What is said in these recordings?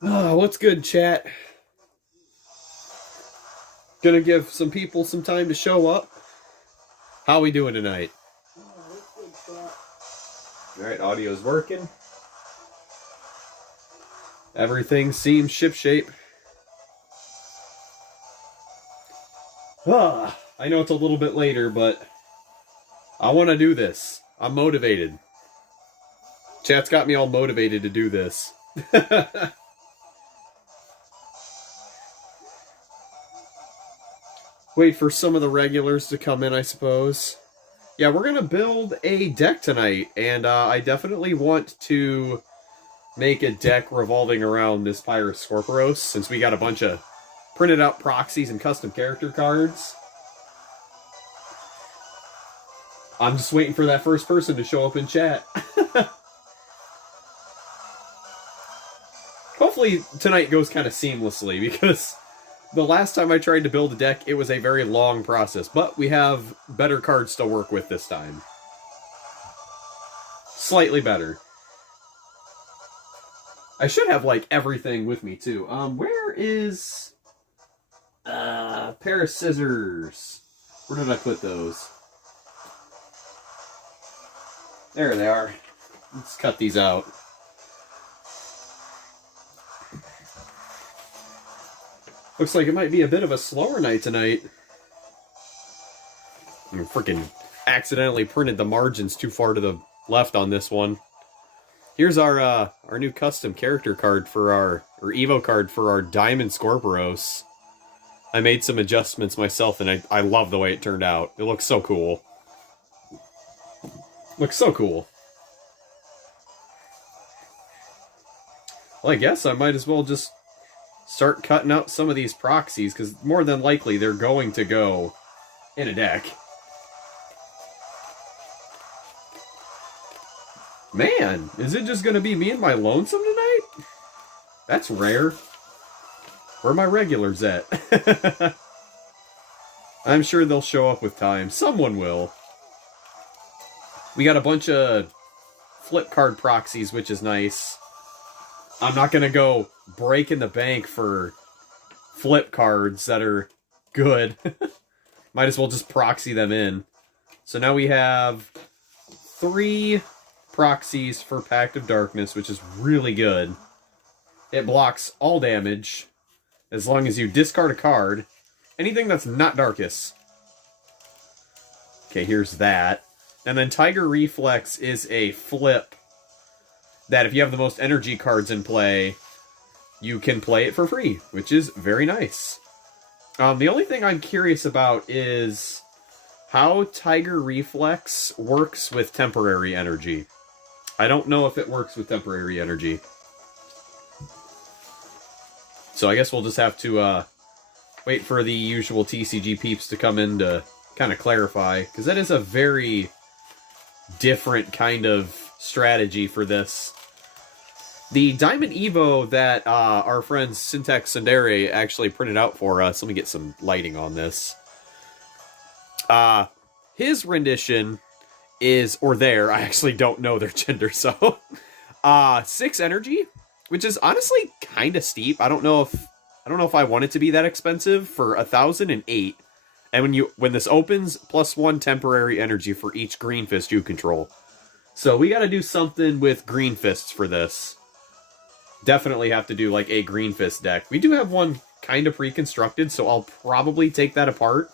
What's good, chat? Gonna give some people some time to show up. How we doing tonight? Alright, audio's working. Everything seems shipshape. I know it's a little bit later, but I want to do this. I'm motivated. Chat's got me all motivated to do this. Wait for some of the regulars to come in, I suppose. Yeah, we're going to build a deck tonight, and I definitely want to make a deck revolving around this Pyrus Scorpios, since we got a bunch of printed out proxies and custom character cards. I'm just waiting for that first person to show up in chat. Hopefully tonight goes kind of seamlessly, because the last time I tried to build a deck, it was a very long process, but we have better cards to work with this time. Slightly better. I should have, like, everything with me, too. Where is... pair of scissors. Where did I put those? There they are. Let's cut these out. Looks like it might be a bit of a slower night tonight. I freaking accidentally printed the margins too far to the left on this one. Here's our new custom character card for our, or Evo card for our Diamond Scorpios. I made some adjustments myself, and I love the way it turned out. It looks so cool. Looks so cool. Well, I guess I might as well just start cutting out some of these proxies, because more than likely they're going to go in a deck. Man, is it just going to be me and my lonesome tonight? That's rare. Where are my regulars at? I'm sure they'll show up with time. Someone will. We got a bunch of flip card proxies, which is nice. I'm not going to go breaking the bank for flip cards that are good. Might as well just proxy them in. So now we have 3 proxies for Pact of Darkness, which is really good. It blocks all damage as long as you discard a card. Anything that's not Darkus. Okay, here's that. And then Tiger Reflex is a flip that if you have the most energy cards in play, you can play it for free, which is very nice. The only thing I'm curious about is how Tiger Reflex works with temporary energy. I don't know if it works with temporary energy. So I guess we'll just have to wait for the usual TCG peeps to come in to kind of clarify, because that is a very different kind of strategy for this. The Diamond Evo that our friend Syntax Sundere actually printed out for us, let me get some lighting on this. His rendition is, or their, I actually don't know their gender, so 6 energy, which is honestly kind of steep. I don't know if I want it to be that expensive for 1,008. And when this opens, +1 temporary energy for each green fist you control. So we got to do something with green fists for this. Definitely have to do like a green fist deck. We do have one kind of pre-constructed, so I'll probably take that apart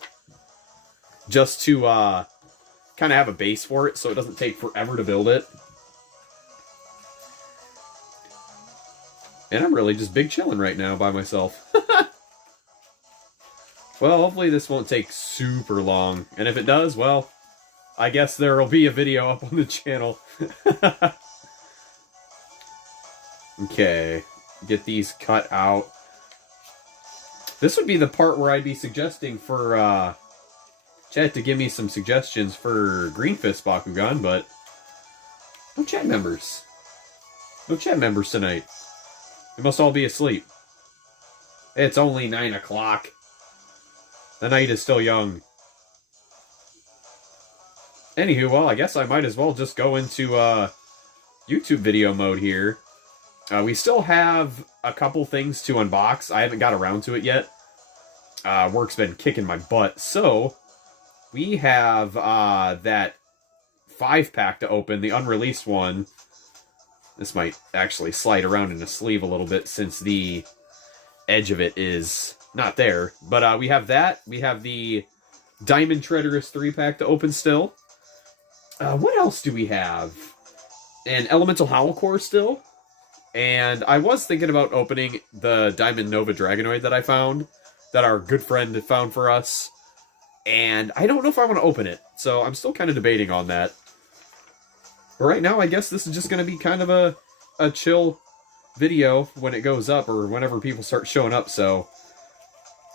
just to kind of have a base for it, so it doesn't take forever to build it. And I'm really just big chilling right now by myself. Well, hopefully this won't take super long. And if it does, well, I guess there will be a video up on the channel. Okay, get these cut out. This would be the part where I'd be suggesting for chat to give me some suggestions for Green Fist Bakugan, but no chat members. No chat members tonight. They must all be asleep. It's only 9 o'clock. The night is still young. Anywho, well, I guess I might as well just go into YouTube video mode here. We still have a couple things to unbox. I haven't got around to it yet. Work's been kicking my butt. So, we have that 5-pack to open, the unreleased one. This might actually slide around in the sleeve a little bit since the edge of it is not there. But we have that. We have the Diamond Treaderous 3-pack to open still. What else do we have? An Elemental Howl Core still. And I was thinking about opening the Diamond Nova Dragonoid that I found, that our good friend found for us. And I don't know if I want to open it, so I'm still kind of debating on that. But right now, I guess this is just going to be kind of a chill video when it goes up, or whenever people start showing up, so...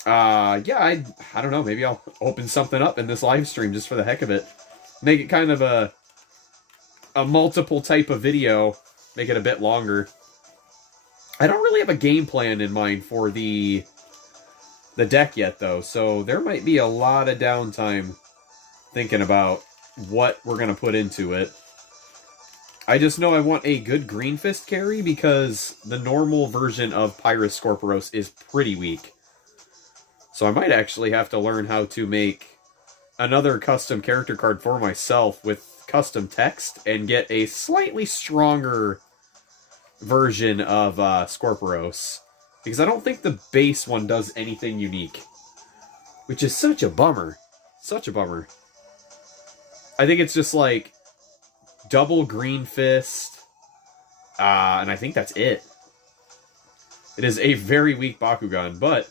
yeah, I don't know, maybe I'll open something up in this live stream just for the heck of it. Make it kind of a multiple type of video, make it a bit longer. I don't really have a game plan in mind for the deck yet, though, so there might be a lot of downtime thinking about what we're going to put into it. I just know I want a good Green Fist carry, because the normal version of Pyrus Scorpiros is pretty weak. So I might actually have to learn how to make another custom character card for myself with custom text and get a slightly stronger version of Scorpiros. Because I don't think the base one does anything unique. Which is such a bummer. Such a bummer. I think it's just like double Green Fist. And I think that's it. It is a very weak Bakugan, but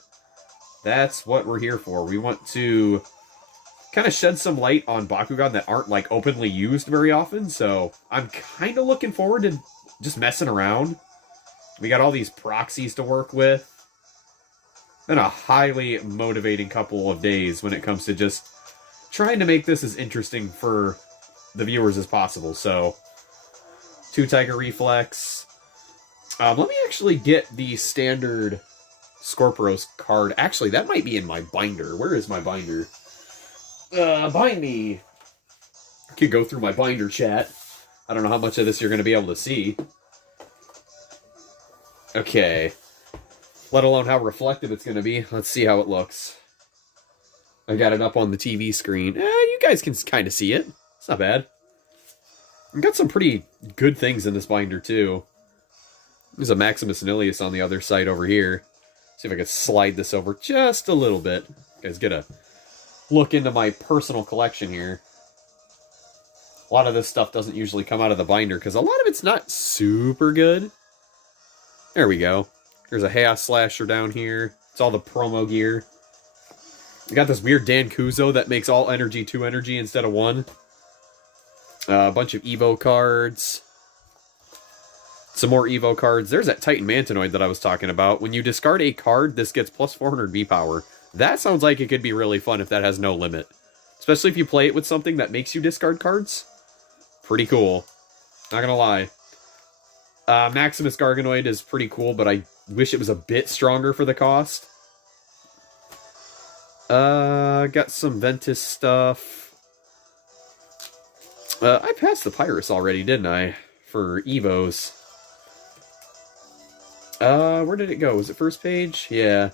that's what we're here for. We want to kind of shed some light on Bakugan that aren't like openly used very often, so I'm kind of looking forward to just messing around. We got all these proxies to work with. Been a highly motivating couple of days when it comes to just trying to make this as interesting for the viewers as possible. So, 2 Tiger Reflex. Let me actually get the standard Scorpiros card. Actually, that might be in my binder. Where is my binder? Bind me! I could go through my binder chat. I don't know how much of this you're going to be able to see. Okay. Let alone how reflective it's going to be. Let's see how it looks. I got it up on the TV screen. You guys can kind of see it. It's not bad. I've got some pretty good things in this binder, too. There's a Maximus Nilius on the other side over here. See if I can slide this over just a little bit. You guys get a look into my personal collection here. A lot of this stuff doesn't usually come out of the binder because a lot of it's not super good. There we go. There's a Chaos Slasher down here. It's all the promo gear. We got this weird Dan Kuzo that makes all energy 2 energy instead of 1. A bunch of Evo cards. Some more Evo cards. There's that Titan Mantanoid that I was talking about. When you discard a card, this gets plus 400 V-Power. That sounds like it could be really fun if that has no limit. Especially if you play it with something that makes you discard cards. Pretty cool. Not gonna lie. Maximus Garganoid is pretty cool, but I wish it was a bit stronger for the cost. Got some Ventus stuff. I passed the Pyrus already, didn't I? For Evos. Where did it go? Was it first page? Yeah.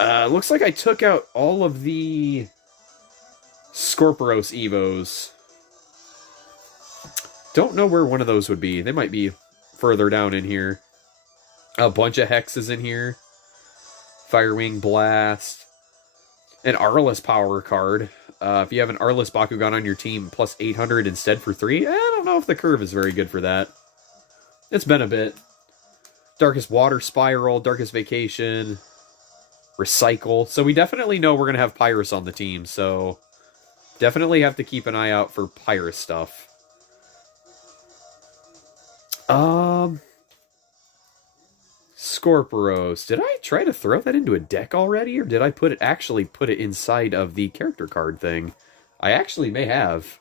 Looks like I took out all of the Scorpiros Evos. Don't know where one of those would be. They might be further down in here. A bunch of hexes in here. Firewing Blast. An Arliss power card. If you have an Arliss Bakugan on your team, plus 800 instead for 3. I don't know if the curve is very good for that. It's been a bit. Darkest Water Spiral, Darkest Vacation, Recycle. So we definitely know we're going to have Pyrus on the team, so definitely have to keep an eye out for Pyrus stuff. Scorpiros. Did I try to throw that into a deck already, or did I actually put it inside of the character card thing? I actually may have.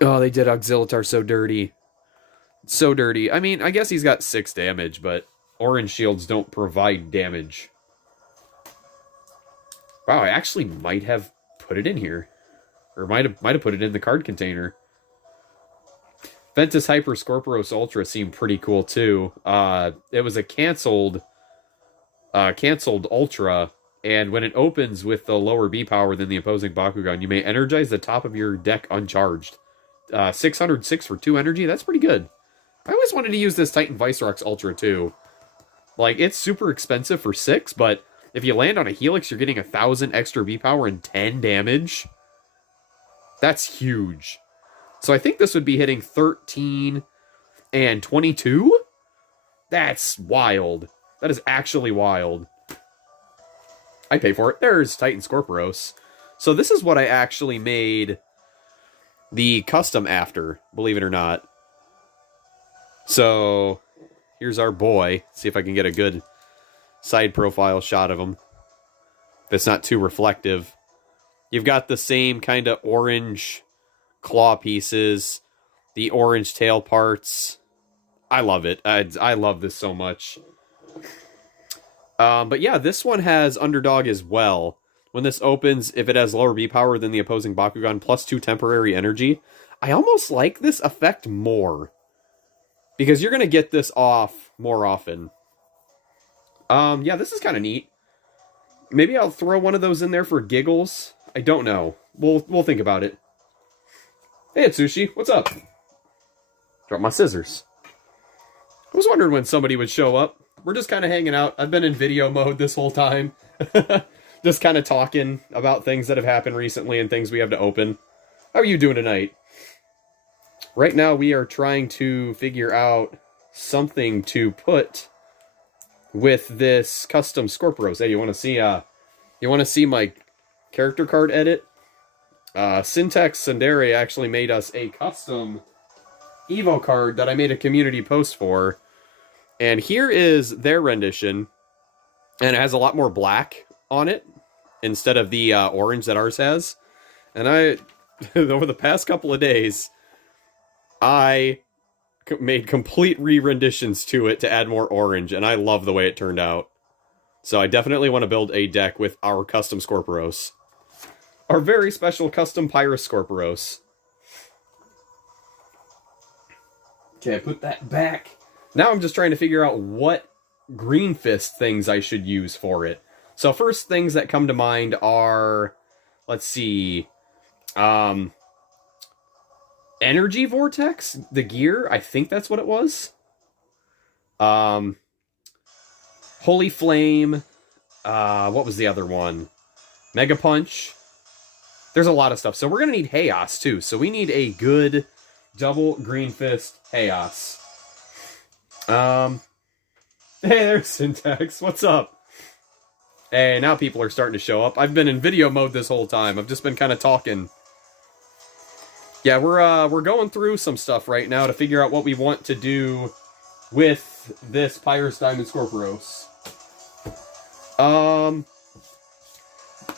Oh, they did Auxilitar so dirty. So dirty. I mean, I guess he's got 6 damage, but orange shields don't provide damage. Wow, I actually might have put it in here. Or might have put it in the card container. Ventus Hyper Scorpios Ultra seemed pretty cool too. It was a canceled Ultra, and when it opens with the lower B power than the opposing Bakugan, you may energize the top of your deck uncharged. 606 for 2 energy, that's pretty good. I always wanted to use this Titan Vicerox Ultra too. Like, it's super expensive for 6, but if you land on a Helix, you're getting 1,000 extra B power and 10 damage. That's huge. So I think this would be hitting 13 and 22? That's wild. That is actually wild. I pay for it. There's Titan Scorpios. So this is what I actually made the custom after, believe it or not. So here's our boy. See if I can get a good side profile shot of him. If it's not too reflective. You've got the same kind of orange claw pieces, the orange tail parts. I love it. I love this so much. But yeah, this one has Underdog as well. When this opens, if it has lower B power than the opposing Bakugan, +2 temporary energy. I almost like this effect more, because you're going to get this off more often. Yeah, this is kind of neat. Maybe I'll throw one of those in there for giggles. I don't know. We'll think about it. Hey, Atsushi, what's up? Drop my scissors. I was wondering when somebody would show up. We're just kind of hanging out. I've been in video mode this whole time. Just kind of talking about things that have happened recently and things we have to open. How are you doing tonight? Right now we are trying to figure out something to put with this custom Scorpios. Hey, you want to see my character card edit? Syntax Sundere actually made us a custom Evo card that I made a community post for. And here is their rendition. And it has a lot more black on it instead of the orange that ours has. And over the past couple of days, I made complete re-renditions to it to add more orange. And I love the way it turned out. So I definitely want to build a deck with our custom Scorpios. Our very special custom Pyrus Scorpios. Okay, I put that back. Now I'm just trying to figure out what Green Fist things I should use for it. So first things that come to mind are, let's see, Energy Vortex, the gear, I think that's what it was. Holy Flame, what was the other one? Mega Punch. There's a lot of stuff. So we're going to need Chaos, too. So we need a good double Green Fist Chaos. Hey, there's Syntax. What's up? Hey, now people are starting to show up. I've been in video mode this whole time. I've just been kind of talking. Yeah, we're going through some stuff right now to figure out what we want to do with this Pyrus Diamond Scorpios.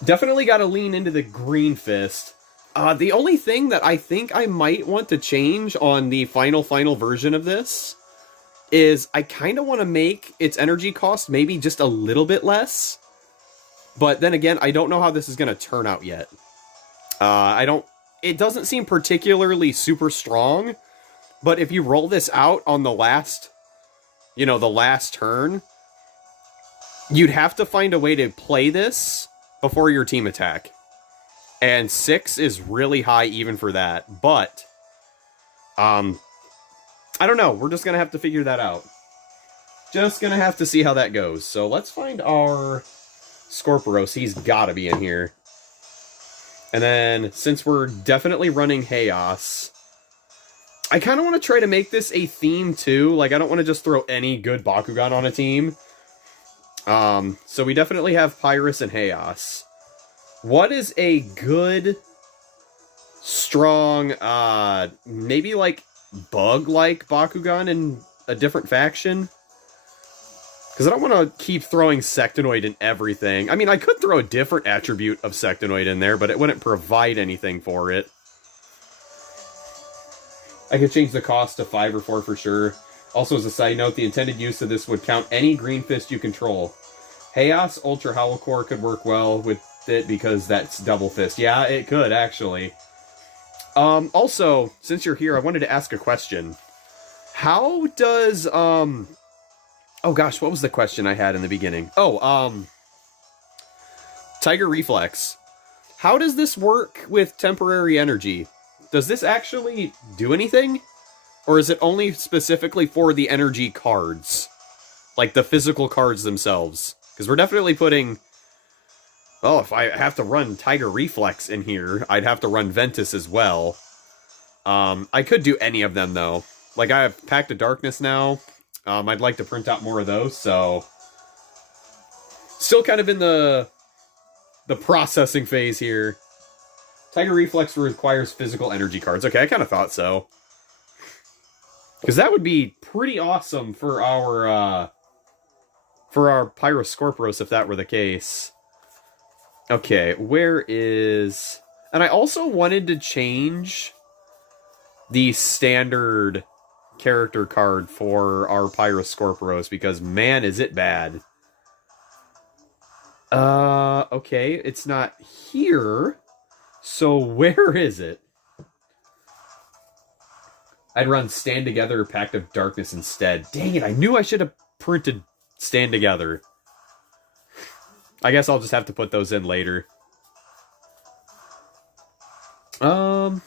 Definitely got to lean into the Green Fist. The only thing that I think I might want to change on the final version of this is I kind of want to make its energy cost maybe just a little bit less. But then again, I don't know how this is going to turn out yet. It doesn't seem particularly super strong, but if you roll this out on the last turn, you'd have to find a way to play this before your team attack. And 6 is really high even for that. But, I don't know. We're just going to have to figure that out. Just going to have to see how that goes. So let's find our Scorpios. He's got to be in here. And then, since we're definitely running Chaos, I kind of want to try to make this a theme too. Like, I don't want to just throw any good Bakugan on a team. So we definitely have Pyrus and Chaos. What is a good, strong, maybe like bug-like Bakugan in a different faction? Because I don't want to keep throwing Sectonoid in everything. I mean, I could throw a different attribute of Sectonoid in there, but it wouldn't provide anything for it. I could change the cost to 5 or 4 for sure. Also, as a side note, the intended use of this would count any Green Fist you control. Chaos Ultra Howl Core could work well with it because that's double fist. Yeah, it could, actually. Also, since you're here, I wanted to ask a question. How does, oh gosh, what was the question I had in the beginning? Oh, Tiger Reflex. How does this work with temporary energy? Does this actually do anything? Or is it only specifically for the energy cards? Like the physical cards themselves? Because we're definitely putting... Oh, if I have to run Tiger Reflex in here, I'd have to run Ventus as well. I could do any of them, though. Like, I have Pact of Darkness now. I'd like to print out more of those, so... Still kind of in the processing phase here. Tiger Reflex requires physical energy cards. Okay, I kind of thought so. Because that would be pretty awesome for our Pyroscorpiros if that were the case. Okay, where is... And I also wanted to change the standard character card for our Pyroscorpiros because, man, is it bad. Okay, it's not here. So where is it? I'd run Stand Together, Pact of Darkness instead. Dang it, I knew I should have printed Stand Together. I guess I'll just have to put those in later. Huh,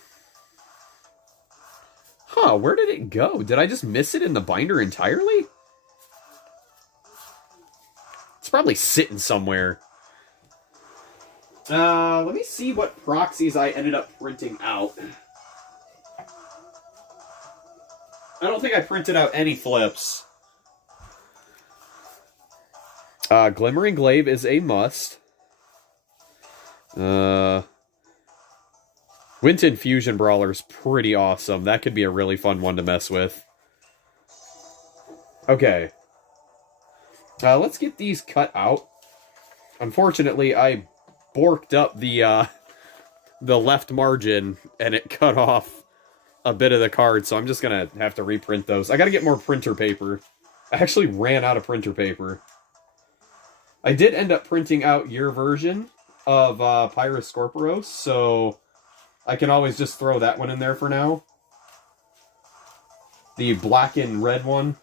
where did it go? Did I just miss it in the binder entirely? It's probably sitting somewhere. Let me see what proxies I ended up printing out. I don't think I printed out any flips. Glimmering Glaive is a must. Winton Fusion Brawler's pretty awesome. That could be a really fun one to mess with. Okay. Let's get these cut out. Unfortunately, I borked up the left margin, and it cut off a bit of the card, so I'm just gonna have to reprint those. I gotta get more printer paper. I actually ran out of printer paper. I did end up printing out your version of Pyroscorpiros, so I can always just throw that one in there for now. The black and red one.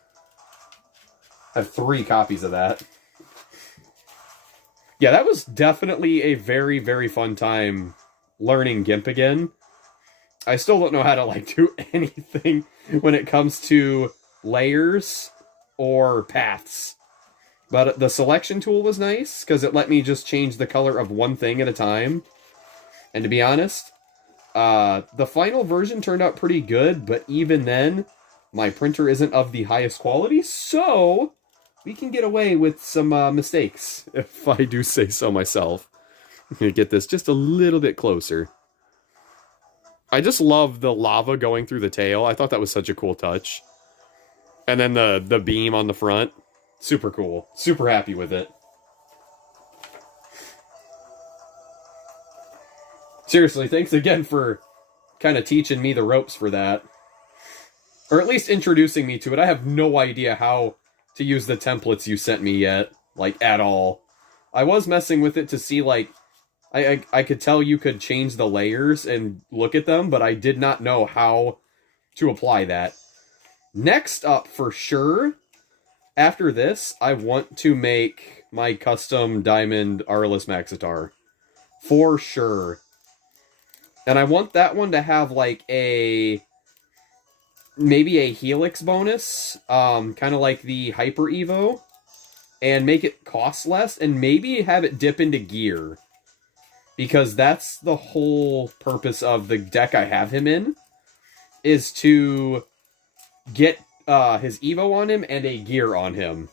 I have 3 copies of that. Yeah, that was definitely a very, very fun time learning GIMP again. I still don't know how to, like, do anything when it comes to layers or paths. But the selection tool was nice, because it let me just change the color of one thing at a time. And to be honest, the final version turned out pretty good, but even then, my printer isn't of the highest quality, so we can get away with some mistakes, if I do say so myself. I'm going to get this just a little bit closer. I just love the lava going through the tail. I thought that was such a cool touch. And then the beam on the front. Super cool. Super happy with it. Seriously, thanks again for kind of teaching me the ropes for that. Or at least introducing me to it. I have no idea how to use the templates you sent me yet. Like, at all. I was messing with it to see, like... I could tell you could change the layers and look at them, but I did not know how to apply that. Next up, for sure, after this, I want to make my custom Diamond Arliss Maxitar. For sure. And I want that one to have, like, maybe a Helix bonus, kind of like the Hyper Evo, and make it cost less, and maybe have it dip into gear. Because that's the whole purpose of the deck I have him in, is to get his Evo on him and a gear on him.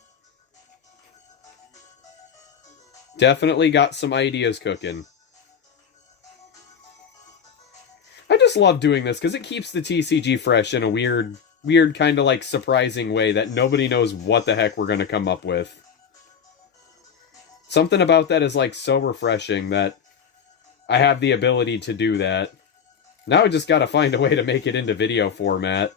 Definitely got some ideas cooking. I just love doing this because it keeps the TCG fresh in a weird kind of like surprising way that nobody knows what the heck we're going to come up with. Something about that is like so refreshing that I have the ability to do that. Now I just gotta find a way to make it into video format.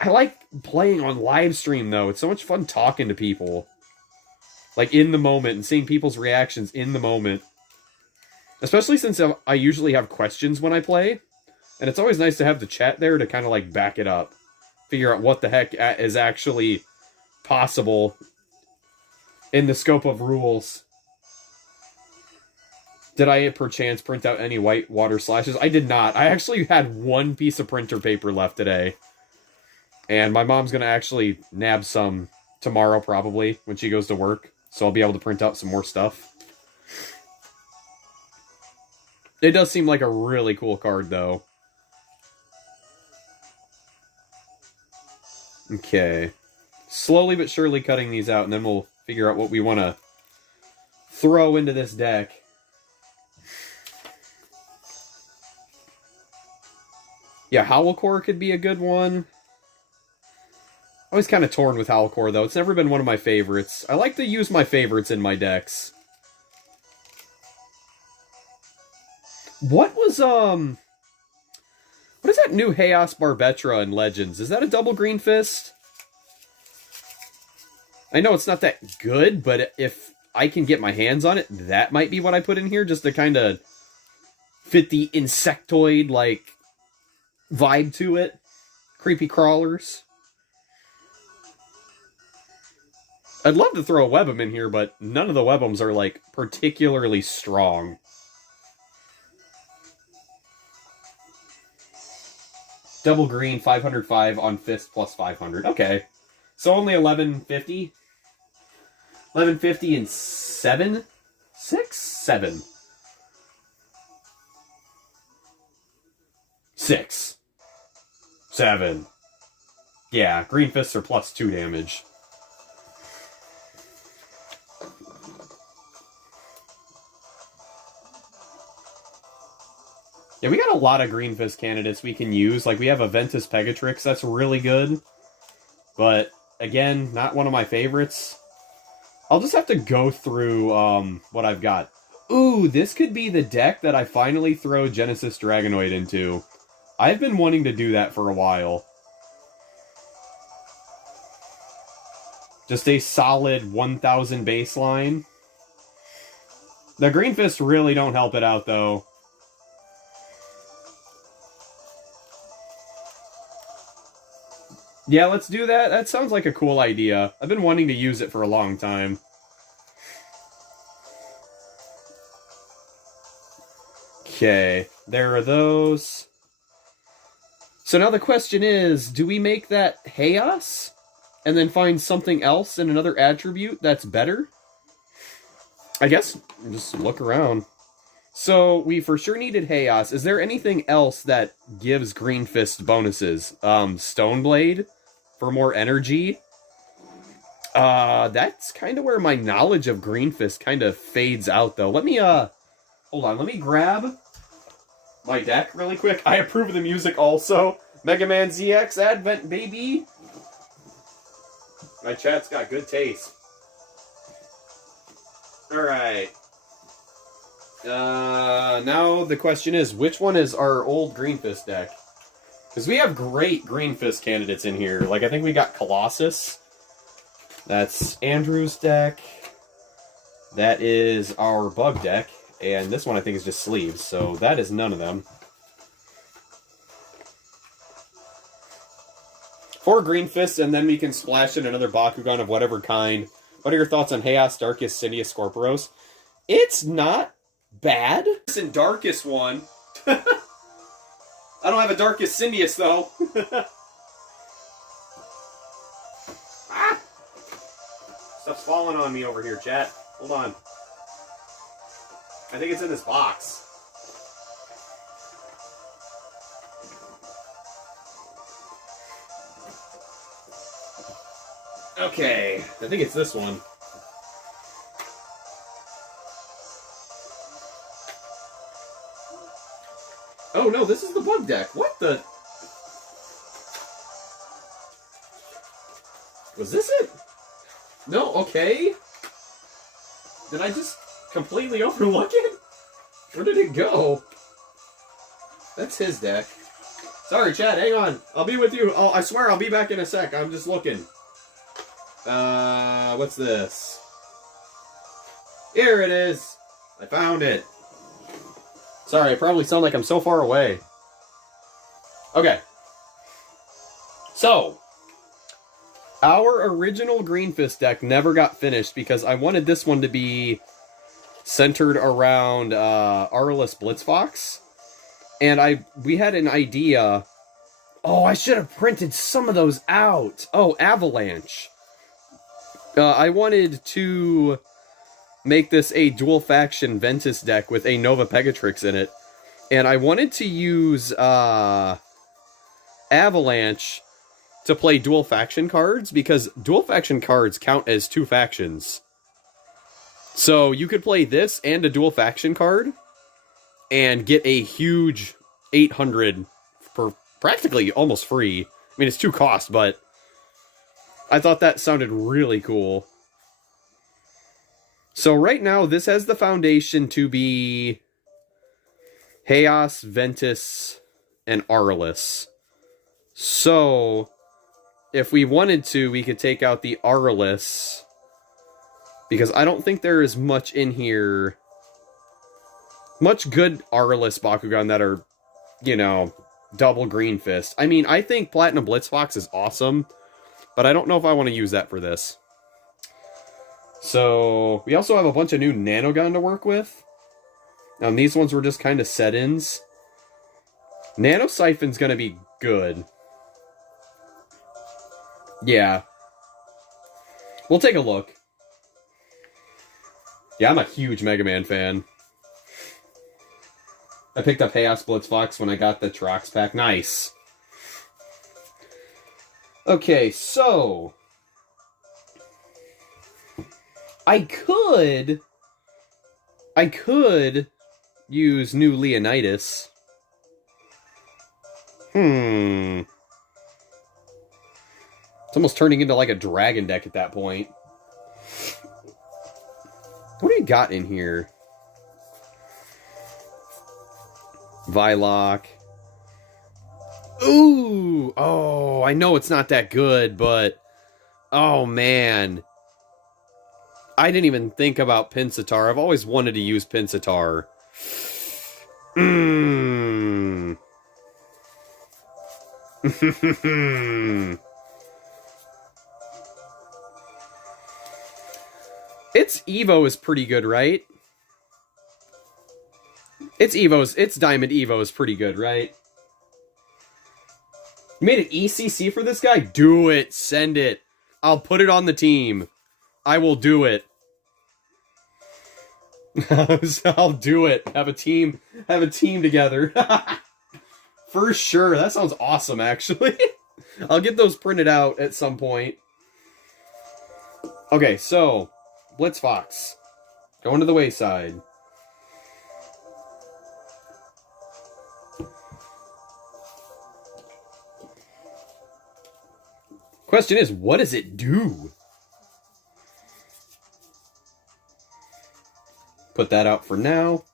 I like playing on live stream, though. It's so much fun talking to people. Like, in the moment, and seeing people's reactions in the moment. Especially since I usually have questions when I play. And it's always nice to have the chat there to kind of like back it up. Figure out what the heck is actually possible in the scope of rules. Did I perchance print out any white water slashes? I did not. I actually had one piece of printer paper left today. And my mom's going to actually nab some tomorrow probably when she goes to work. So I'll be able to print out some more stuff. It does seem like a really cool card though. Okay. Slowly but surely cutting these out and then we'll figure out what we want to throw into this deck. Yeah, Howlcore could be a good one. I was kind of torn with Howlcore, though. It's never been one of my favorites. I like to use my favorites in my decks. What was, what is that new Chaos Barbetra in Legends? Is that a double Green Fist? I know it's not that good, but if I can get my hands on it, that might be what I put in here, just to kind of fit the insectoid, like, vibe to it. Creepy crawlers. I'd love to throw a Web'em in here, but none of the Web'ems are, like, particularly strong. Double green, 505 on fist plus 500. Okay. So only 1150? 1150 and 7? 6? 7. 6. 7. Yeah, green fists are plus 2 damage. Yeah, we got a lot of Green Fist candidates we can use. Like, we have Aventus Pegatrix, that's really good. But, again, not one of my favorites. I'll just have to go through what I've got. Ooh, this could be the deck that I finally throw Genesis Dragonoid into. I've been wanting to do that for a while. Just a solid 1000 baseline. The Green Fists really don't help it out, though. Yeah, let's do that. That sounds like a cool idea. I've been wanting to use it for a long time. Okay, there are those. So now the question is, do we make that Chaos? And then find something else in another attribute that's better? I guess, just look around. So, we for sure needed Chaos. Is there anything else that gives Green Fist bonuses? Stoneblade? For more energy? That's kind of where my knowledge of Green Fist kind of fades out, though. Let me, hold on, let me grab my deck really quick. I approve of the music also. Mega Man ZX Advent, baby! My chat's got good taste. Alright. Now the question is, which one is our old Green Fist deck? Because we have great Green Fist candidates in here. Like, I think we got Colossus. That's Andrew's deck. That is our Bug deck. And this one I think is just sleeves, so that is none of them. 4 Green Fists, and then we can splash in another Bakugan of whatever kind. What are your thoughts on Chaos, Darkus, Sindius, Scorpios? It's not bad. It's in Darkus one. I don't have a Darkus Sindius, though. Ah! Stuff's falling on me over here, chat. Hold on. I think it's in this box. Okay, I think it's this one. Oh no, this is the Bug deck. What the? Was this it? No, okay. Did I just completely overlook it? Where did it go? That's his deck. Sorry, chat, hang on. I'll be with you. I swear I'll be back in a sec. I'm just looking. What's this? Here it is. I found it. Sorry, I probably sound like I'm so far away. Okay. So, our original Green Fist deck never got finished because I wanted this one to be centered around Aurelus Blitzfox. And we had an idea. Oh, I should have printed some of those out. Oh, Avalanche. I wanted to make this a dual faction Ventus deck with a Nova Pegatrix in it. And I wanted to use Avalanche to play dual faction cards, because dual faction cards count as 2 factions. So you could play this and a dual faction card and get a huge 800 for practically almost free. I mean, it's 2 cost, but I thought that sounded really cool. So right now, this has the foundation to be Chaos, Ventus, and Aurelus. So if we wanted to, we could take out the Aurelus, because I don't think there is much in here, much good Aurelus Bakugan that are, you know, double Green Fist. I mean, I think Platinum Blitzfox is awesome, but I don't know if I want to use that for this. So we also have a bunch of new Nanogun to work with. These ones were just kind of set-ins. Nano Siphon's going to be good. Yeah. We'll take a look. Yeah, I'm a huge Mega Man fan. I picked up Chaos Blitzfox when I got the Trox pack. Nice. Okay, so I could use new Leonidas. It's almost turning into like a dragon deck at that point. What do you got in here? Vilock. Ooh! Oh, I know it's not that good, but oh man. I didn't even think about Pinsittar. I've always wanted to use Pinsittar. Its Evo is pretty good, right? Its Diamond Evo is pretty good, right? You made an ECC for this guy? Do it. Send it. I'll put it on the team. I will do it. I'll do it. Have a team together. For sure. That sounds awesome, actually. I'll get those printed out at some point. Okay, so Blitzfox. Going to the wayside. Question is, what does it do? Put that out for now.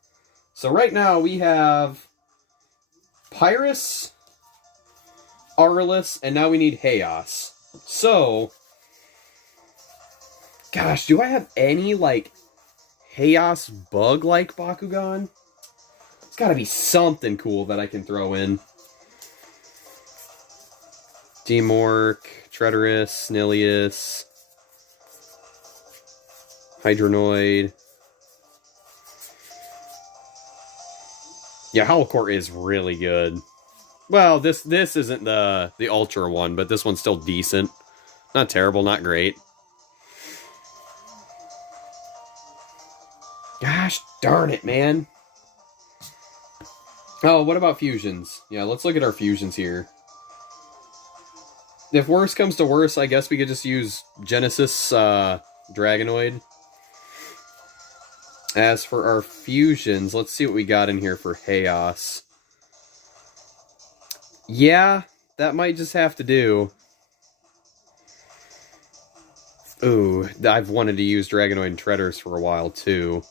So right now we have Pyrus, Aurelus, and now we need Chaos. So, gosh, do I have any, like, Chaos bug-like Bakugan? It's gotta be something cool that I can throw in. Demork, Tretorous, Snilius, Hydronoid. Yeah, Howlcore is really good. Well, this isn't the Ultra one, but this one's still decent. Not terrible, not great. Gosh darn it, man. Oh, what about fusions? Yeah, let's look at our fusions here. If worse comes to worse, I guess we could just use Genesis Dragonoid. As for our fusions, let's see what we got in here for Chaos. Yeah, that might just have to do. Ooh, I've wanted to use Dragonoid and Treaders for a while, too.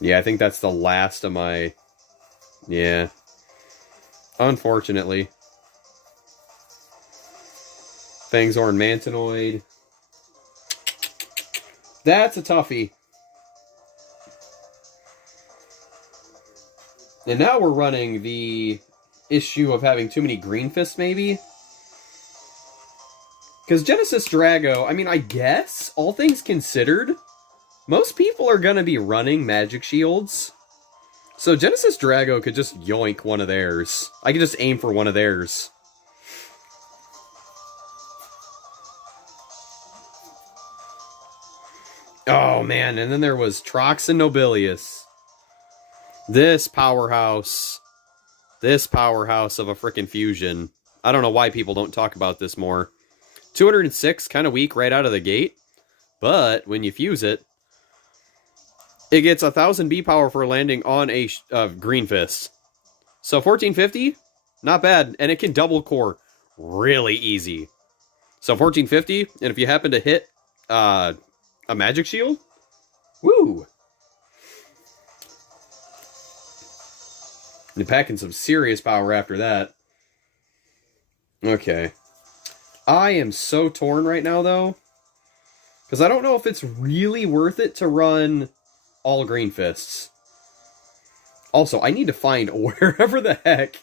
Yeah, I think that's the last of my... Yeah. Unfortunately. Fangzorn Mantinoid. That's a toughie. And now we're running the issue of having too many green fists, maybe? Because Genesis Drago, I mean, I guess, all things considered, most people are going to be running magic shields. So Genesis Drago could just yoink one of theirs. I could just aim for one of theirs. Oh, man, and then there was Trox and Nobilius. This powerhouse of a frickin' fusion. I don't know why people don't talk about this more. 206, kind of weak right out of the gate. But when you fuse it, it gets 1,000 B power for landing on a green fist. So 1450, not bad. And it can double core really easy. So 1450, and if you happen to hit a magic shield, woo! You're packing some serious power after that. Okay. I am so torn right now, though. Because I don't know if it's really worth it to run all green fists. Also, I need to find wherever the heck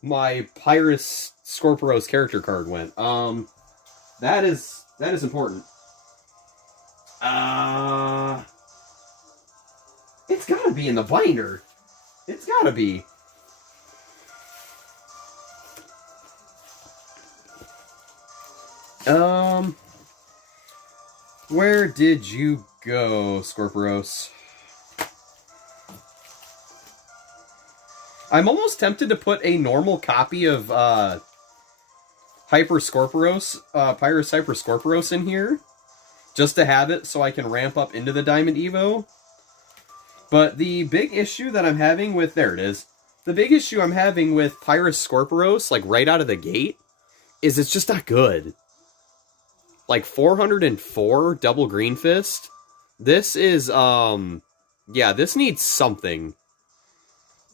my Pyrus Scorpios character card went. That is important. It's gotta be in the binder. It's gotta be. Where did you go, Scorpios? I'm almost tempted to put a normal copy of Hyper Scorpios, Pyrus Hyper Scorpios in here, just to have it so I can ramp up into the Diamond Evo. But the big issue that I'm having with, there it is, the big issue I'm having with Pyrus Scorpios, like right out of the gate, is it's just not good. Like 404 double green fist. This is, yeah, this needs something.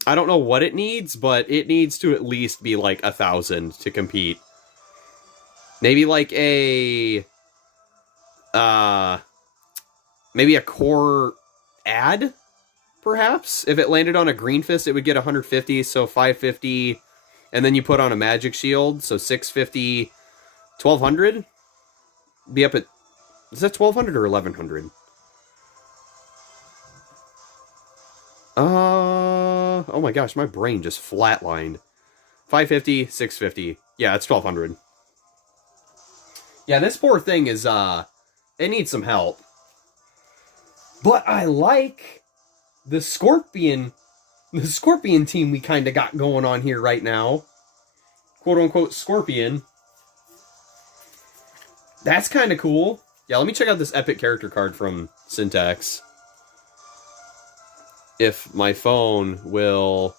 I don't know what it needs, but it needs to at least be like 1,000 to compete. Maybe like a, maybe a core ad, perhaps? If it landed on a green fist, it would get 150, so 550, and then you put on a magic shield, so 650, 1,200? Be up at, is that 1,200 or 1,100? Oh my gosh, my brain just flatlined. 550, 650. Yeah, it's 1,200. Yeah, this poor thing is, it needs some help. But I like the Scorpion team we kind of got going on here right now. Quote-unquote Scorpion. That's kind of cool. Yeah, let me check out this epic character card from Syntax. If my phone will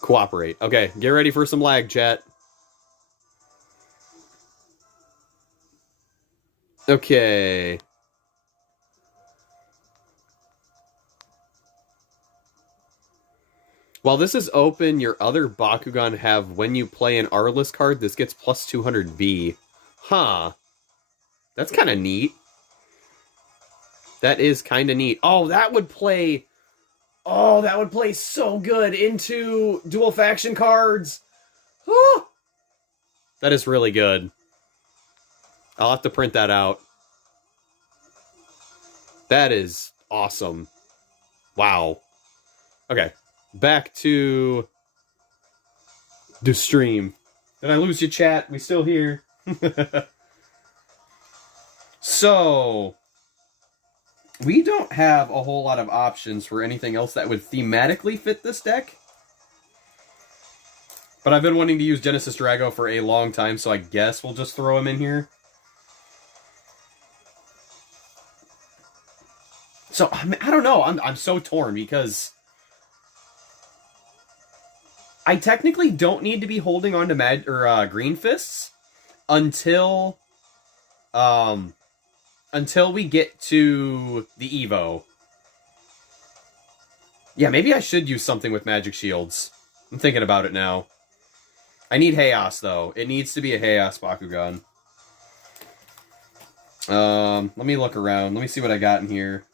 cooperate. Okay, get ready for some lag, chat. Okay. While this is open, your other Bakugan have, when you play an R-list card, this gets plus 200B. Huh. That's kind of neat. That is kind of neat. Oh, that would play... Oh, that would play so good into dual faction cards. Oh, that is really good. I'll have to print that out. That is awesome. Wow. Okay. Back to the stream. Did I lose you, chat? We still here? So, we don't have a whole lot of options for anything else that would thematically fit this deck. But I've been wanting to use Genesis Drago for a long time, so I guess we'll just throw him in here. So, I don't know. I'm so torn because I technically don't need to be holding on to Green Fists until we get to the Evo. Yeah, maybe I should use something with Magic Shields. I'm thinking about it now. I need Chaos, though. It needs to be a Chaos Bakugan. Let me look around. Let me see what I got in here.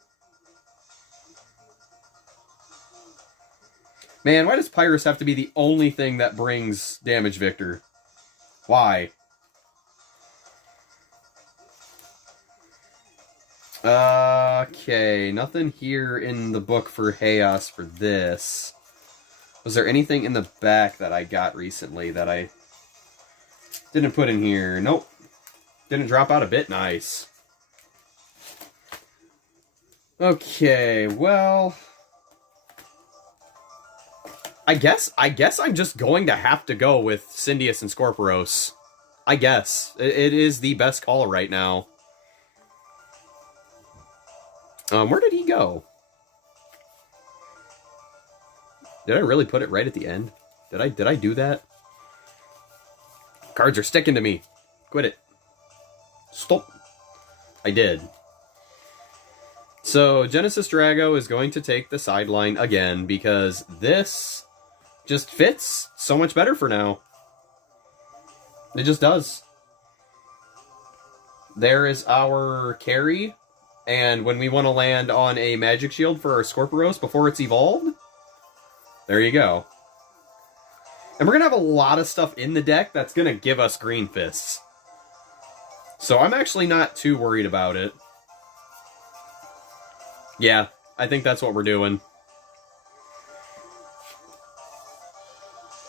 Man, why does Pyrus have to be the only thing that brings damage, Victor? Why? Okay, nothing here in the book for Chaos for this. Was there anything in the back that I got recently that I didn't put in here? Nope. Didn't drop out a bit. Nice. Okay, well, I guess I'm just going to have to go with Syndius and Scorpiros. I guess. It is the best call right now. Where did he go? Did I really put it right at the end? Did I do that? Cards are sticking to me. Quit it. Stop. I did. So, Genesis Drago is going to take the sideline again, because this just fits so much better for now. It just does. There is our carry, and when we want to land on a Magic Shield for our Scorpiros before it's evolved, there you go. And we're going to have a lot of stuff in the deck that's going to give us Green Fists. So I'm actually not too worried about it. Yeah, I think that's what we're doing.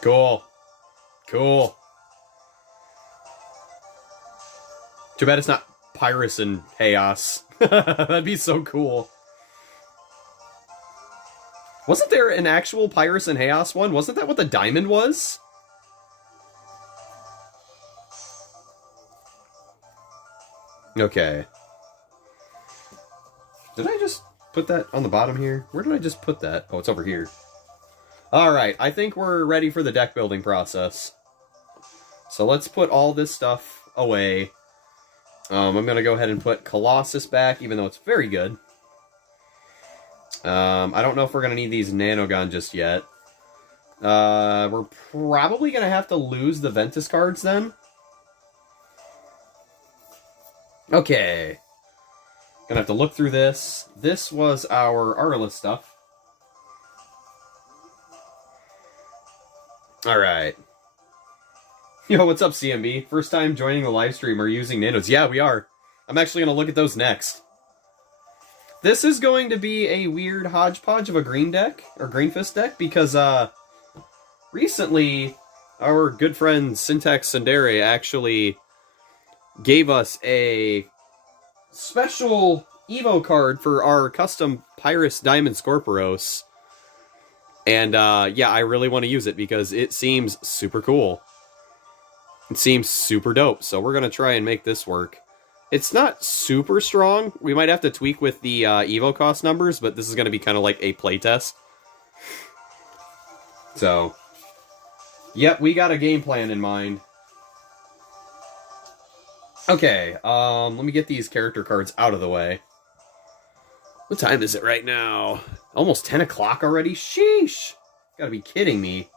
Cool. Cool. Too bad it's not Pyrus and Chaos. That'd be so cool. Wasn't there an actual Pyrus and Chaos one? Wasn't that what the diamond was? Okay. Did I just put that on the bottom here? Where did I just put that? Oh, it's over here. Alright, I think we're ready for the deck building process. So let's put all this stuff away. I'm going to go ahead and put Colossus back, even though it's very good. I don't know if we're going to need these Nanogon just yet. We're probably going to have to lose the Ventus cards then. Okay. Gonna have to look through this. This was our Arliss stuff. Alright. Yo, what's up, CMB? First time joining the live stream or using nanos. Yeah, we are. I'm actually gonna look at those next. This is going to be a weird hodgepodge of a green deck, or Green Fist deck, because, recently, our good friend Syntax Sundere actually gave us a special Evo card for our custom Pyrus Diamond Scorpiros. And, yeah, I really want to use it because it seems super cool. It seems super dope, so we're going to try and make this work. It's not super strong. We might have to tweak with the Evo cost numbers, but this is going to be kind of like a playtest. So, yep, we got a game plan in mind. Okay, let me get these character cards out of the way. What time is it right now? Almost 10 o'clock already? Sheesh! Gotta be kidding me.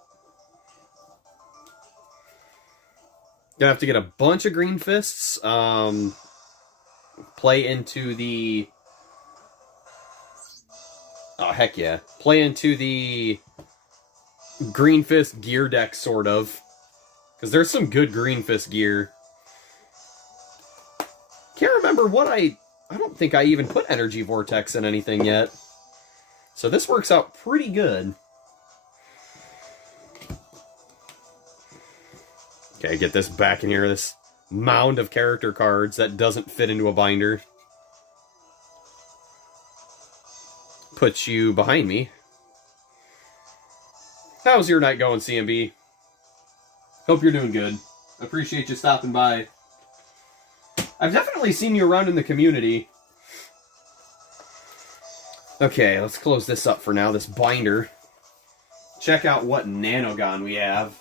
Gonna have to get a bunch of Green Fists, play into the... Oh, heck yeah. Play into the Green Fist gear deck, sort of. Because there's some good Green Fist gear. Can't remember what I don't think I even put Energy Vortex in anything yet. So this works out pretty good. Okay, get this back in here, this mound of character cards that doesn't fit into a binder. Put you behind me. How's your night going, CMB? Hope you're doing good. Appreciate you stopping by. I've definitely seen you around in the community. Okay, let's close this up for now, this binder. Check out what Nanogon we have.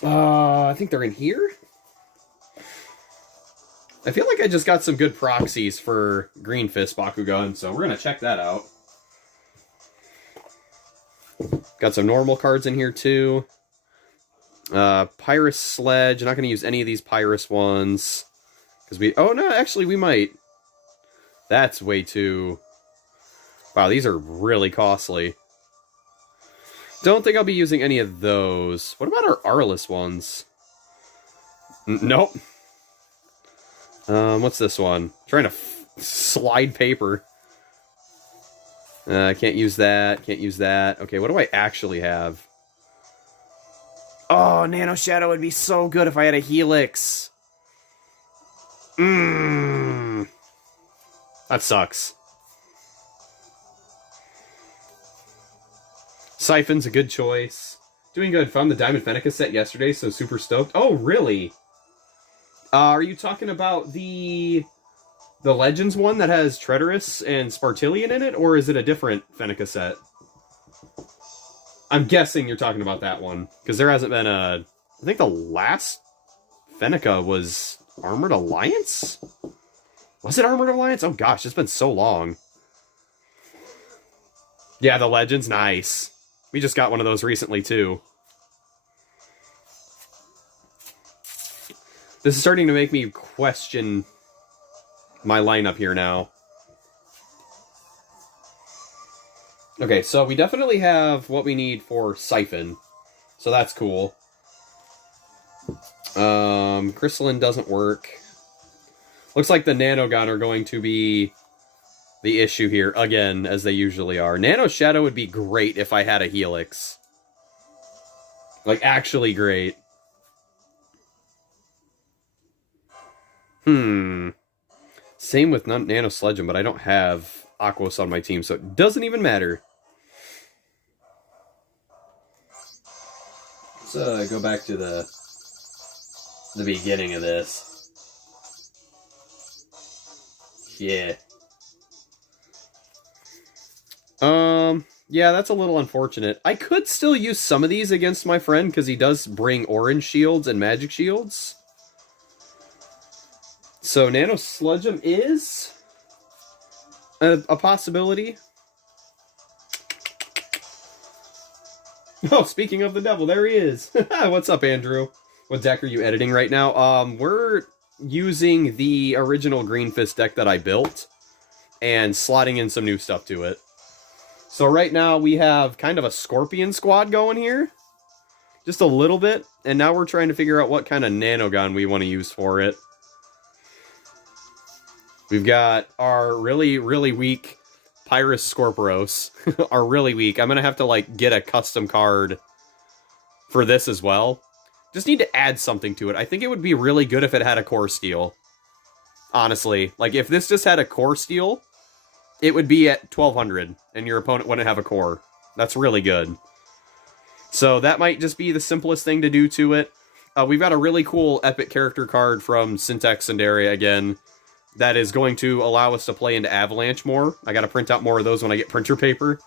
I think they're in here? I feel like I just got some good proxies for Green Fist Bakugan, so we're going to check that out. Got some normal cards in here, too. Pyrus Sledge. I'm not going to use any of these Pyrus ones. Because we... Oh, no, actually, we might. That's way too... Wow, these are really costly. Don't think I'll be using any of those. What about our Arliss ones? Nope. What's this one? Trying to slide paper. Can't use that. Can't use that. Okay, what do I actually have? Oh, Nano Shadow would be so good if I had a Helix. That sucks. Siphon's a good choice. Doing good. Found the Diamond Fenneca set yesterday, so super stoked. Oh, really? Are you talking about the Legends one that has Treacherous and Spartillion in it, or is it a different Fenneca set? I'm guessing you're talking about that one, because there hasn't been a... I think the last Fenneca was Armored Alliance? Was it Armored Alliance? Oh gosh, it's been so long. Yeah, the Legends, nice. We just got one of those recently, too. This is starting to make me question my lineup here now. Okay, so we definitely have what we need for Siphon. So that's cool. Crystalline doesn't work. Looks like the Nanogon are going to be the issue here, again, as they usually are. Nano Shadow would be great if I had a Helix. Like, actually great. Same with Nano Sledge'em, but I don't have Aquos on my team, so it doesn't even matter. Let's go back to the beginning of this. Yeah. Yeah, that's a little unfortunate. I could still use some of these against my friend, because he does bring orange shields and magic shields. So Nano Sledge'em is a possibility. Oh, speaking of the devil, there he is. What's up, Andrew? What deck are you editing right now? We're using the original Green Fist deck that I built and slotting in some new stuff to it. So right now we have kind of a Scorpion squad going here. Just a little bit. And now we're trying to figure out what kind of Nanogon we want to use for it. We've got our really, really weak Pyrus Scorpios. Are really weak. I'm going to have to, like, get a custom card for this as well. Just need to add something to it. I think it would be really good if it had a Core Steel. Honestly. Like, if this just had a Core Steel, it would be at 1200, and your opponent wouldn't have a core. That's really good. So that might just be the simplest thing to do to it. We've got a really cool epic character card from Syntax Sundaria again, that is going to allow us to play into Avalanche more. I gotta print out more of those when I get printer paper.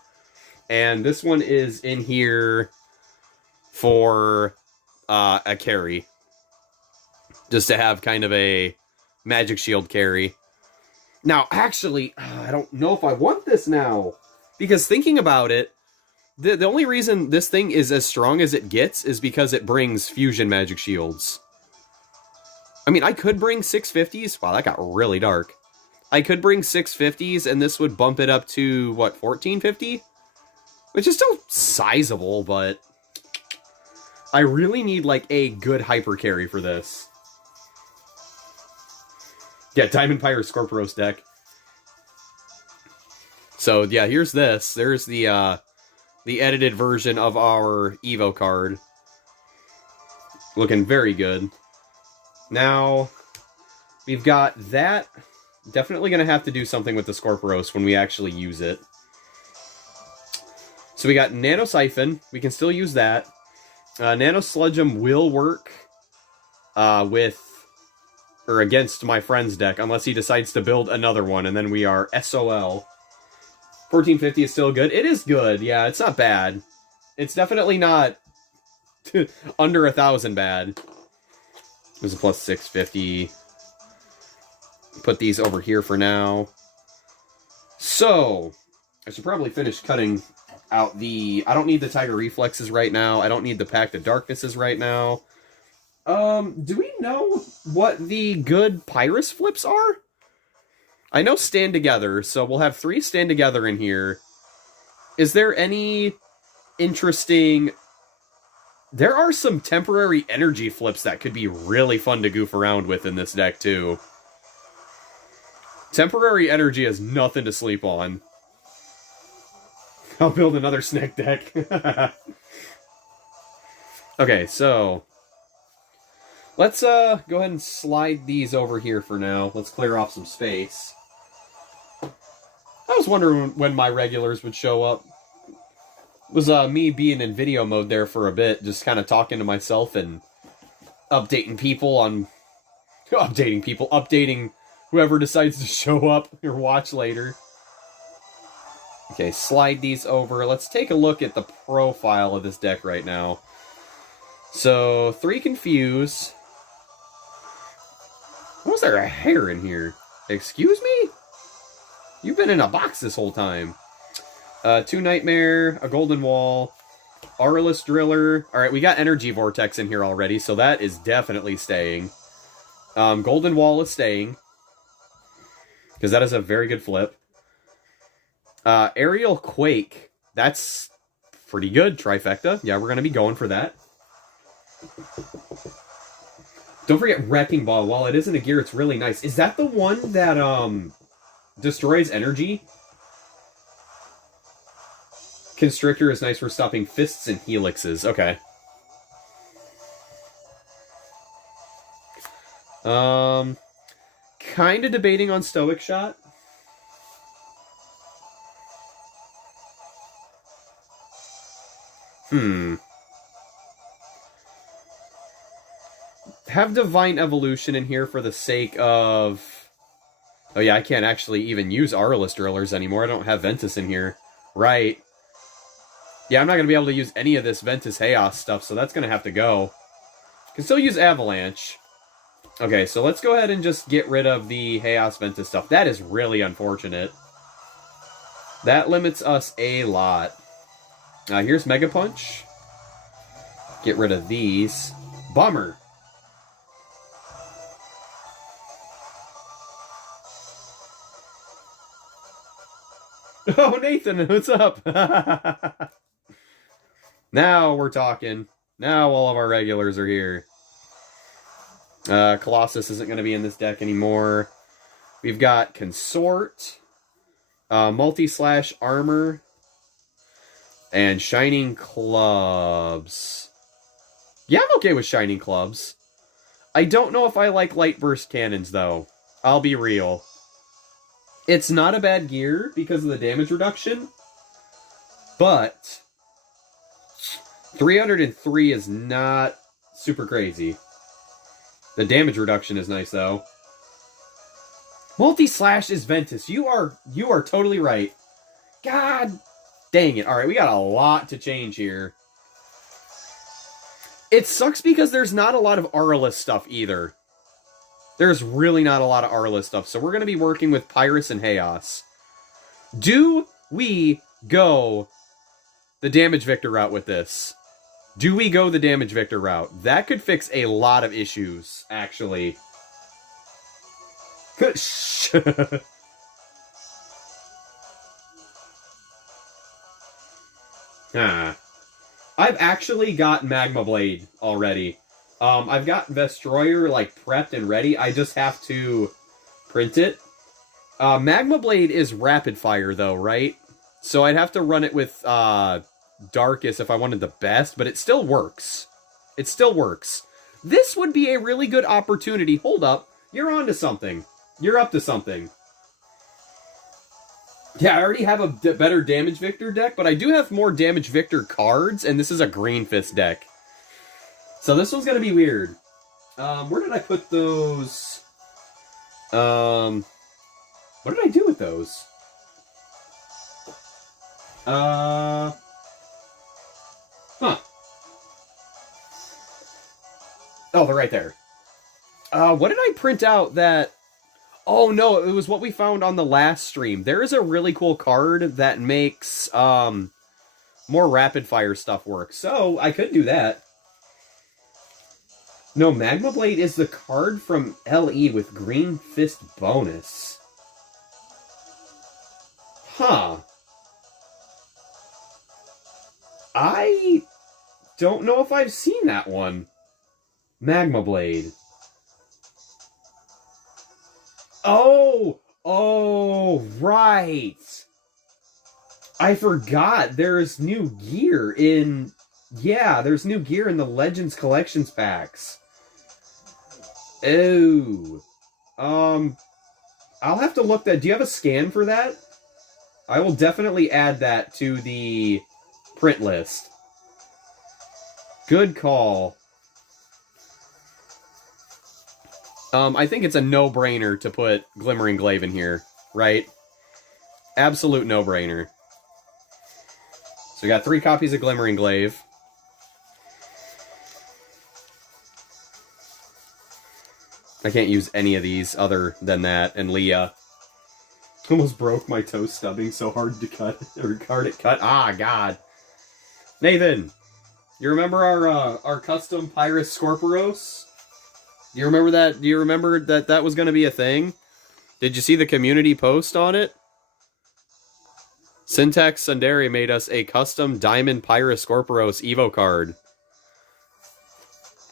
And this one is in here for a carry. Just to have kind of a magic shield carry. Now, actually, I don't know if I want this now. Because thinking about it, the only reason this thing is as strong as it gets is because it brings fusion magic shields. I mean, I could bring 650s. Wow, that got really dark. I could bring 650s, and this would bump it up to, what, 1450? Which is still sizable, but I really need, like, a good hyper carry for this. Yeah, Diamond Pyre Scorpios deck. So, yeah, here's this. There's the edited version of our Evo card. Looking very good. Now, we've got that. Definitely going to have to do something with the Scorpios when we actually use it. So we got Nano Siphon. We can still use that. Nano Sledge'em will work with or against my friend's deck, unless he decides to build another one, and then we are SOL. 1450 is still good. It is good. Yeah, it's not bad. It's definitely not under 1,000 bad. There's a plus 650. Put these over here for now. So, I should probably finish cutting out the... I don't need the Tiger Reflexes right now. I don't need the Pact of Darknesses right now. Do we know what the good Pyrus flips are? I know Stand Together, so we'll have 3 Stand Together in here. Is there any interesting... There are some temporary energy flips that could be really fun to goof around with in this deck, too. Temporary energy is nothing to sleep on. I'll build another snack deck. Okay, so... let's go ahead and slide these over here for now. Let's clear off some space. I was wondering when my regulars would show up. It was me being in video mode there for a bit, just kind of talking to myself and updating people on... updating whoever decides to show up or watch later. Okay, slide these over. Let's take a look at the profile of this deck right now. So, 3 Confuse. Why was there a hair in here? Excuse me? You've been in a box this whole time. 2 Nightmare, a Golden Wall, Aurelus Driller. Alright, we got Energy Vortex in here already, so that is definitely staying. Golden Wall is staying, because that is a very good flip. Aerial Quake, that's pretty good, trifecta. Yeah, we're going to be going for that. Don't forget Wrecking Ball. While it isn't a gear, it's really nice. Is that the one that, destroys energy? Constrictor is nice for stopping fists and helixes. Okay. Kind of debating on Stoic Shot. Have Divine Evolution in here for the sake of... oh yeah, I can't actually even use Aurelus Drillers anymore. I don't have Ventus in here. Right. Yeah, I'm not going to be able to use any of this Ventus Chaos stuff, so that's going to have to go. Can still use Avalanche. Okay, so let's go ahead and just get rid of the Chaos Ventus stuff. That is really unfortunate. That limits us a lot. Here's Mega Punch. Get rid of these. Bummer. Oh, Nathan, what's up? Now we're talking. Now all of our regulars are here. Colossus isn't going to be in this deck anymore. We've got Consort, Multi-Slash Armor, and Shining Clubs. Yeah, I'm okay with Shining Clubs. I don't know if I like Light Burst Cannons, though. I'll be real. It's not a bad gear because of the damage reduction, but 303 is not super crazy. The damage reduction is nice, though. Multi-Slash is Ventus. You are totally right. God dang it. Alright, we got a lot to change here. It sucks because there's not a lot of Aurelus stuff either. There's really not a lot of Aurelus stuff, so we're going to be working with Pyrus and Chaos. Do we go the Damage Victor route with this? Do we go the Damage Victor route? That could fix a lot of issues, actually. I've actually got Magma Blade already. I've got Vestroyer, like, prepped and ready. I just have to print it. Magma Blade is rapid fire, though, right? So I'd have to run it with, Darkest if I wanted the best, but it still works. It still works. This would be a really good opportunity. Hold up. You're onto something. You're up to something. Yeah, I already have a better Damage Victor deck, but I do have more Damage Victor cards, and this is a Green Fist deck. So this one's going to be weird. Where did I put those? What did I do with those? Huh. Oh, they're right there. What did I print out that... Oh, no, it was what we found on the last stream. There is a really cool card that makes more rapid-fire stuff work. So, I could do that. No, Magma Blade is the card from LE with Green Fist bonus. Huh. I don't know if I've seen that one. Magma Blade. Oh! Oh, right! I forgot there's new gear in... Yeah, there's new gear in the Legends Collections packs. Oh. I'll have to look that. Do you have a scan for that? I will definitely add that to the print list. Good call. I think it's a no-brainer to put Glimmering Glaive in here, right? Absolute no-brainer. So we got 3 copies of Glimmering Glaive. I can't use any of these other than that, and Leah. Almost broke my toe stubbing so hard to cut, or hard it cut. Ah, God. Nathan, you remember our custom Pyrus Scorpiros? Do you remember that? Do you remember that that was going to be a thing? Did you see the community post on it? Syntax Sundari made us a custom Diamond Pyrus Scorpiros Evo card.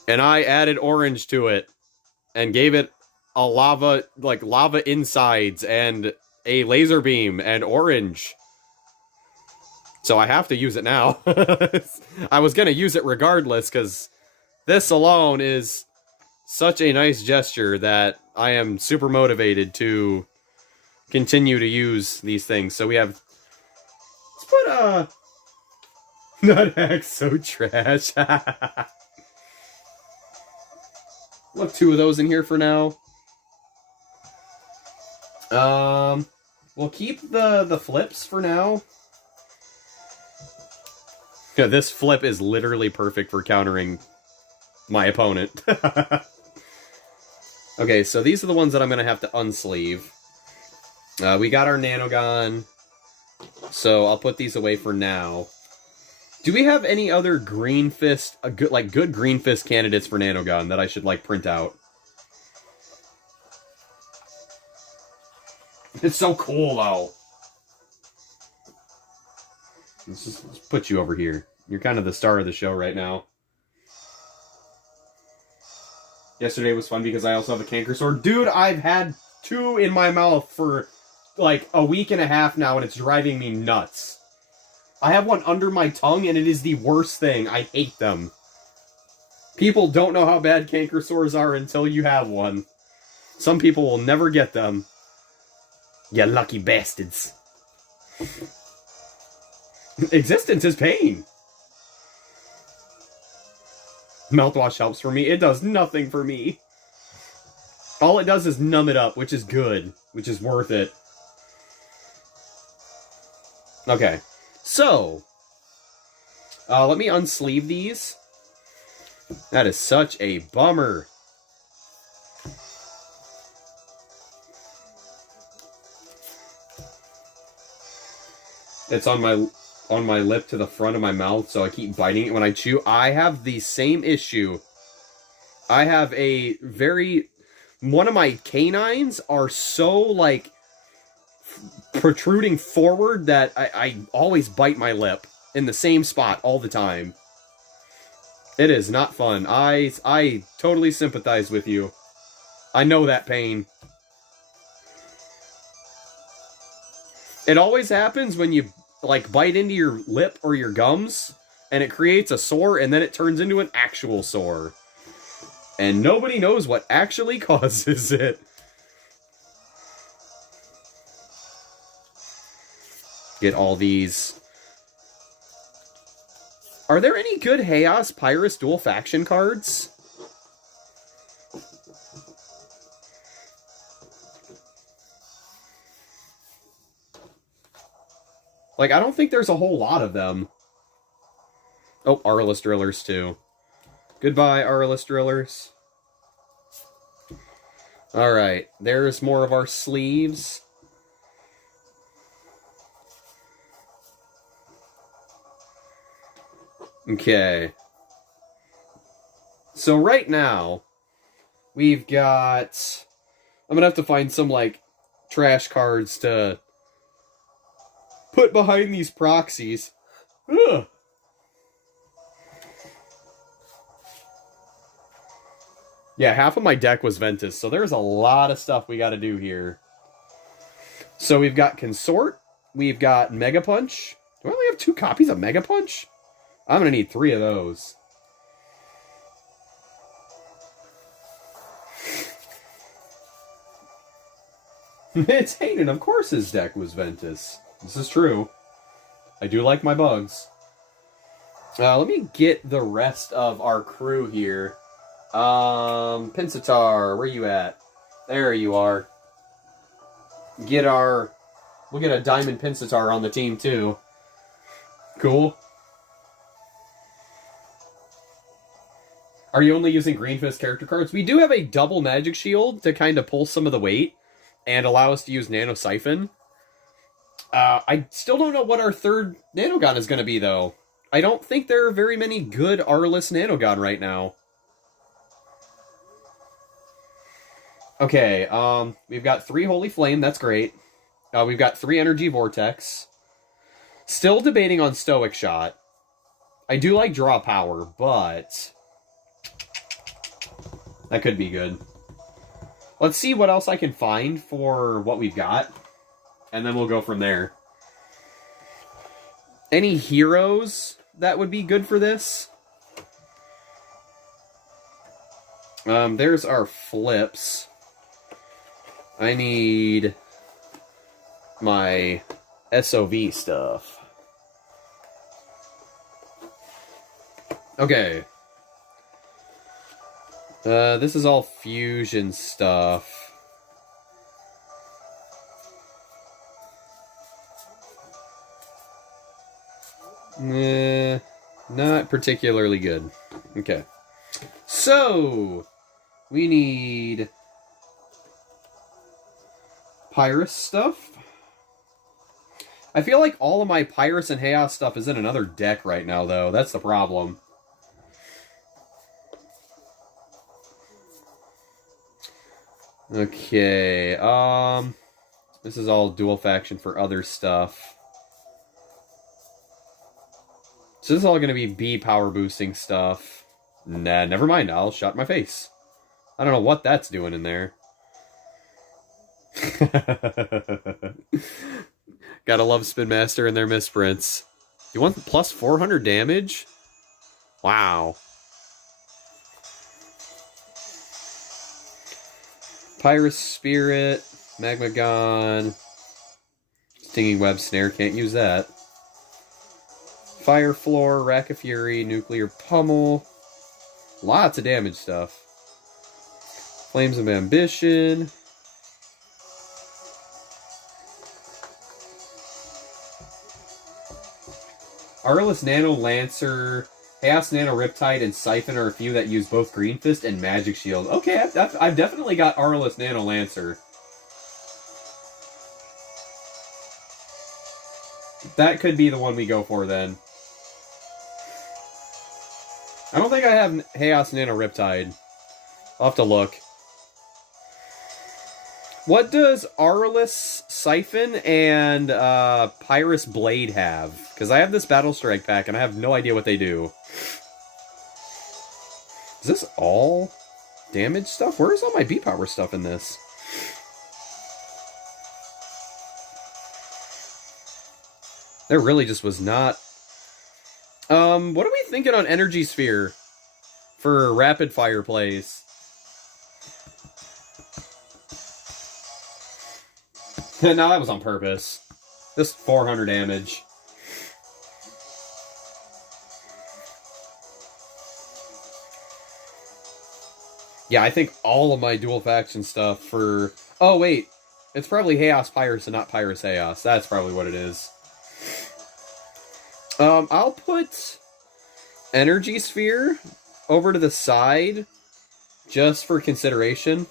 And I added orange to it. And gave it a lava insides and a laser beam and orange. So I have to use it now. I was going to use it regardless, because this alone is such a nice gesture that I am super motivated to continue to use these things. So we have... Let's put Nuthack's so trash. Look, 2 of those in here for now. We'll keep the flips for now. Yeah, this flip is literally perfect for countering my opponent. Okay, so these are the ones that I'm going to have to unsleeve. We got our Nanogon, so I'll put these away for now. Do we have any other Green Fist, good Green Fist candidates for Nanogon that I should, print out? It's so cool, though. Let's put you over here. You're kind of the star of the show right now. Yesterday was fun because I also have a canker sore. Dude, I've had 2 in my mouth for, a week and a half now, and it's driving me nuts. I have one under my tongue, and it is the worst thing. I hate them. People don't know how bad canker sores are until you have one. Some people will never get them. You lucky bastards. Existence is pain. Mouthwash helps for me. It does nothing for me. All it does is numb it up, which is good. Which is worth it. Okay. So, let me unsleeve these. That is such a bummer. It's on my lip to the front of my mouth, so I keep biting it when I chew. I have the same issue. I have one of my canines are so, protruding forward that I always bite my lip in the same spot all the time. It is not fun. I totally sympathize with you. I know that pain. It always happens when you, bite into your lip or your gums, and it creates a sore, and then it turns into an actual sore. And nobody knows what actually causes it. Get all these. Are there any good Chaos Pyrus dual faction cards? I don't think there's a whole lot of them. Oh, Aurelus Drillers, too. Goodbye, Aurelus Drillers. Alright, there's more of our sleeves. Okay. So right now, we've got... I'm gonna have to find some, trash cards to put behind these proxies. Ugh. Yeah, half of my deck was Ventus, so there's a lot of stuff we got to do here. So we've got Consort, we've got Mega Punch. Do I only have 2 copies of Mega Punch? I'm going to need 3 of those. It's Hayden, of course his deck was Ventus. This is true. I do like my bugs. Let me get the rest of our crew here. Pensatar, where you at? There you are. We'll get a Diamond Pensatar on the team too. Cool. Are you only using Green Fist character cards? We do have a double Magic Shield to kind of pull some of the weight and allow us to use Nano Siphon. I still don't know what our third Nanogon is going to be, though. I don't think there are very many good Arliss Nanogon right now. Okay, we've got 3 Holy Flame, that's great. We've got 3 Energy Vortex. Still debating on Stoic Shot. I do like Draw Power, but that could be good. Let's see what else I can find for what we've got, and then we'll go from there. Any heroes that would be good for this? There's our flips. I need my SOV stuff. Okay. This is all fusion stuff. Not particularly good. Okay. So, we need Pyrus stuff. I feel like all of my Pyrus and Chaos stuff is in another deck right now, though. That's the problem. Okay, this is all dual faction for other stuff. So this is all going to be B power boosting stuff. Nah, never mind, I'll shut my face. I don't know what that's doing in there. Gotta love Spin Master and their misprints. You want plus 400 damage? Wow. Pyrus Spirit, Magmagon, Stinging Web Snare, can't use that. Fire Floor, Rack of Fury, Nuclear Pummel. Lots of damage stuff. Flames of Ambition. Arliss Nano Lancer, Chaos Nano Riptide, and Siphon are a few that use both Green Fist and Magic Shield. Okay, I've definitely got Arliss Nano Lancer. That could be the one we go for then. I don't think I have Chaos Nano Riptide. I'll have to look. What does Arliss Siphon and Pyrus Blade have? Because I have this Battle Strike pack and I have no idea what they do. Is this all damage stuff? Where's all my B-Power stuff in this? There really just was not... what are we thinking on Energy Sphere for rapid fire plays? No, that was on purpose. Just 400 damage. Yeah, I think all of my dual faction stuff for... Oh, wait. It's probably Chaos Pyrus and not Pyrus Chaos. That's probably what it is. I'll put Energy Sphere over to the side just for consideration.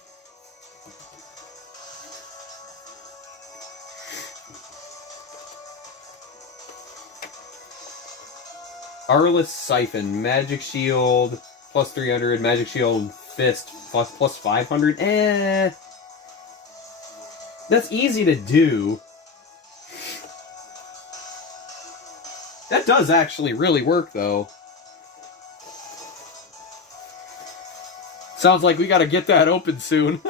Arliss Siphon, Magic Shield, plus 300, Magic Shield, Fist, plus 500. That's easy to do. That does actually really work, though. Sounds like we gotta get that open soon.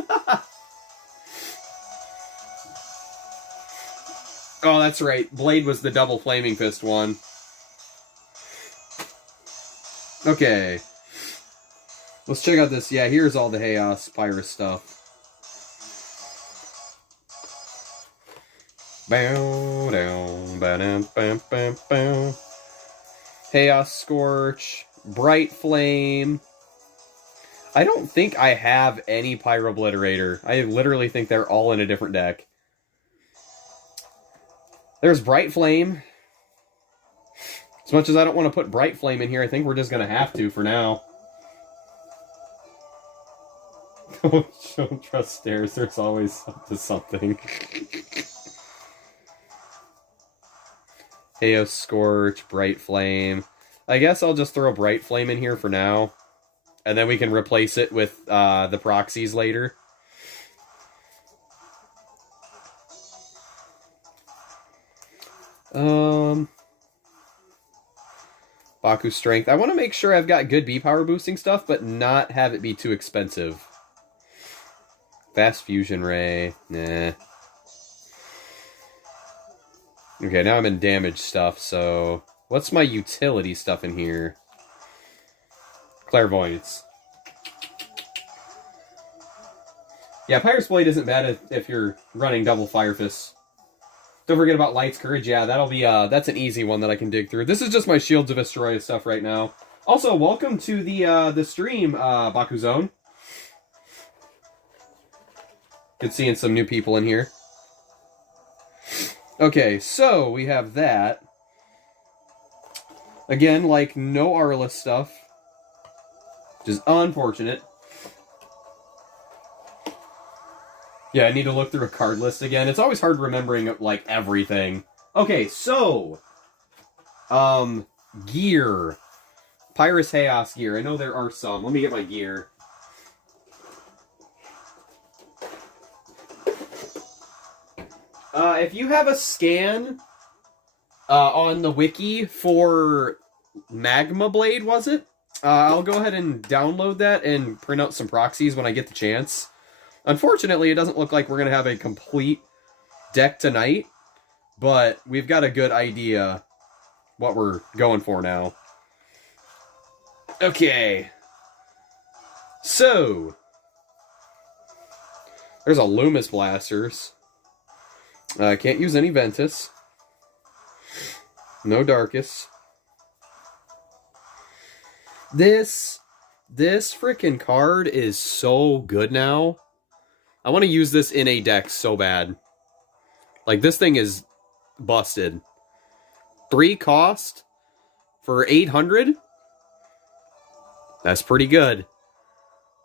Oh, that's right. Blade was the double Flaming Fist one. Okay. Let's check out this. Yeah, here's all the Chaos Pyrus stuff. Bow, down, ba-dum, bam, bam, bam. Chaos Scorch. Bright Flame. I don't think I have any Pyrobliterator. I literally think they're all in a different deck. There's Bright Flame. As much as I don't want to put Bright Flame in here, I think we're just going to have to for now. Don't trust stairs. There's always up to something. Chaos Scorch, Bright Flame. I guess I'll just throw Bright Flame in here for now. And then we can replace it with the proxies later. Baku Strength. I want to make sure I've got good B-Power boosting stuff, but not have it be too expensive. Fast Fusion Ray. Nah. Okay, now I'm in damage stuff, so... What's my utility stuff in here? Clairvoyance. Yeah, Pyrus Blade isn't bad if you're running double Fire Fists. Don't forget about Light's Courage. Yeah, that'll be that's an easy one that I can dig through. This is just my Shields of Asteroia stuff right now. Also, welcome to the stream, Baku Zone. Good seeing some new people in here. Okay, so we have that. Again, like no Arliss stuff. Which is unfortunate. Yeah, I need to look through a card list again. It's always hard remembering, like, everything. Okay, so... gear. Pyrus Chaos gear. I know there are some. Let me get my gear. If you have a scan on the wiki for Magma Blade, was it? I'll go ahead and download that and print out some proxies when I get the chance. Unfortunately, it doesn't look like we're going to have a complete deck tonight, but we've got a good idea what we're going for now. Okay. So, there's a Loomis Blasters. Can't use any Ventus. No Darkus. This freaking card is so good now. I want to use this in a deck so bad. Like, this thing is busted. 3 cost for 800? That's pretty good.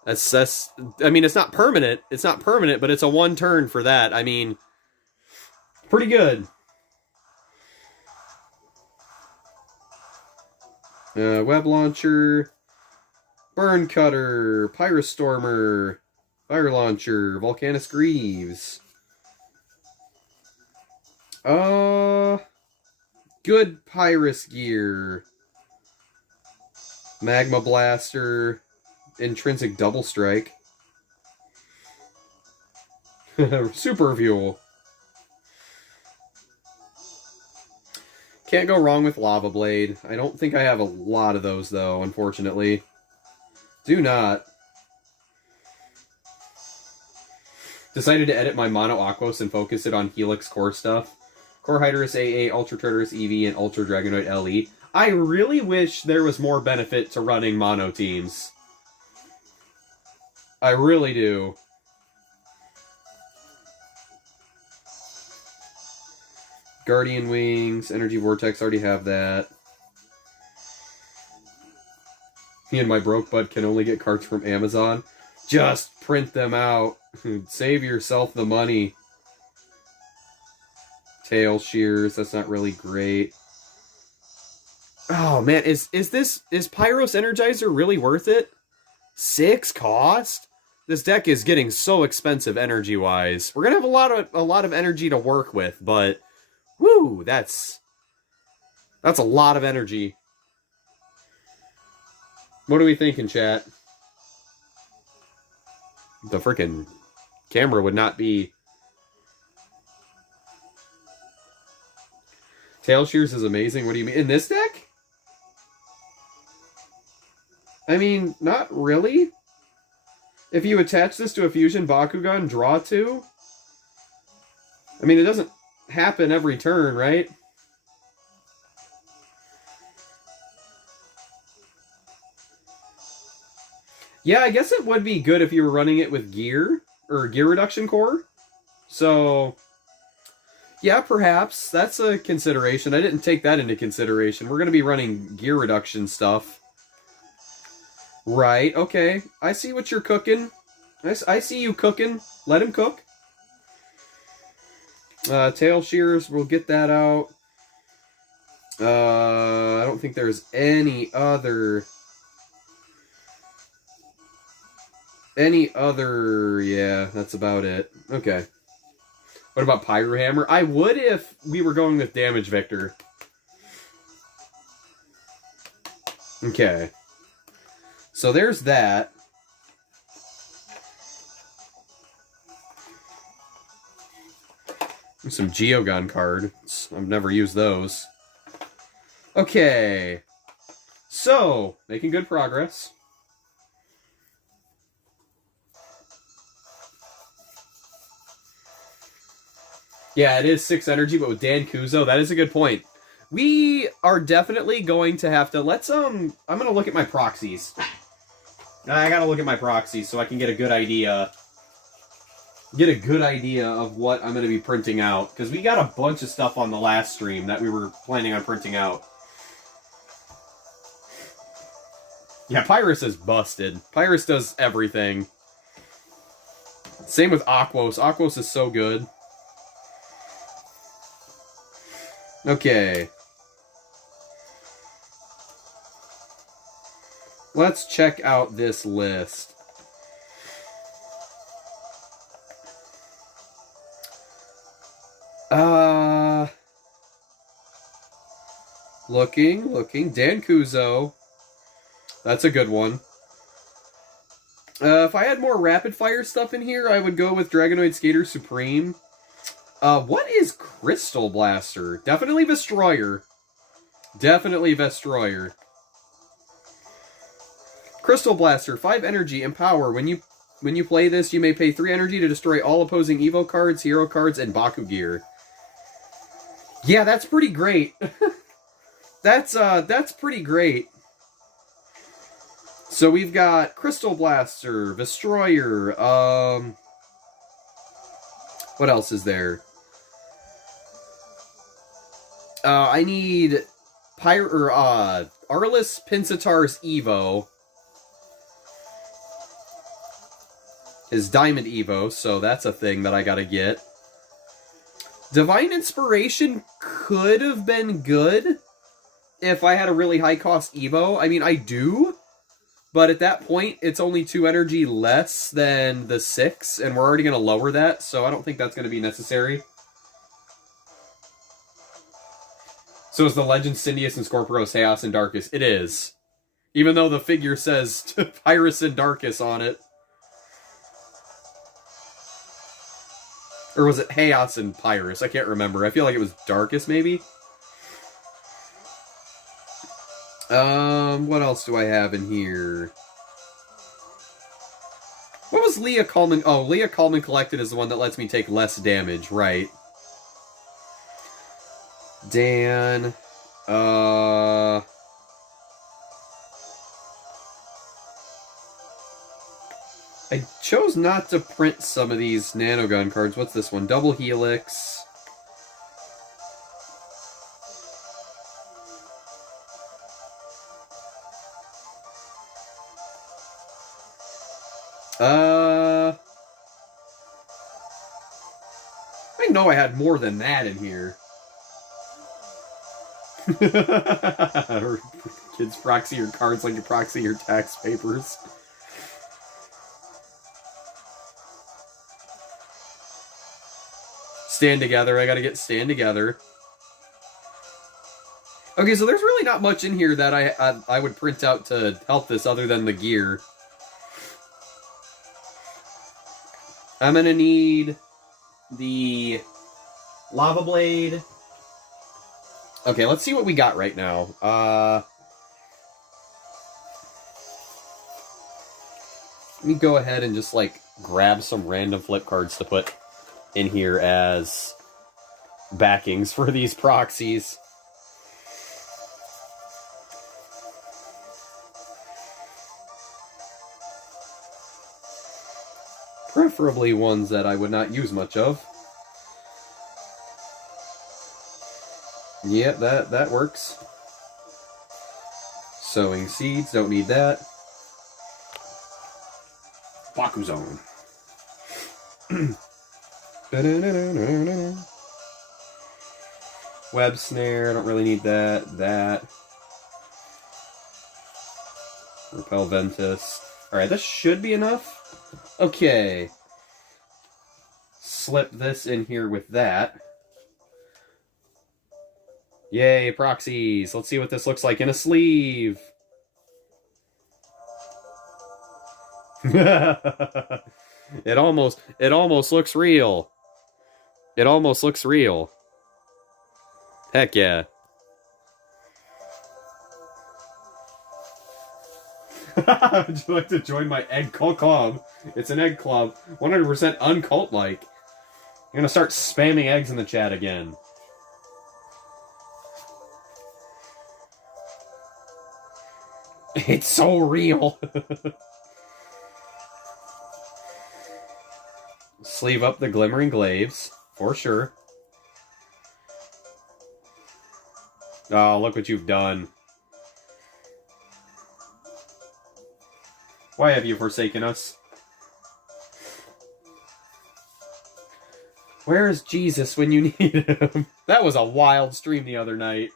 That's I mean, it's not permanent. It's not permanent, but it's a 1 turn for that. I mean, pretty good. Web Launcher, Burn Cutter, Pyrostormer, Fire Launcher, Volcanus Greaves. Good Pyrus gear. Magma Blaster, Intrinsic Double Strike. Super Fuel. Can't go wrong with Lava Blade. I don't think I have a lot of those, though, unfortunately. Do not. Decided to edit my Mono Aquos and focus it on Helix core stuff. Core Hydrus AA, Ultra Turtles EV, and Ultra Dragonoid LE. I really wish there was more benefit to running mono teams. I really do. Guardian Wings, Energy Vortex, already have that. Me and my broke bud can only get cards from Amazon. Just print them out. Save yourself the money. Tail Shears, that's not really great. Oh man, is Pyros Energizer really worth it? 6 cost? This deck is getting so expensive energy-wise. We're gonna have a lot of energy to work with, but woo, that's That's a lot of energy. What are we thinking, chat? The freaking camera would not be... Tail Shears is amazing. What do you mean? In this deck? I mean, not really. If you attach this to a Fusion Bakugan, draw 2. I mean, it doesn't happen every turn, right? Yeah, I guess it would be good if you were running it with gear, or gear reduction core. So, yeah, perhaps. That's a consideration. I didn't take that into consideration. We're going to be running gear reduction stuff. Right, okay. I see what you're cooking. I see you cooking. Let him cook. Tail Shears, we'll get that out. I don't think there's any other... Yeah, that's about it. Okay. What about Pyro Hammer? I would if we were going with Damage Vector. Okay. So there's that. Some Geogun cards. I've never used those. Okay. So, making good progress. Yeah, it is 6 energy, but with Dan Kuzo, that is a good point. We are definitely going to have to... Let's, I'm going to look at my proxies. I gotta look at my proxies so I can get a good idea. Get a good idea of what I'm going to be printing out. Because we got a bunch of stuff on the last stream that we were planning on printing out. Yeah, Pyrus is busted. Pyrus does everything. Same with Aquos. Aquos is so good. Okay. Let's check out this list. Looking. Dan Kuzo. That's a good one. If I had more rapid fire stuff in here, I would go with Dragonoid Skater Supreme. What is Crystal Blaster? Definitely Vestroyer. Definitely Vestroyer. Crystal Blaster, 5 energy and power. When you play this, you may pay 3 energy to destroy all opposing Evo cards, hero cards, and Baku gear. Yeah, that's pretty great. That's pretty great. So we've got Crystal Blaster, Vestroyer, what else is there? I need Arliss Pinsitars Evo. His Diamond Evo, so that's a thing that I gotta get. Divine Inspiration could have been good if I had a really high cost Evo. I mean, I do, but at that point, it's only 2 energy less than the 6, and we're already going to lower that, so I don't think that's going to be necessary. So is the Legend Syndius and Scorpios Chaos and Darkus? It is. Even though the figure says Pyrus and Darkus on it. Or was it Chaos and Pyrus? I can't remember. I feel like it was Darkus, maybe? What else do I have in here? What was Leah Coleman? Oh, Leah Coleman Collected is the one that lets me take less damage, right? Dan, I chose not to print some of these Nanogun cards. What's this one? Double Helix. I know I had more than that in here. Kids proxy your cards like you proxy your tax papers. Stand Together. I gotta get Stand Together. Okay, so there's really not much in here that I would print out to help this other than the gear. I'm gonna need the lava blade. Okay, let's see what we got right now. Let me go ahead and just, like, grab some random flip cards to put in here as backings for these proxies. Preferably ones that I would not use much of. Yeah, that works. Sowing seeds, don't need that. BAKUGAN. Web snare, don't really need that. That. Repel Ventus. Alright, this should be enough. Okay. Slip this in here with that. Yay, proxies. Let's see what this looks like in a sleeve. It almost looks real. It almost looks real. Heck yeah. Would you like to join my egg cult club? It's an egg club. 100% uncult-like. I'm gonna start spamming eggs in the chat again. It's so real. Sleeve up the glimmering glaives, for sure. Oh, look what you've done. Why have you forsaken us? Where is Jesus when you need him? That was a wild stream the other night.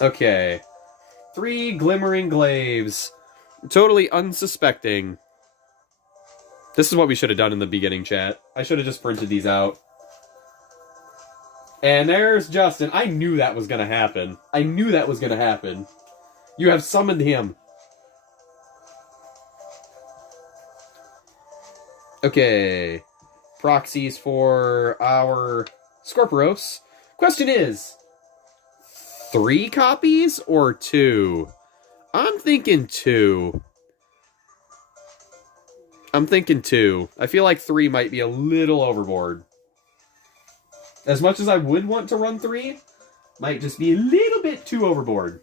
Okay. 3 glimmering glaives. Totally unsuspecting. This is what we should have done in the beginning, chat. I should have just printed these out. And there's Justin. I knew that was going to happen. I knew that was going to happen. You have summoned him. Okay. Proxies for our Scorpios. Question is, 3 copies or 2? I'm thinking 2. I'm thinking 2. I feel like 3 might be a little overboard. As much as I would want to run 3, might just be a little bit too overboard.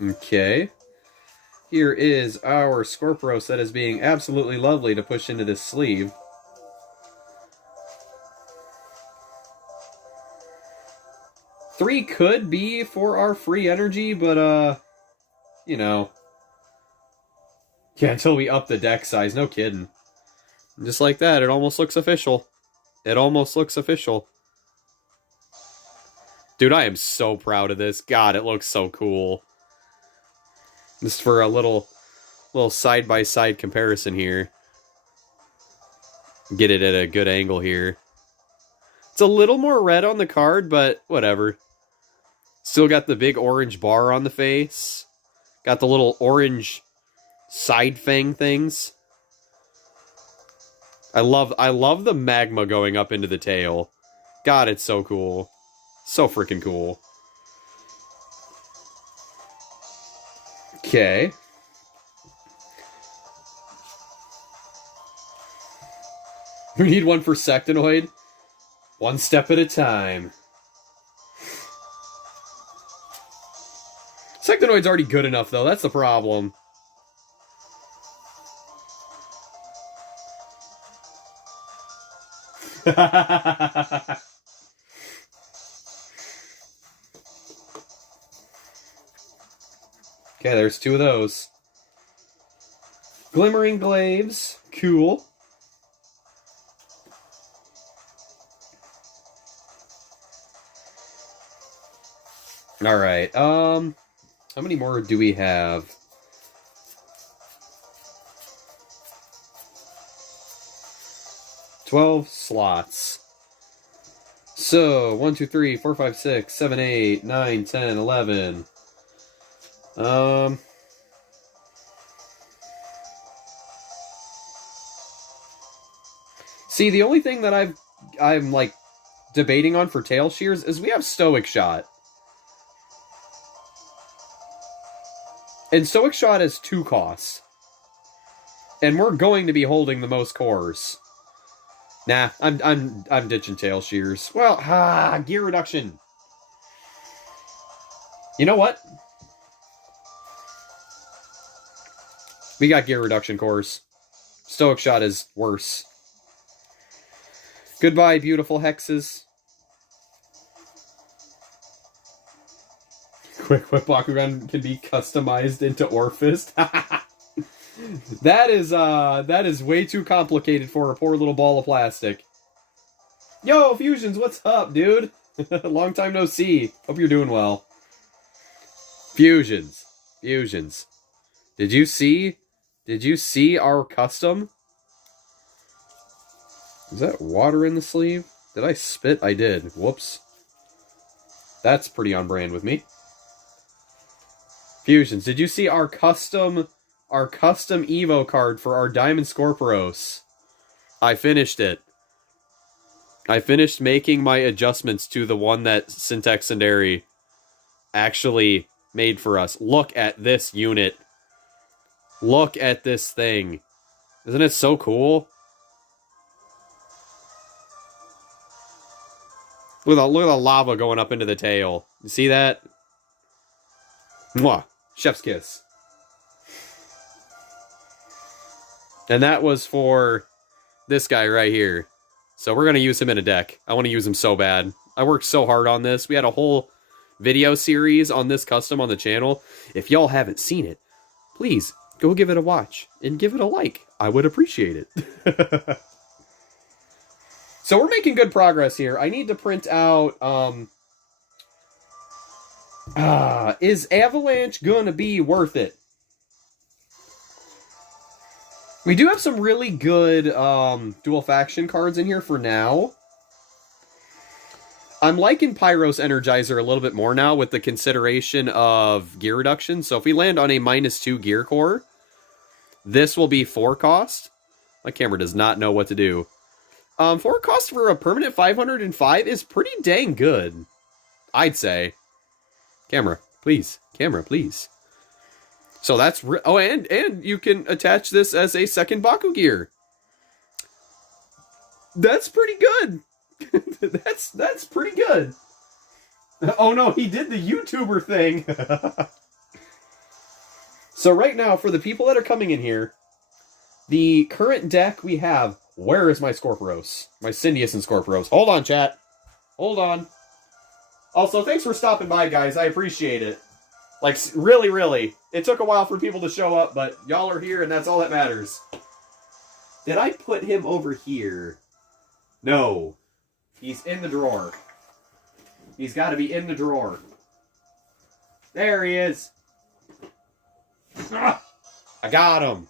Okay. Here is our Scorpios that is being absolutely lovely to push into this sleeve. Three could be for our free energy, but, you know. Yeah, until we up the deck size, no kidding. Just like that, it almost looks official. It almost looks official. Dude, I am so proud of this. God, it looks so cool. Just for a little side-by-side comparison here. Get it at a good angle here. It's a little more red on the card, but whatever. Still got the big orange bar on the face. Got the little orange side fang things. I love the magma going up into the tail. God, it's so cool. So freaking cool. Okay. We need one for Sectinoid. One step at a time. Sectinoid's already good enough, though. That's the problem. Okay, there's 2 of those. Glimmering Glaives. Cool. Alright, how many more do we have? $12 slots. So, 1, 2, 3, 4, 5, 6, 7, 8, 9, 10, 11. See, the only thing that I'm like debating on for Tail Shears is we have Stoic Shot. And Stoic Shot has 2 costs. And we're going to be holding the most cores. Nah, I'm ditching Tail Shears. Well, gear reduction. You know what? We got gear reduction cores. Stoic Shot is worse. Goodbye, beautiful hexes. Quick Whip Bakugan can be customized into Orphist. That is way too complicated for a poor little ball of plastic. Yo, Fusions, what's up, dude? Long time no see. Hope you're doing well. Fusions. Did you see our custom? Is that water in the sleeve? Did I spit? I did. Whoops. That's pretty on brand with me. Fusions, did you see our custom Evo card for our Diamond Scorpios? I finished it. I finished making my adjustments to the one that Syntax Senderi actually made for us. Look at this unit. Look at this thing. Isn't it so cool? Look at the lava going up into the tail. You see that? Mwah. Chef's kiss. And that was for this guy right here. So we're going to use him in a deck. I want to use him so bad. I worked so hard on this. We had a whole video series on this custom on the channel. If y'all haven't seen it, please go give it a watch and give it a like. I would appreciate it. So we're making good progress here. I need to print out... is Avalanche gonna be worth it? We do have some really good dual faction cards in here for now. I'm liking Pyros Energizer a little bit more now with the consideration of gear reduction. So if we land on a -2 gear core, this will be 4 cost. My camera does not know what to do. 4 cost for a permanent 505 is pretty dang good, I'd say. Camera, please. Camera, please. So that's... and you can attach this as a second Baku gear. That's pretty good. that's pretty good. Oh no, he did the YouTuber thing. So right now, for the people that are coming in here, the current deck we have... Where is my Scorpios? My Syndius and Scorpios. Hold on, chat. Hold on. Also, thanks for stopping by, guys. I appreciate it. Like, really, really. It took a while for people to show up, but y'all are here, and that's all that matters. Did I put him over here? No. He's in the drawer. He's got to be in the drawer. There he is. Ah, I got him.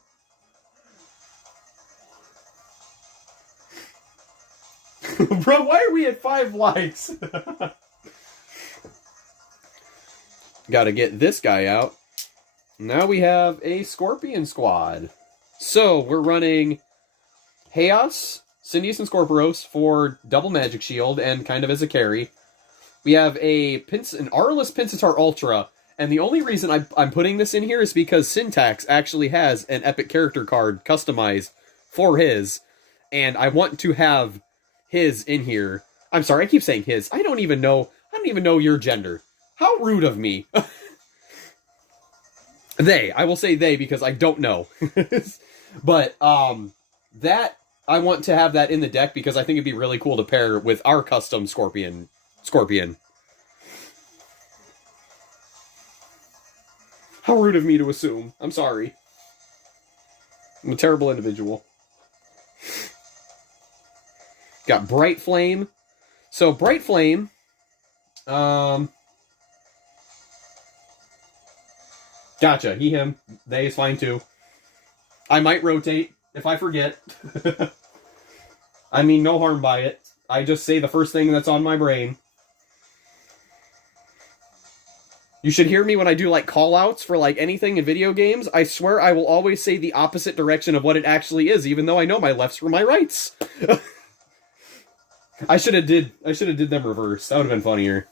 Bro, why are we at 5 likes? Gotta get this guy out. Now we have a Scorpion squad. So, we're running Chaos, Syndius and Scorpios for double Magic Shield and kind of as a carry. We have an Aurelus Pincitar Ultra, and the only reason I'm putting this in here is because Syntax actually has an epic character card customized for his, and I want to have his in here. I'm sorry, I keep saying his. I don't even know your gender. How rude of me. They. I will say they because I don't know. But, that, I want to have that in the deck because I think it'd be really cool to pair with our custom Scorpion. How rude of me to assume. I'm sorry. I'm a terrible individual. Got Bright Flame. So, Bright Flame, Gotcha. He, him. They is fine too. I might rotate if I forget. I mean, no harm by it. I just say the first thing that's on my brain. You should hear me when I do, like, call-outs for, like, anything in video games. I swear I will always say the opposite direction of what it actually is, even though I know my lefts from my rights. I should have did them reverse. That would have been funnier.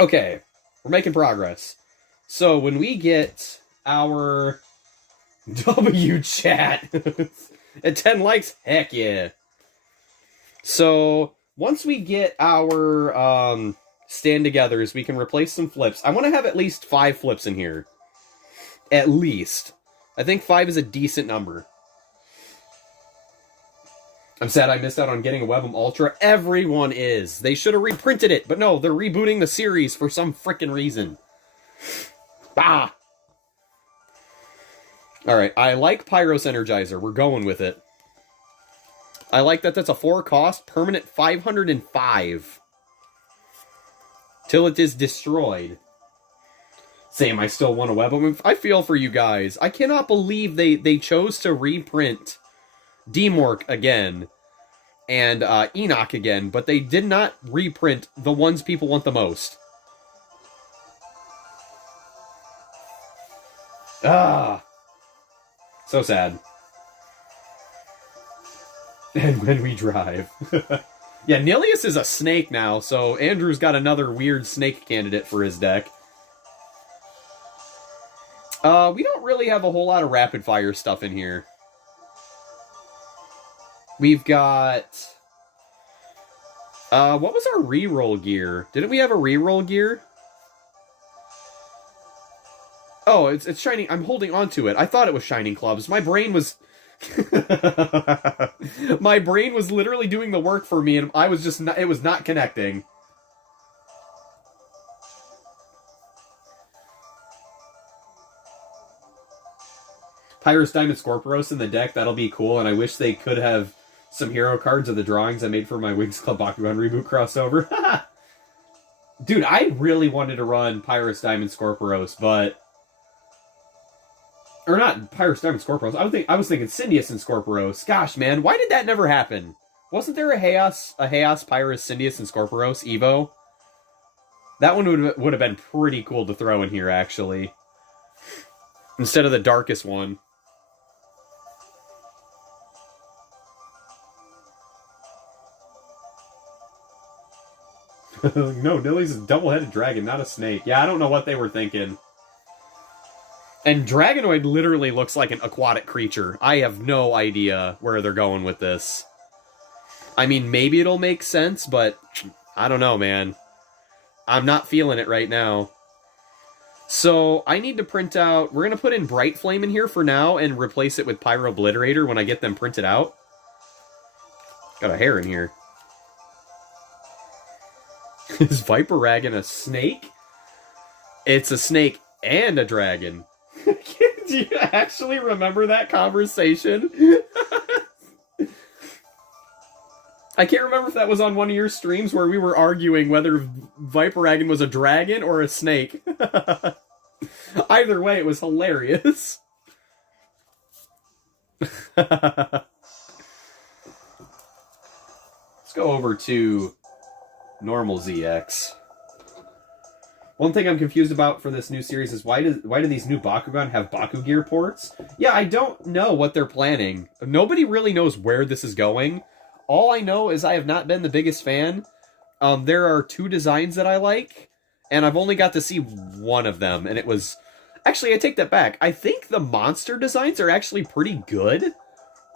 Okay. We're making progress. So, when we get our W chat at 10 likes, heck yeah. So, once we get our stand-togethers, we can replace some flips. I want to have at least 5 flips in here. At least. I think 5 is a decent number. I'm sad I missed out on getting a Webm Ultra. Everyone is. They should have reprinted it, but no, they're rebooting the series for some frickin' reason. Bah! Alright, I like Pyros Energizer. We're going with it. I like that that's a 4 cost, permanent 505. Till it is destroyed. Same, I still want a Webm. I feel for you guys. I cannot believe they chose to reprint Demork again and Enoch again, but they did not reprint the ones people want the most. Ah, so sad. And when we drive. Yeah, Nilius is a snake now, so Andrew's got another weird snake candidate for his deck. We don't really have a whole lot of rapid fire stuff in here. We've got... what was our reroll gear? Didn't we have a reroll gear? Oh, it's shining. I'm holding on to it. I thought it was shining clubs. My brain was... My brain was literally doing the work for me, and I was just not... It was not connecting. Pyrus Diamond Scorpios in the deck. That'll be cool, and I wish they could have some hero cards of the drawings I made for my Wings Club Bakugan reboot crossover. Dude, I really wanted to run Pyrus Diamond Scorpios, but... Or not Pyrus Diamond Scorpios. I was thinking Syndius and Scorpios. Gosh, man, why did that never happen? Wasn't there a Chaos Pyrus Syndius and Scorpios Evo? That one would have been pretty cool to throw in here, actually. Instead of the darkest one. No, Nilly's a double-headed dragon, not a snake. Yeah, I don't know what they were thinking. And Dragonoid literally looks like an aquatic creature. I have no idea where they're going with this. I mean, maybe it'll make sense, but I don't know, man. I'm not feeling it right now. So, I need to print out... We're going to put in Bright Flame in here for now and replace it with Pyro Obliterator when I get them printed out. Got a hair in here. Is Viper-Ragon a snake? It's a snake and a dragon. Do you actually remember that conversation? I can't remember if that was on one of your streams where we were arguing whether Viper-Ragon was a dragon or a snake. Either way, it was hilarious. Let's go over to normal ZX. One thing I'm confused about for this new series is why do these new Bakugan have Bakugear ports? Yeah, I don't know what they're planning. Nobody really knows where this is going. All I know is I have not been the biggest fan. There are 2 designs that I like, and I've only got to see one of them, and it was... Actually, I take that back. I think the monster designs are actually pretty good.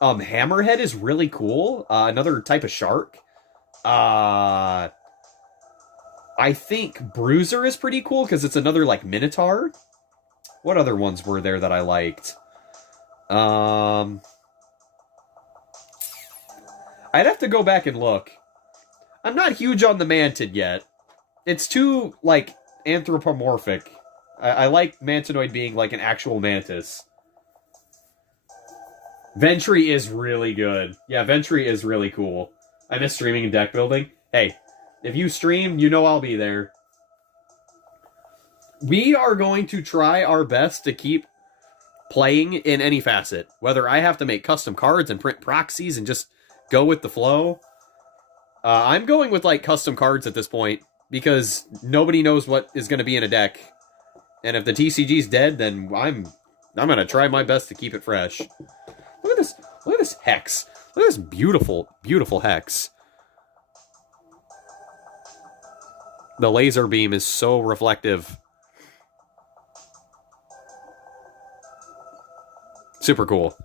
Hammerhead is really cool. Another type of shark. I think Bruiser is pretty cool because it's another, like, Minotaur. What other ones were there that I liked? I'd have to go back and look. I'm not huge on the Mantid yet. It's too, like, anthropomorphic. I like Mantinoid being, like, an actual mantis. Ventry is really good. Yeah, Ventry is really cool. I miss streaming and deck building. Hey, if you stream, you know I'll be there. We are going to try our best to keep playing in any facet. Whether I have to make custom cards and print proxies and just go with the flow. I'm going with, like, custom cards at this point, because nobody knows what is going to be in a deck. And if the TCG's dead, then I'm going to try my best to keep it fresh. Look at this. Look at this hex. Look at this beautiful, beautiful hex. The laser beam is so reflective. Super cool.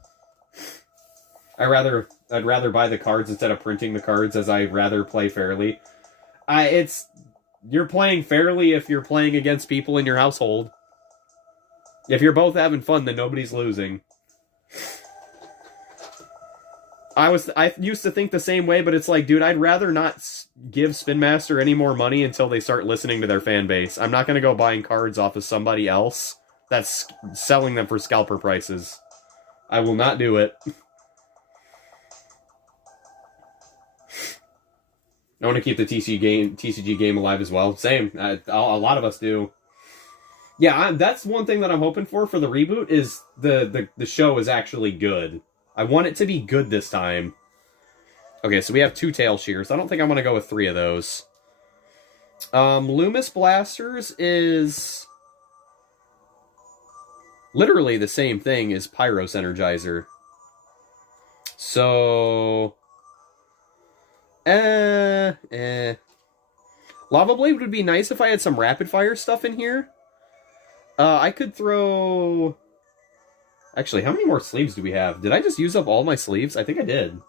I'd rather buy the cards instead of printing the cards, as I'd rather play fairly. You're playing fairly if you're playing against people in your household. If you're both having fun, then nobody's losing. I used to think the same way, but it's like, dude, I'd rather not give Spin Master any more money until they start listening to their fan base. I'm not going to go buying cards off of somebody else that's selling them for scalper prices. I will not do it. I want to keep the TCG game alive as well. Same. A lot of us do. Yeah, that's one thing that I'm hoping for the reboot, is the show is actually good. I want it to be good this time. Okay, so we have 2 Tail Shears. I don't think I want to go with 3 of those. Loomis Blasters is literally the same thing as Pyros Energizer. So... Lava Blade would be nice if I had some rapid fire stuff in here. I could throw... Actually, how many more sleeves do we have? Did I just use up all my sleeves? I think I did.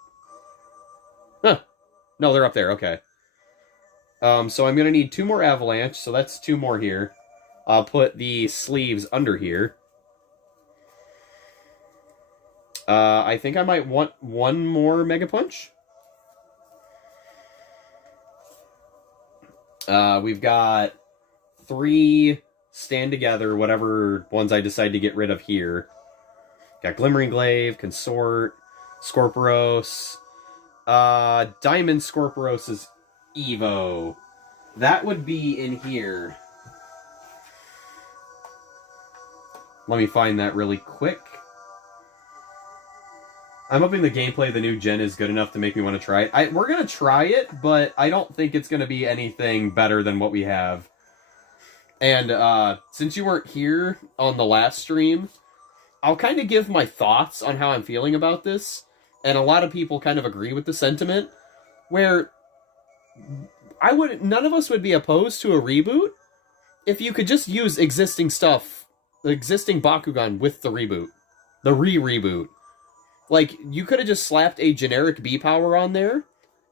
Huh. No, they're up there. Okay. So I'm going to need 2 more Avalanche, so that's 2 more here. I'll put the sleeves under here. I think I might want 1 more Mega Punch. We've got 3 Stand Together, whatever ones I decide to get rid of here. Got Glimmering Glaive, Consort, Scorpiros. Diamond Scorpiros is Evo. That would be in here. Let me find that really quick. I'm hoping the gameplay of the new gen is good enough to make me want to try it. We're going to try it, but I don't think it's going to be anything better than what we have. And since you weren't here on the last stream, I'll kind of give my thoughts on how I'm feeling about this. And a lot of people kind of agree with the sentiment, where none of us would be opposed to a reboot if you could just use existing stuff, existing Bakugan with the reboot. The reboot. Like, you could have just slapped a generic B power on there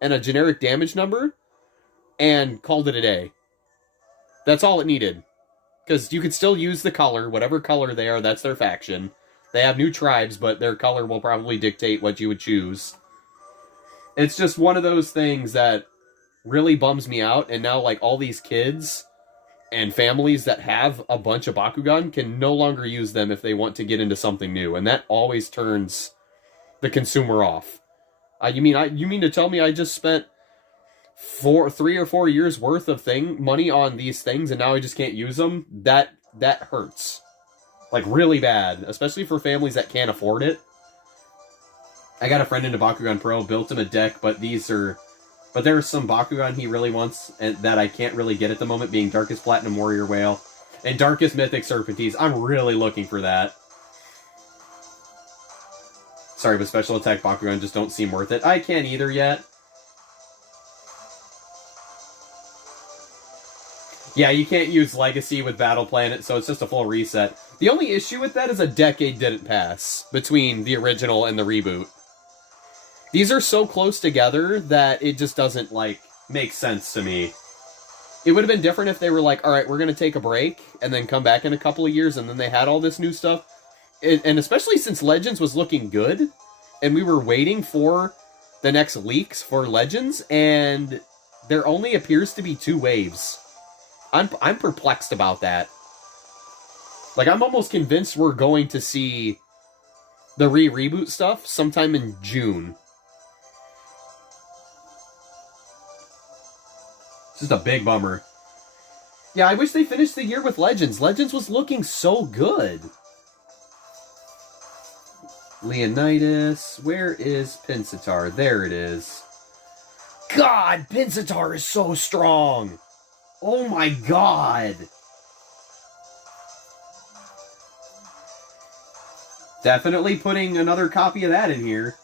and a generic damage number and called it a day. That's all it needed. Because you could still use the color, whatever color they are, that's their faction. They have new tribes, but their color will probably dictate what you would choose. It's just one of those things that really bums me out, and now, like, all these kids and families that have a bunch of Bakugan can no longer use them if they want to get into something new, and that always turns the consumer off. You mean to tell me I just spent 3 or 4 years worth of money on these things, and now I just can't use them? That hurts. Like, really bad. Especially for families that can't afford it. I got a friend into Bakugan Pro, built him a deck, but there are some Bakugan he really wants that I can't really get at the moment, being Darkest Platinum Warrior Whale and Darkest Mythic Serpentines. I'm really looking for that. Sorry, but special attack Bakugan just don't seem worth it. I can't either yet. Yeah, you can't use Legacy with Battle Planet, so it's just a full reset. The only issue with that is a decade didn't pass between the original and the reboot. These are so close together that it just doesn't, like, make sense to me. It would have been different if they were like, alright, we're going to take a break, and then come back in a couple of years, and then they had all this new stuff. And especially since Legends was looking good, and we were waiting for the next leaks for Legends, and there only appears to be 2 waves. I'm perplexed about that. Like, I'm almost convinced we're going to see the reboot stuff sometime in June. It's just a big bummer. Yeah, I wish they finished the year with Legends. Legends was looking so good. Leonidas. Where is Pinsittar? There it is. God, Pinsittar is so strong. Oh my god. Definitely putting another copy of that in here.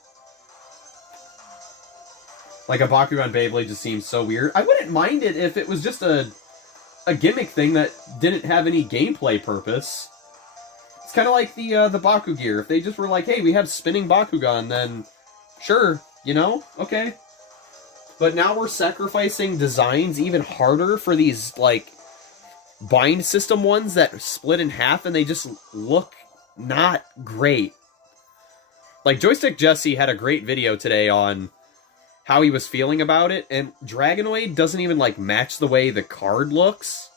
Like a Bakugan Beyblade just seems so weird. I wouldn't mind it if it was just a gimmick thing that didn't have any gameplay purpose. It's kind of like the Bakugear. If they just were like, hey, we have spinning Bakugan, then sure, you know, okay. But now we're sacrificing designs even harder for these, like, bind system ones that split in half and they just look not great. Like, Joystick Jesse had a great video today on how he was feeling about it, and Dragonoid doesn't even, like, match the way the card looks.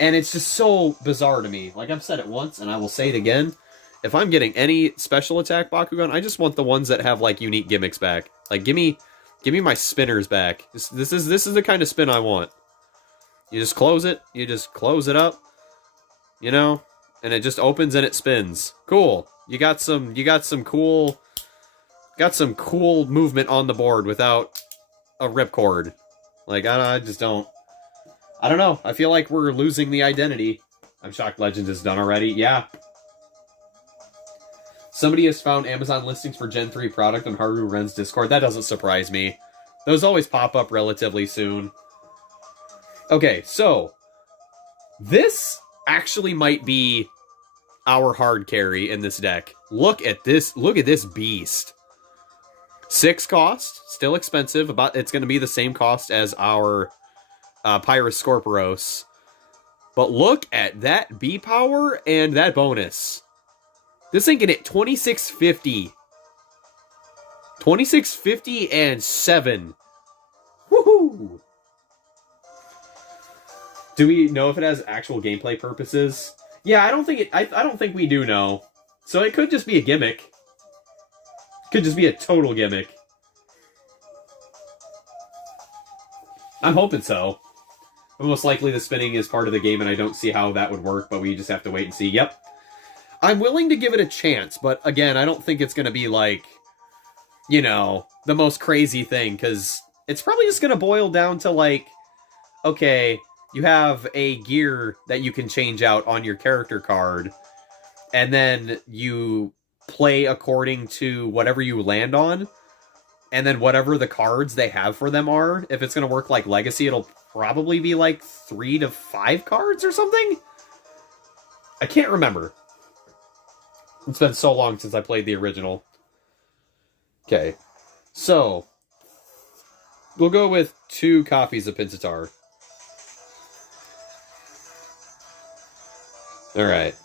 And it's just so bizarre to me. Like, I've said it once, and I will say it again. If I'm getting any special attack Bakugan, I just want the ones that have, like, unique gimmicks back. Like, give me my spinners back. This is the kind of spin I want. You just close it. You just close it up. You know? And it just opens and it spins. Cool. You got some cool movement on the board without a ripcord. Like, I just don't. I don't know. I feel like we're losing the identity. I'm shocked Legends is done already. Yeah. Somebody has found Amazon listings for Gen 3 product on Haru Ren's Discord. That doesn't surprise me. Those always pop up relatively soon. Okay, so this actually might be our hard carry in this deck. Look at this beast. 6 cost, still expensive. It's going to be the same cost as our Pyrus Scorpiros. But look at that B power and that bonus. This thing can hit 2650. 2650 and 7. Woohoo! Do we know if it has actual gameplay purposes? Yeah, I don't think we do know. So it could just be a gimmick. Could just be a total gimmick. I'm hoping so. But most likely the spinning is part of the game and I don't see how that would work, but we just have to wait and see. Yep. I'm willing to give it a chance, but again, I don't think it's going to be like, you know, the most crazy thing, because it's probably just going to boil down to like, okay, you have a gear that you can change out on your character card, and then you play according to whatever you land on, and then whatever the cards they have for them are. If it's going to work like Legacy, it'll probably be like 3 to 5 cards or something? I can't remember. It's been so long since I played the original. Okay, so we'll go with 2 copies of Pinsittar. All right.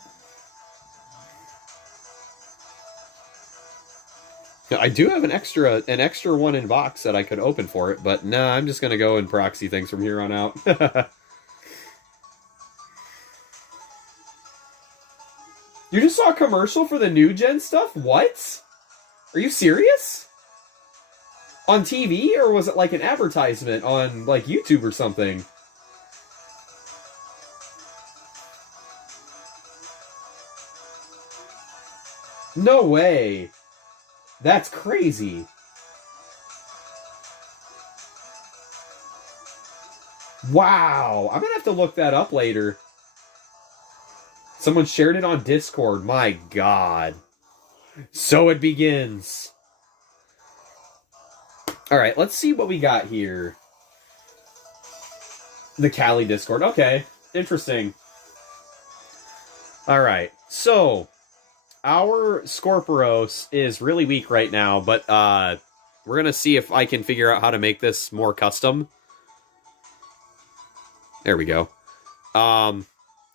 Now, I do have an extra one in box that I could open for it, but nah, I'm just gonna go and proxy things from here on out. You just saw a commercial for the new gen stuff? What? Are you serious? On TV? Or was it like an advertisement on like YouTube or something? No way. That's crazy. Wow. I'm gonna have to look that up later. Someone shared it on Discord. My God. So it begins. Alright, let's see what we got here. The Cali Discord. Okay. Interesting. Alright. So, our Scorpiros is really weak right now, but we're going to see if I can figure out how to make this more custom. There we go.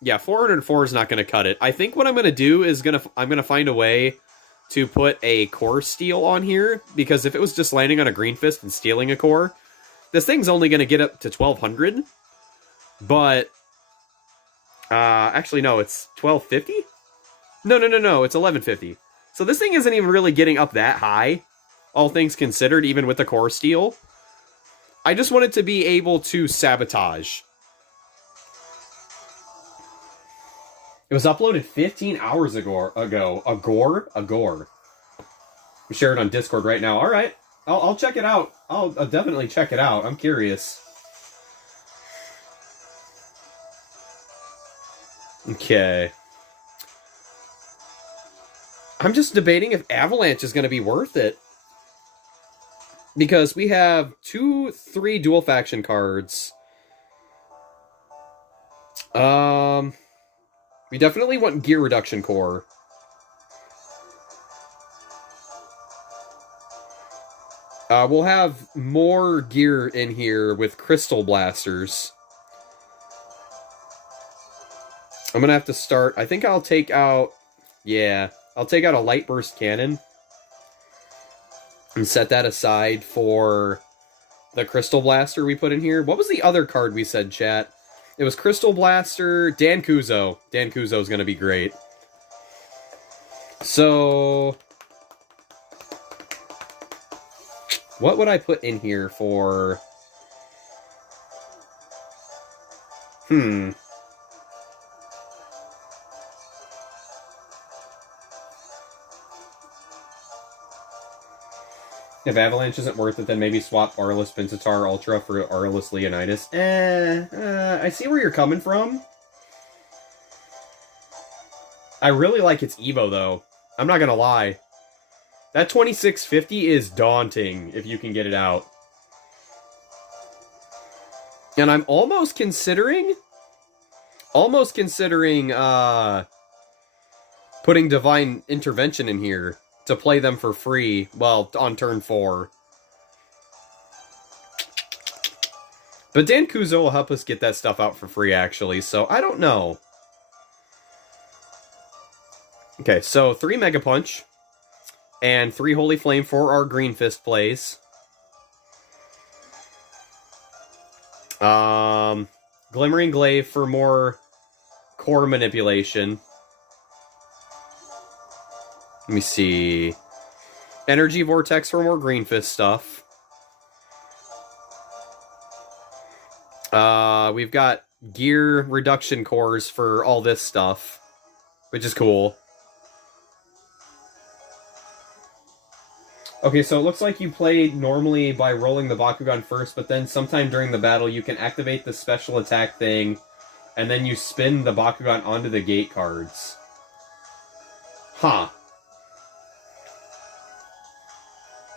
Yeah, 404 is not going to cut it. I think what I'm going to do is I'm going to find a way to put a core steal on here, because if it was just landing on a green fist and stealing a core, this thing's only going to get up to 1200. But actually no, it's 1250? No, it's 1150. So this thing isn't even really getting up that high, all things considered, even with the core steal. I just want it to be able to sabotage. It was uploaded 15 hours ago. Agor. We share it on Discord right now. All right. I'll check it out. I'll definitely check it out. I'm curious. Okay. I'm just debating if Avalanche is going to be worth it. Because we have 3 dual faction cards. We definitely want Gear Reduction Core. We'll have more gear in here with Crystal Blasters. I'm gonna have to start... I think I'll take out... Yeah, I'll take out a Light Burst Cannon. And set that aside for the Crystal Blaster we put in here. What was the other card we said, chat? It was Crystal Blaster, Dan Kuzo. Dan Kuzo's gonna be great. So... what would I put in here for... If Avalanche isn't worth it, then maybe swap Arliss Pinsittar Ultra for Arliss Leonidas. I see where you're coming from. I really like its Evo, though. I'm not gonna lie. That 2650 is daunting if you can get it out. And I'm almost considering putting Divine Intervention in here to play them for free, well, on turn 4. But Dan Kuzo will help us get that stuff out for free, actually, so I don't know. Okay, so 3 Mega Punch, and 3 Holy Flame for our Green Fist plays. Glimmering Glaive for more core manipulation. Let me see. Energy Vortex for more Green Fist stuff. We've got Gear Reduction Cores for all this stuff, which is cool. Okay, so it looks like you played normally by rolling the Bakugan first, but then sometime during the battle you can activate the special attack thing, and then you spin the Bakugan onto the gate cards. Huh.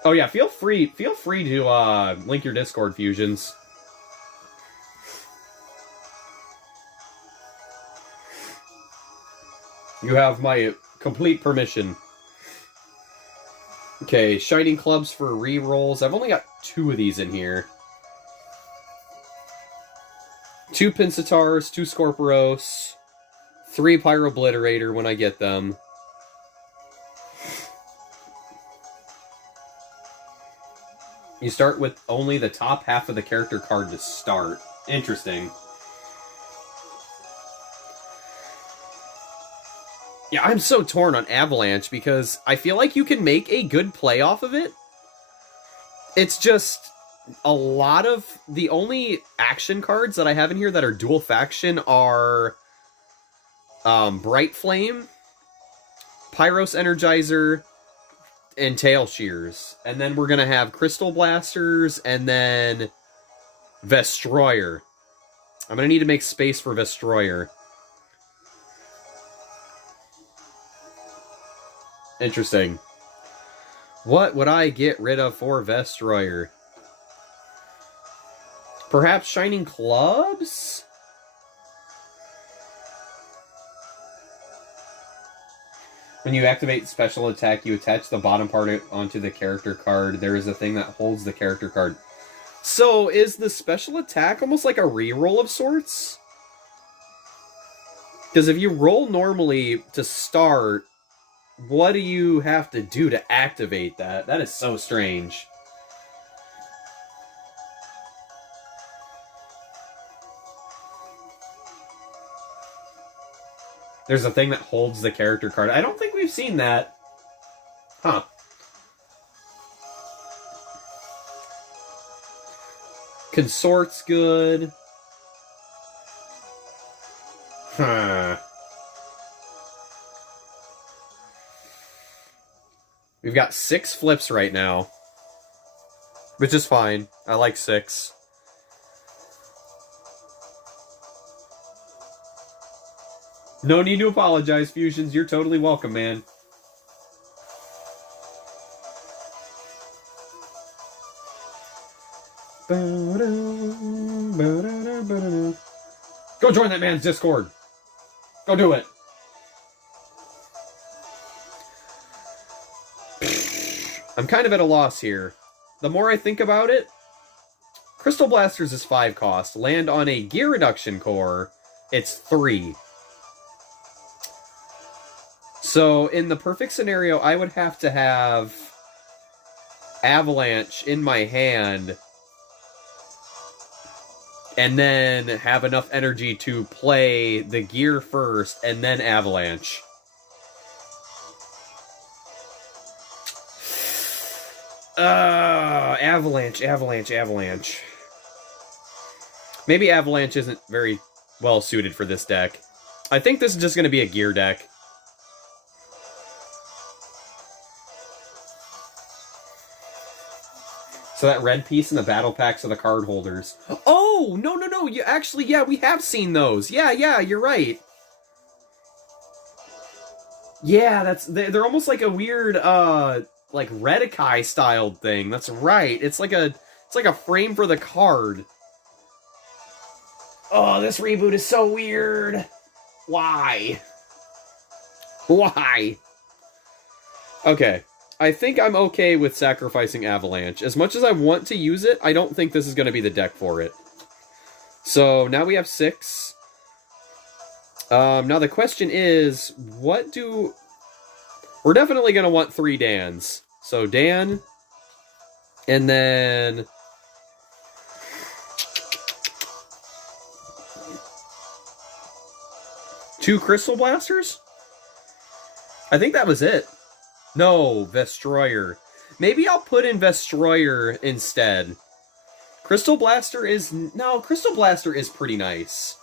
Oh yeah, feel free to link your Discord, Fusions. You have my complete permission. Okay, Shining Clubs for re-rolls. I've only got 2 of these in here. 2 Pinsitars, 2 Scorpiros, 3 Pyrobliterator when I get them. You start with only the top half of the character card to start. Interesting. Yeah, I'm so torn on Avalanche because I feel like you can make a good play off of it. It's just a lot of... the only action cards that I have in here that are dual faction are Bright Flame, Pyros Energizer, and Tail Shears. And then we're going to have Crystal Blasters and then Vestroyer. I'm going to need to make space for Vestroyer. Interesting. What would I get rid of for Vestroyer? Perhaps Shining Clubs? When you activate special attack, you attach the bottom part onto the character card. There is a thing that holds the character card. So, is the special attack almost like a reroll of sorts? Because if you roll normally to start, what do you have to do to activate that? That is so strange. There's a thing that holds the character card. I don't think we've seen that. Huh. Consort's good. Huh. We've got 6 flips right now, which is fine. I like 6. No need to apologize, Fusions. You're totally welcome, man. Go join that man's Discord. Go do it. I'm kind of at a loss here. The more I think about it, Crystal Blasters is 5 cost. Land on a gear reduction core, it's 3. So in the perfect scenario, I would have to have Avalanche in my hand and then have enough energy to play the gear first and then Avalanche. Avalanche. Maybe Avalanche isn't very well suited for this deck. I think this is just going to be a gear deck. So that red piece in the battle packs are the card holders. Oh, no. You actually, yeah, we have seen those. Yeah, you're right. Yeah, they're almost like a weird, like Redikai styled thing. That's right. It's like a frame for the card. Oh, this reboot is so weird. Why? Okay. I think I'm okay with sacrificing Avalanche. As much as I want to use it, I don't think this is going to be the deck for it. So, now we have 6. Now the question is, what do... We're definitely going to want 3 Dans. So, Dan, and then... 2 Crystal Blasters? I think that was it. No, Vestroyer. Maybe I'll put in Vestroyer instead. Crystal Blaster is... No, Crystal Blaster is pretty nice.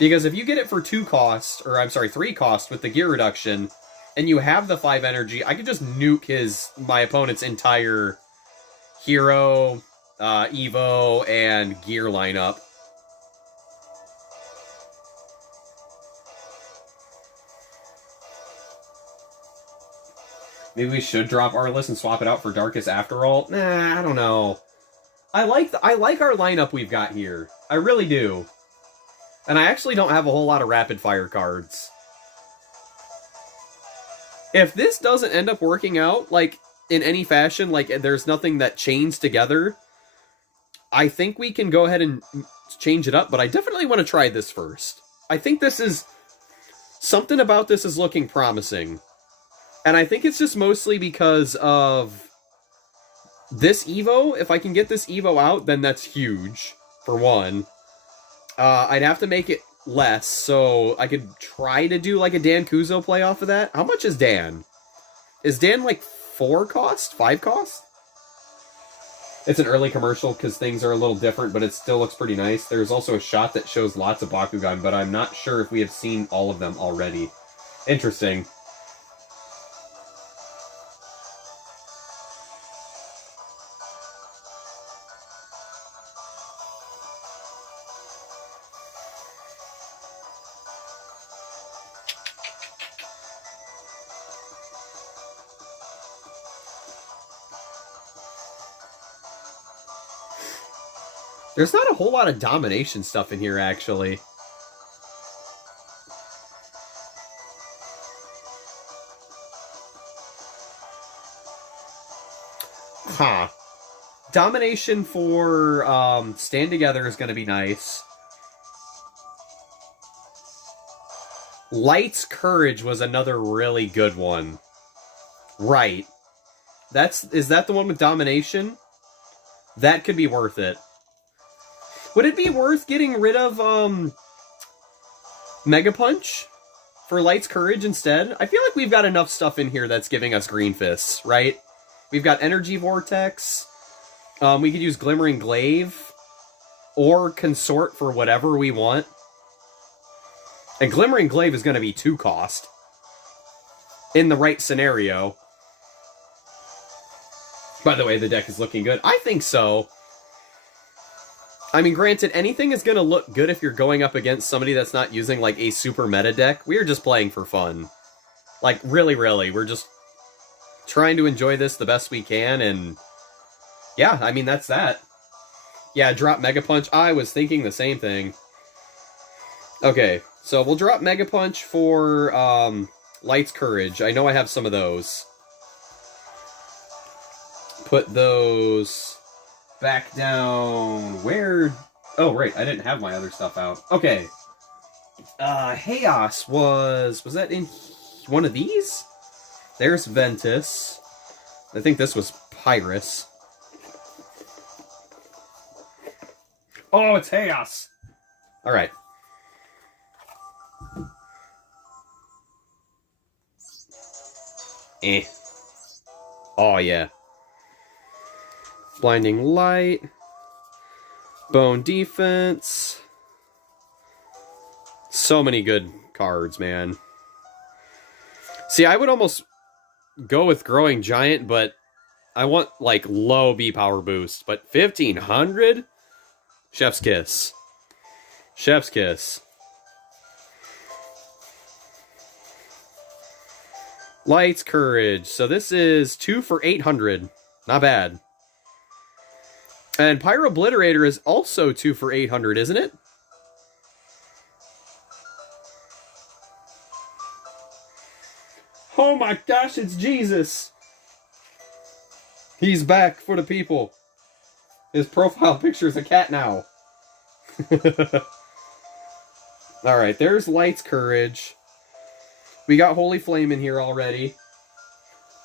Because if you get it for 2 cost, or I'm sorry, 3 cost with the gear reduction, and you have the 5 energy, I could just nuke my opponent's entire hero, Evo, and gear lineup. Maybe we should drop Arliss and swap it out for Darkest after all? Nah, I don't know. I like our lineup we've got here. I really do. And I actually don't have a whole lot of rapid fire cards. If this doesn't end up working out, like, in any fashion, like, there's nothing that chains together, I think we can go ahead and change it up, but I definitely want to try this first. I think this is... Something about this is looking promising. And I think it's just mostly because of this Evo. If I can get this Evo out, then that's huge, for one. I'd have to make it less, so I could try to do like a Dan Kuzo play off of that. How much is Dan? Is Dan like 4 cost? 5 cost? It's an early commercial because things are a little different, but it still looks pretty nice. There's also a shot that shows lots of Bakugan, but I'm not sure if we have seen all of them already. Interesting. There's not a whole lot of domination stuff in here, actually. Huh. Domination for Stand Together is going to be nice. Light's Courage was another really good one. Right. Is that the one with domination? That could be worth it. Would it be worth getting rid of Mega Punch for Light's Courage instead? I feel like we've got enough stuff in here that's giving us Green Fists, right? We've got Energy Vortex. We could use Glimmering Glaive or Consort for whatever we want. And Glimmering Glaive is going to be 2 cost in the right scenario. By the way, the deck is looking good. I think so. I mean, granted, anything is going to look good if you're going up against somebody that's not using, like, a super meta deck. We are just playing for fun. Like, really, we're just trying to enjoy this the best we can, and yeah, I mean, that's that. Yeah, drop Mega Punch. I was thinking the same thing. Okay, so we'll drop Mega Punch for Light's Courage. I know I have some of those. Put those back down. Where? Oh, right, I didn't have my other stuff out. Okay. Chaos was that in one of these? There's Ventus. I think this was Pyrus. Oh, it's Chaos! Alright. Oh, yeah. Blinding Light. Bone Defense. So many good cards, man. See, I would almost go with Growing Giant, but I want, like, low B-Power boost. But 1500? Chef's Kiss. Chef's Kiss. Light's Courage. So this is 2 for 800. Not bad. And Pyro Obliterator is also 2 for 800, isn't it? Oh my gosh, it's Jesus! He's back for the people. His profile picture is a cat now. Alright, there's Light's Courage. We got Holy Flame in here already.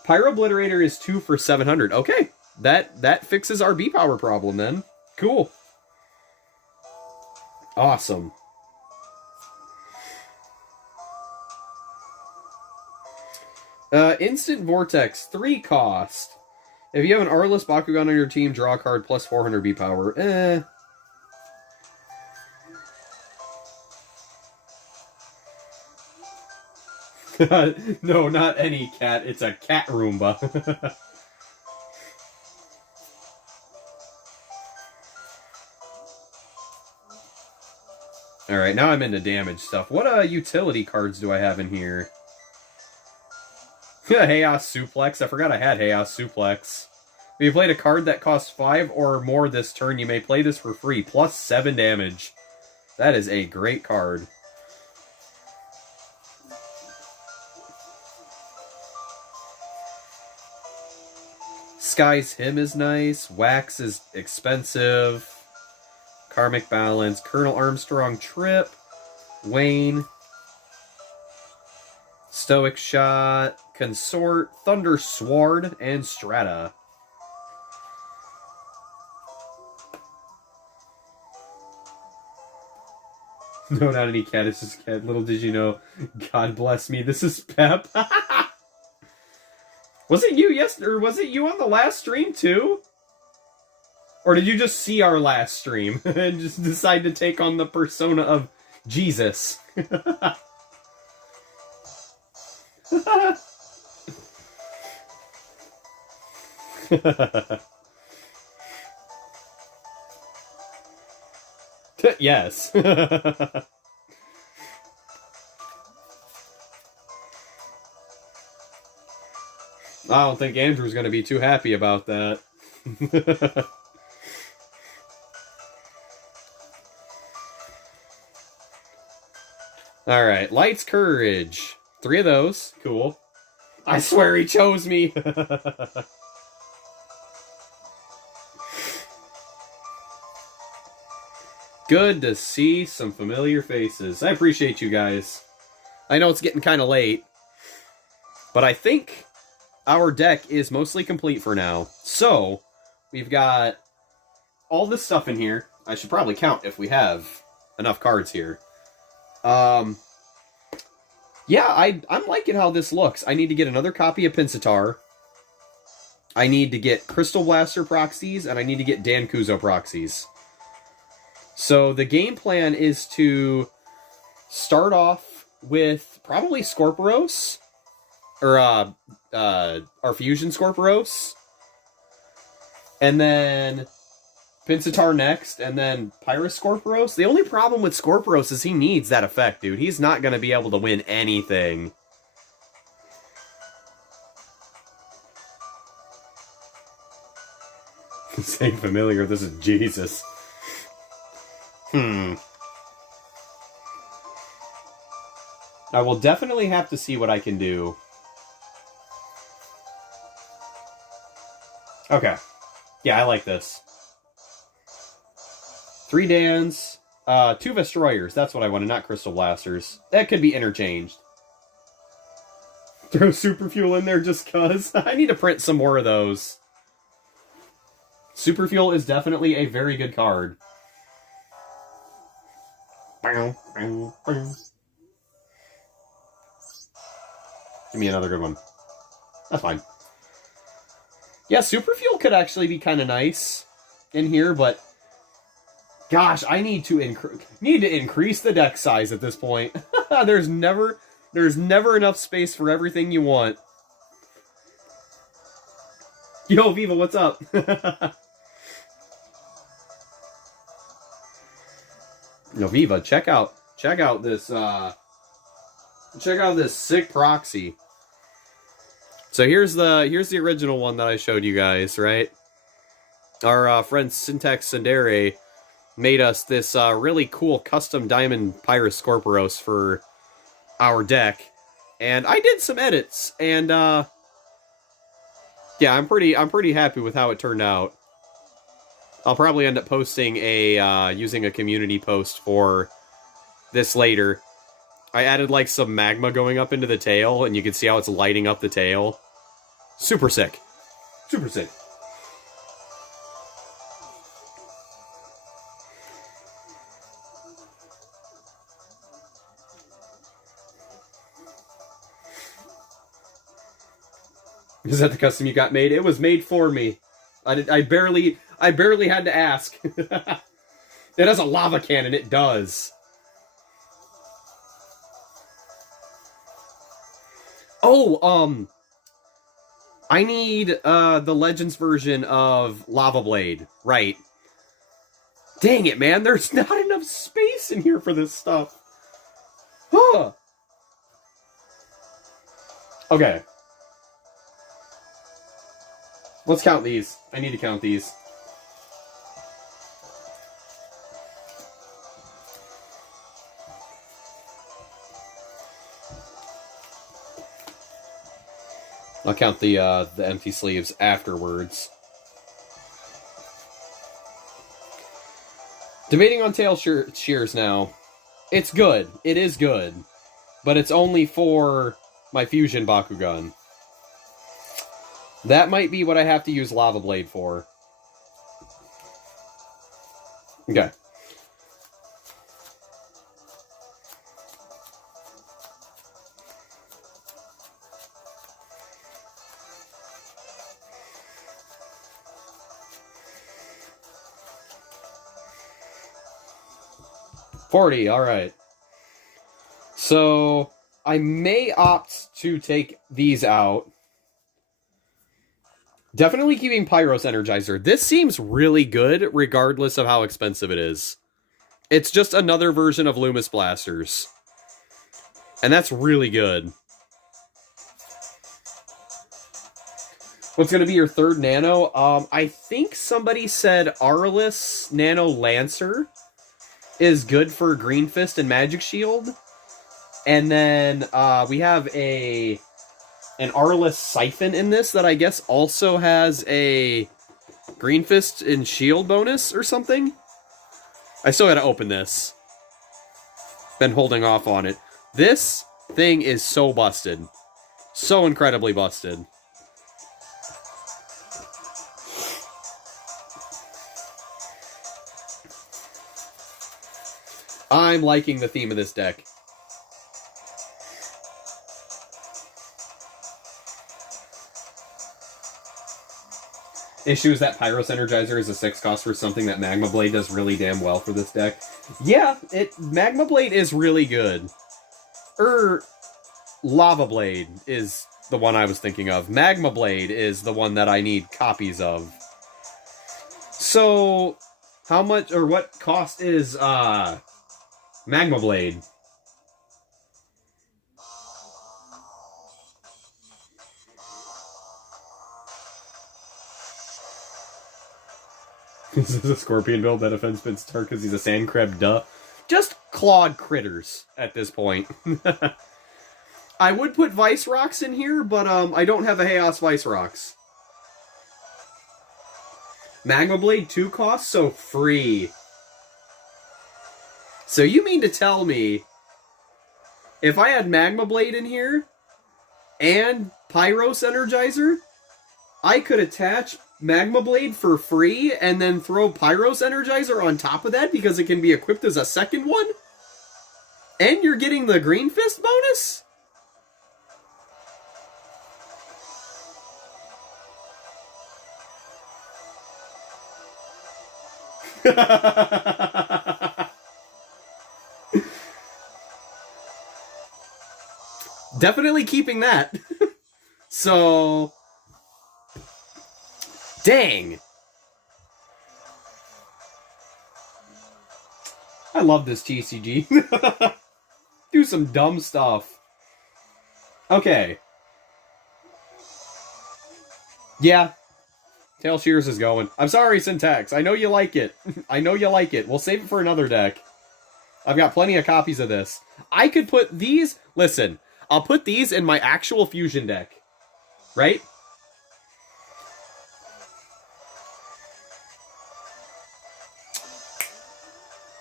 Pyro Obliterator is 2 for 700. Okay, that fixes our B-Power problem then. Cool. Awesome. Instant Vortex, 3 cost. If you have an Artless Bakugan on your team, draw a card plus 400 B-Power. No, not any cat. It's a cat Roomba. Alright, now I'm into damage stuff. What utility cards do I have in here? Chaos Suplex. I forgot I had Chaos Suplex. If you played a card that costs 5 or more this turn, you may play this for free. Plus 7 damage. That is a great card. Sky's Hymn is nice. Wax is expensive. Karmic Balance. Colonel Armstrong Trip. Wayne. Stoic Shot. Consort. Thunder Sword. And Strata. No, not any cat. It's just cat. Little did you know. God bless me. This is Pep. Was it you yesterday, or was it you on the last stream too? Or did you just see our last stream and just decide to take on the persona of Jesus? Yes. I don't think Andrew's going to be too happy about that. Alright, Light's Courage. 3 of those. Cool. I swear he chose me. Good to see some familiar faces. I appreciate you guys. I know it's getting kind of late, but I think our deck is mostly complete for now. So, we've got all this stuff in here. I should probably count if we have enough cards here. Yeah, I'm liking how this looks. I need to get another copy of Pinsittar. I need to get Crystal Blaster proxies, and I need to get Dankuzo proxies. So the game plan is to start off with probably Scorpiros, or our Fusion Scorpiros. And then Pinsittar next, and then Pyrus Scorpiros. The only problem with Scorpiros is he needs that effect, dude. He's not going to be able to win anything. Saying familiar, this is Jesus. I will definitely have to see what I can do. Okay. Yeah, I like this. 3 Dans, 2 Destroyers. That's what I wanted, not Crystal Blasters. That could be interchanged. Throw Super Fuel in there just cuz. I need to print some more of those. Super Fuel is definitely a very good card. Give me another good one. That's fine. Yeah, Super Fuel could actually be kind of nice in here, but gosh, I need to increase the deck size at this point. There's never enough space for everything you want. Yo, Viva, what's up? Yo, Viva, check out this sick proxy. So here's the original one that I showed you guys, right? Our friend Syntax Sendere made us this really cool custom Diamond Pyrus Scorpiros for our deck, and I did some edits, and yeah, I'm pretty happy with how it turned out. I'll probably end up posting using a community post for this later. I added like some magma going up into the tail, and you can see how it's lighting up the tail. Super sick. Super sick. Is that the custom you got made? It was made for me. I barely had to ask. It has a lava cannon, it does. Oh, I need the Legends version of Lava Blade. Right. Dang it, man. There's not enough space in here for this stuff. Huh. Okay. Let's count these. I need to count these. I'll count the empty sleeves afterwards. Debating on tail shears now. It's good. It is good. But it's only for my Fusion Bakugan. That might be what I have to use Lava Blade for. Okay. $40, alright. So, I may opt to take these out. Definitely keeping Pyros Energizer. This seems really good, regardless of how expensive it is. It's just another version of Loomis Blasters. And that's really good. What's going to be your third Nano? I think somebody said Aurelus Nano Lancer is good for Green Fist and Magic Shield. And then we have an Aurelus Siphon in this that I guess also has a Green Fist and Shield bonus or something. I still gotta open this. Been holding off on it. This thing is so busted. So incredibly busted. I'm liking the theme of this deck. Issue is that Pyros Energizer is a 6 cost for something that Magma Blade does really damn well for this deck. Yeah, Magma Blade is really good. Lava Blade is the one I was thinking of. Magma Blade is the one that I need copies of. So, how much, or what cost is, Magma Blade? This is a Scorpion build that offends Vince Turk because he's a sand crab, duh. Just clawed critters at this point. I would put Vice Rocks in here, but I don't have a Chaos Vice Rocks. Magma Blade 2 costs, so free. So you mean to tell me, if I had Magma Blade in here, and Pyros Energizer, I could attach Magma Blade for free, and then throw Pyros Energizer on top of that, because it can be equipped as a second one? And you're getting the Green Fist bonus? Definitely keeping that. So, dang. I love this TCG. Do some dumb stuff. Okay. Yeah. Tail Shears is going. I'm sorry, Syntax. I know you like it. I know you like it. We'll save it for another deck. I've got plenty of copies of this. I could put these... Listen, I'll put these in my actual Fusion deck. Right?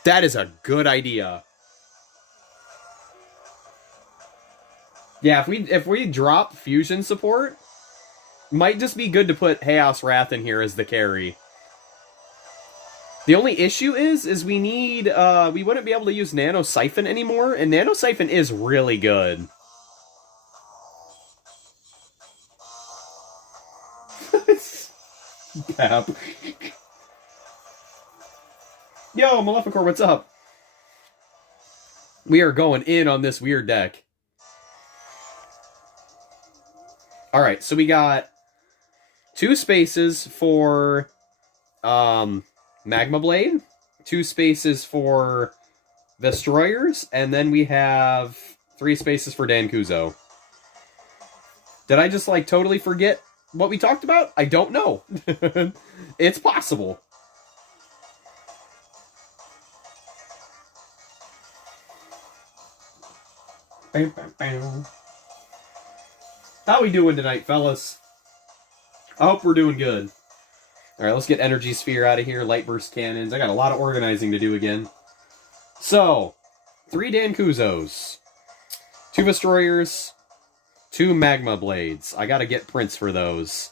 That is a good idea. Yeah, if we drop Fusion support, might just be good to put Chaos Wrath in here as the carry. The only issue is we need, we wouldn't be able to use Nano Siphon anymore, and Nano Siphon is really good. Pap. Yo, Maleficor, what's up? We are going in on this weird deck. Alright, so we got 2 spaces for Magma Blade, 2 spaces for Destroyers, and then we have 3 spaces for Dankuzo. Did I just, like, totally forget what we talked about? I don't know. It's possible. How we doing tonight, fellas? I hope we're doing good. Alright, let's get Energy Sphere out of here. Light Burst Cannons. I got a lot of organizing to do again. So, 3 Dankuzos. 2 Destroyers. 2 Magma Blades. I gotta get prints for those.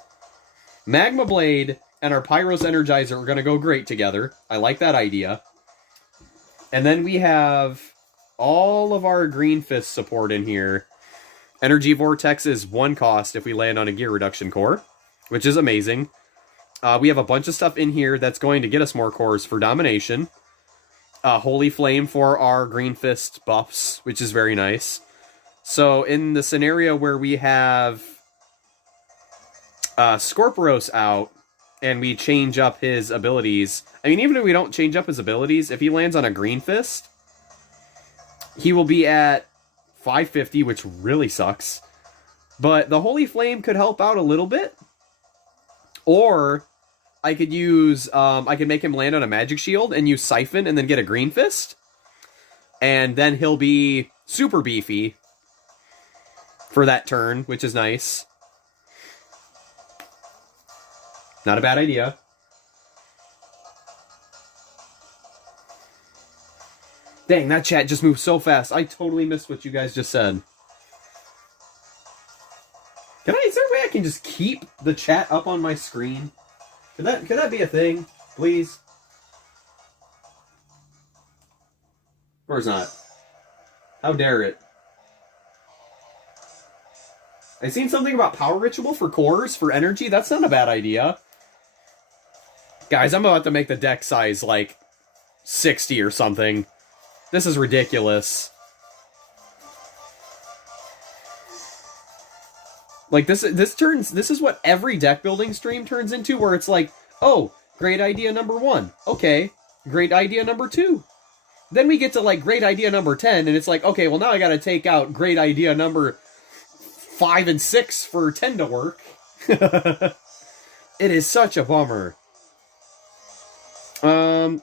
Magma Blade and our Pyros Energizer are gonna go great together. I like that idea. And then we have all of our Green Fist support in here. Energy Vortex is 1 cost if we land on a Gear Reduction core, which is amazing. We have a bunch of stuff in here that's going to get us more cores for Domination. Holy Flame for our Green Fist buffs, which is very nice. So in the scenario where we have Scorpios out, and we change up his abilities, I mean, even if we don't change up his abilities, if he lands on a Green Fist, he will be at 550, which really sucks. But the Holy Flame could help out a little bit. Or I could use, I could make him land on a Magic Shield and use Siphon and then get a Green Fist. And then he'll be super beefy for that turn, which is nice. Not a bad idea. Dang, that chat just moved so fast. I totally missed what you guys just said. Is there a way I can just keep the chat up on my screen? Could that be a thing? Please? Of course not. How dare it? I seen something about Power Ritual for cores, for energy. That's not a bad idea. Guys, I'm about to make the deck size, like, 60 or something. This is ridiculous. Like, this is what every deck building stream turns into, where it's like, oh, Great idea number 1. Okay. Great idea number 2. Then we get to, like, great idea number 10, and it's like, okay, well, now I gotta take out great idea number 5 and 6 for 10 to work. It is such a bummer. I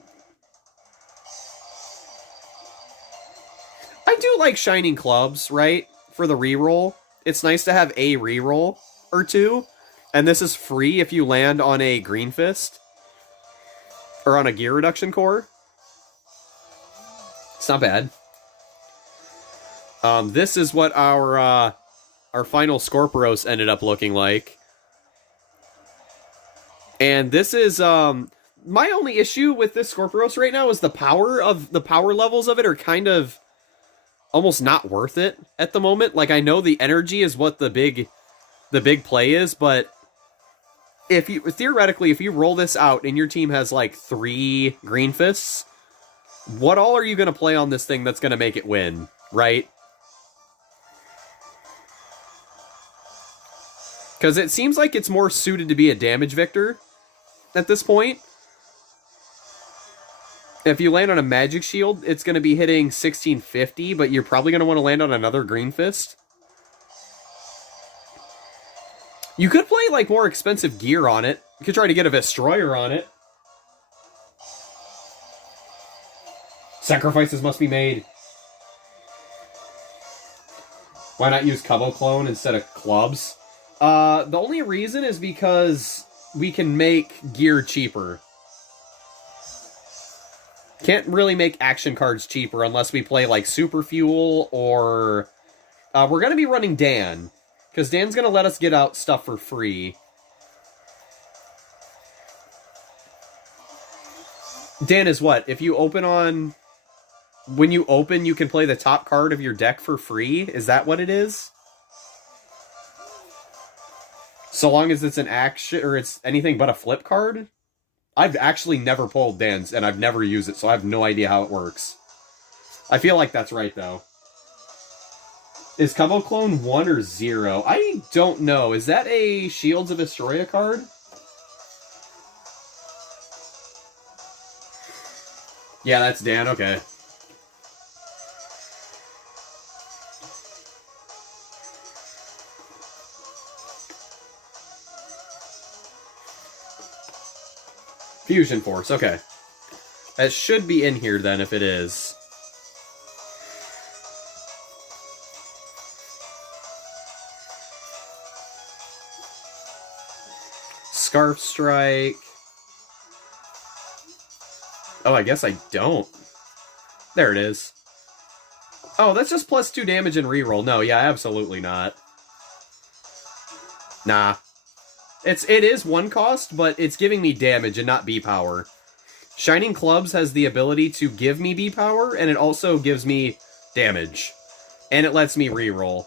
do like Shining Clubs, right? For the reroll. It's nice to have a reroll or two. And this is free if you land on a Green Fist. Or on a Gear Reduction Core. It's not bad. This is what our final Scorpios ended up looking like. And this is, my only issue with this Scorpios right now is the power levels of it are kind of almost not worth it at the moment. Like, I know the energy is what the big play is, but theoretically, if you roll this out and your team has like 3 Green Fists, what all are you going to play on this thing that's going to make it win, right? Because it seems like it's more suited to be a damage victor at this point. If you land on a Magic Shield, it's going to be hitting 1650, but you're probably going to want to land on another Green Fist. You could play, like, more expensive gear on it. You could try to get a Destroyer on it. Sacrifices must be made. Why not use Cubbo Clone instead of clubs? The only reason is because we can make gear cheaper. Can't really make action cards cheaper unless we play, like, Super Fuel or... we're going to be running Dan. Because Dan's going to let us get out stuff for free. Dan is what? If you open on... When you open, you can play the top card of your deck for free? Is that what it is? So long as it's an action... Or it's anything but a flip card? I've actually never pulled Dan's, and I've never used it, so I have no idea how it works. I feel like that's right, though. Is Cubbo Clone 1 or 0? I don't know. Is that a Shields of Estoria card? Yeah, that's Dan. Okay. Fusion Force. Okay. That should be in here, then, if it is. Scarf Strike. Oh, I guess I don't. There it is. Oh, that's just +2 damage and reroll. No, yeah, absolutely not. Nah. It is 1 cost, but it's giving me damage and not B-Power. Shining Clubs has the ability to give me B-Power, and it also gives me damage. And it lets me reroll.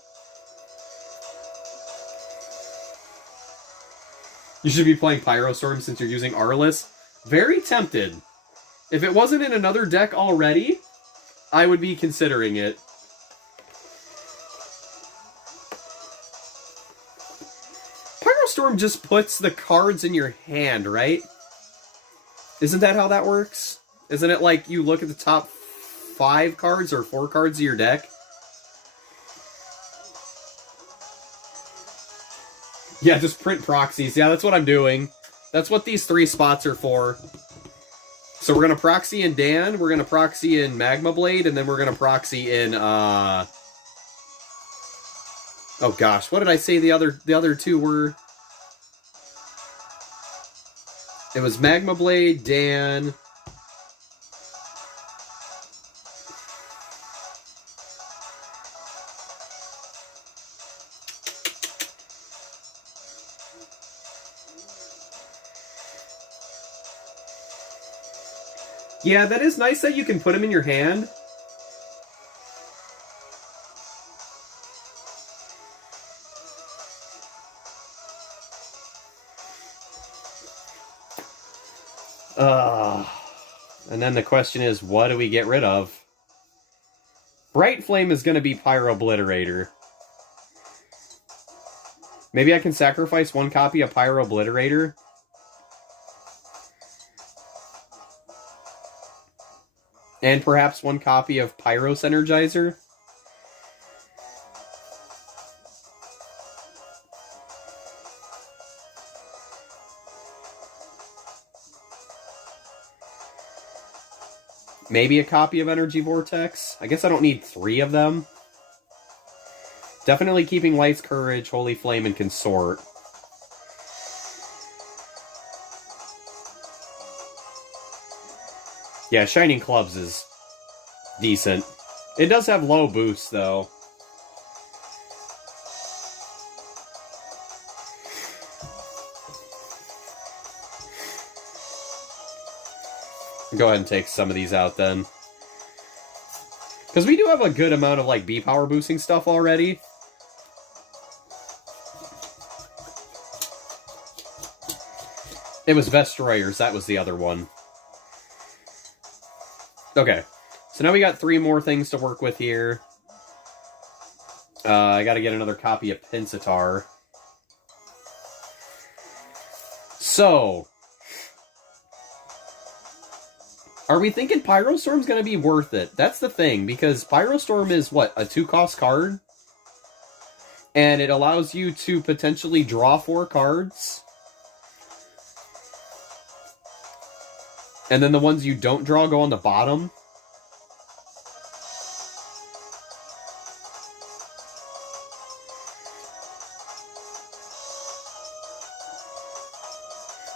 You should be playing Pyrostorm since you're using Arliss. Very tempted. If it wasn't in another deck already, I would be considering it. Pyrostorm just puts the cards in your hand, right? Isn't that how that works? Isn't it like you look at the top 5 cards or 4 cards of your deck? Yeah, just print proxies. Yeah, that's what I'm doing. That's what these 3 spots are for. So we're going to proxy in Dan, we're going to proxy in Magma Blade, and then we're going to proxy in, oh gosh, what did I say the other 2 were? It was Magma Blade, Dan... Yeah, that is nice that you can put them in your hand. And then the question is, what do we get rid of? Bright Flame is going to be Pyro Obliterator. Maybe I can sacrifice 1 copy of Pyro Obliterator. And perhaps one copy of Pyros Energizer. Maybe a copy of Energy Vortex. I guess I don't need 3 of them. Definitely keeping Light's Courage, Holy Flame, and Consort. Yeah, Shining Clubs is decent. It does have low boosts, though. Go ahead and take some of these out, then. Because we do have a good amount of, like, B-Power boosting stuff already. It was Vestroyers, that was the other one. Okay, so now we got 3 more things to work with here. I gotta get another copy of Pinsittar. So, are we thinking Pyrostorm's gonna be worth it? That's the thing, because Pyrostorm is, what, a 2-cost card? And it allows you to potentially draw 4 cards. And then the ones you don't draw go on the bottom.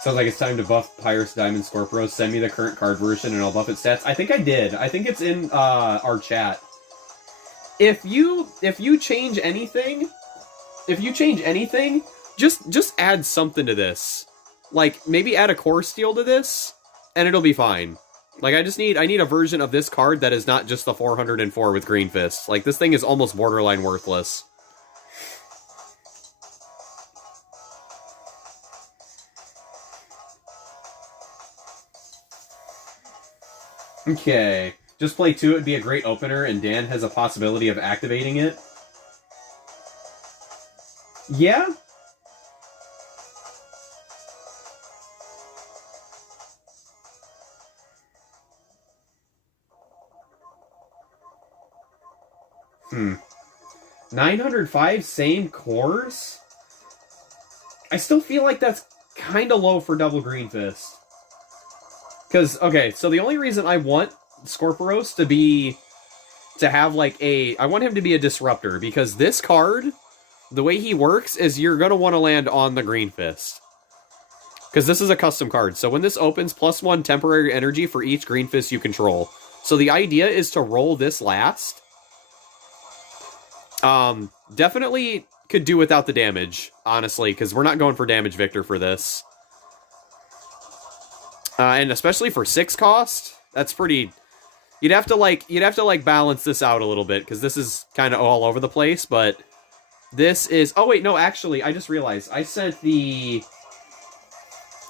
Sounds like it's time to buff Pyrus, Diamond, Scorpios. Send me the current card version and I'll buff its stats. I think I did. I think it's in our chat. If you change anything, just add something to this. Like, maybe add a Core Steel to this, and it'll be fine. Like, I need a version of this card that is not just the 404 with Green Fist. Like, this thing is almost borderline worthless. Okay. Just play 2, it would be a great opener, and Dan has a possibility of activating it. Yeah? Hmm. 905, same cores? I still feel like that's kind of low for double Green Fist. Because, okay, so the only reason I want Scorpios to have, like, I want him to be a disruptor, because this card, the way he works is you're going to want to land on the Green Fist. Because this is a custom card, so when this opens, +1 temporary energy for each Green Fist you control. So the idea is to roll this last. Definitely could do without the damage, honestly, because we're not going for damage Victor for this. And especially for 6 cost, that's pretty... You'd have to balance this out a little bit, because this is kind of all over the place, but this is... Oh, wait, no, actually, I just realized. I sent the...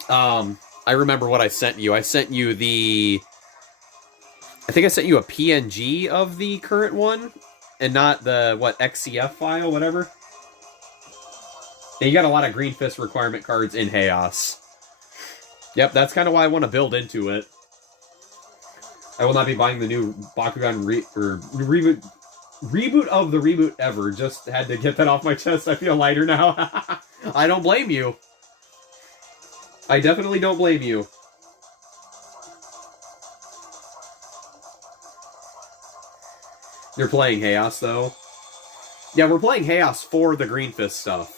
I remember what I sent you. I sent you the... I think I sent you a PNG of the current one, and not the, what, XCF file, whatever. Yeah, you got a lot of Green Fist requirement cards in Chaos. Yep, that's kind of why I want to build into it. I will not be buying the new Bakugan reboot of the reboot ever. Just had to get that off my chest. I feel lighter now. I don't blame you. I definitely don't blame you. You're playing Chaos, though? Yeah, we're playing Chaos for the Green Fist stuff.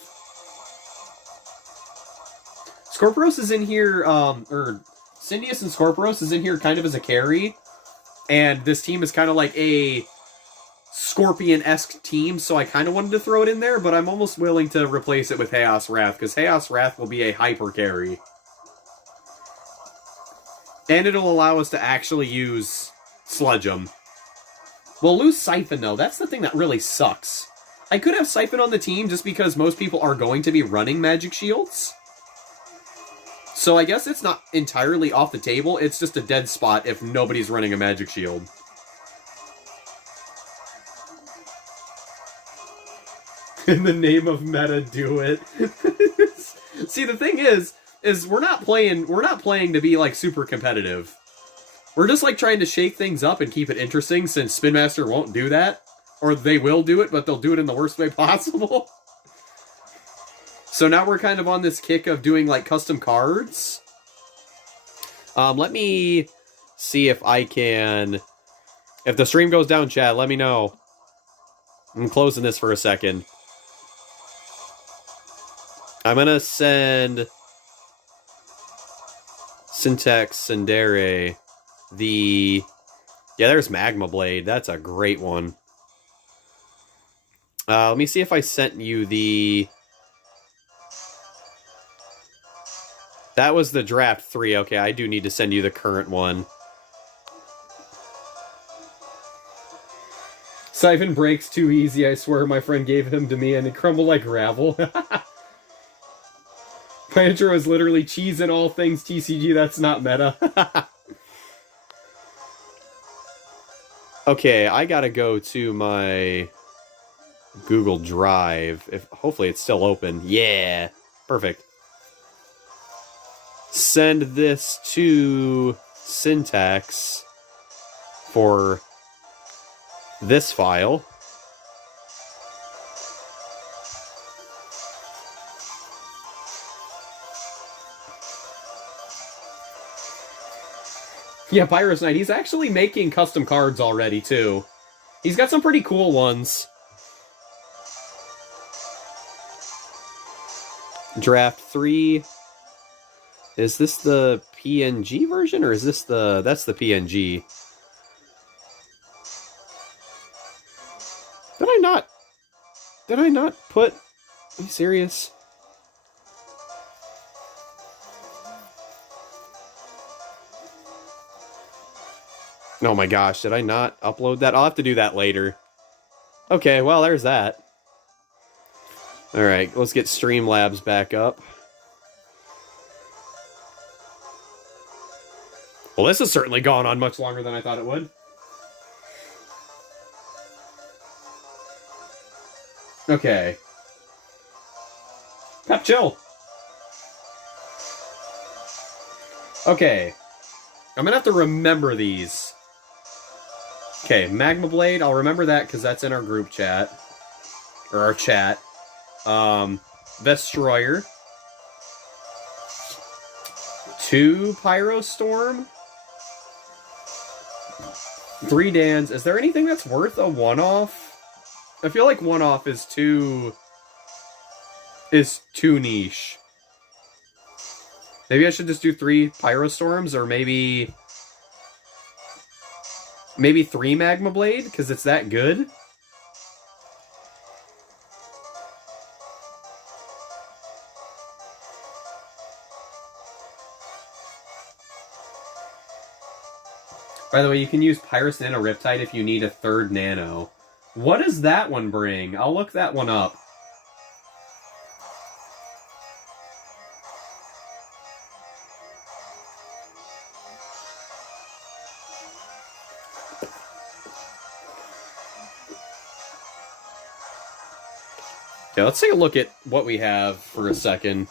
Scorpios is in here, or Syndius and Scorpios is in here kind of as a carry, and this team is kind of like a Scorpion-esque team, so I kind of wanted to throw it in there, but I'm almost willing to replace it with Chaos Wrath, because Chaos Wrath will be a hyper carry. And it'll allow us to actually use Sludge 'em. We'll lose Siphon, though. That's the thing that really sucks. I could have Siphon on the team just because most people are going to be running Magic Shields. So I guess it's not entirely off the table. It's just a dead spot if nobody's running a Magic Shield. In the name of meta, do it. See, the thing is we're not playing to be like super competitive. We're just like trying to shake things up and keep it interesting since Spin Master won't do that. Or they will do it, but they'll do it in the worst way possible. So now we're kind of on this kick of doing like custom cards. Let me see if I can... If the stream goes down, chat, let me know. I'm closing this for a second. I'm gonna send Syntax Sendere the... Yeah, there's Magma Blade. That's a great one. Let me see if I sent you the... That was the draft 3. Okay, I do need to send you the current one. Siphon breaks too easy, I swear. My friend gave him to me and it crumbled like gravel. My intro is literally cheese and all things TCG. That's not meta. Okay, I gotta go to my Google Drive. Hopefully it's still open. Yeah, perfect. Send this to Syntax for this file. Yeah, Pyrus Knight, he's actually making custom cards already, too. He's got some pretty cool ones. Draft 3. Is this the PNG version, or is this the... That's the PNG. Did I not put... Are you serious? Oh my gosh, did I not upload that? I'll have to do that later. Okay, well, there's that. Alright, let's get Streamlabs back up. Well, this has certainly gone on much longer than I thought it would. Okay. Pep, chill. Okay. I'm gonna have to remember these. Okay, Magma Blade, I'll remember that because that's in our group chat. Or our chat. Vestroyer. 2 Pyrostorm. 3 Dans. Is there anything that's worth a one-off? I feel like one-off is too niche. Maybe I should just do 3 Pyrostorms, or maybe 3 Magma Blade, because it's that good. By the way, you can use Pyrus Nano Riptide if you need a 3rd Nano. What does that one bring? I'll look that one up. Okay, let's take a look at what we have for a second.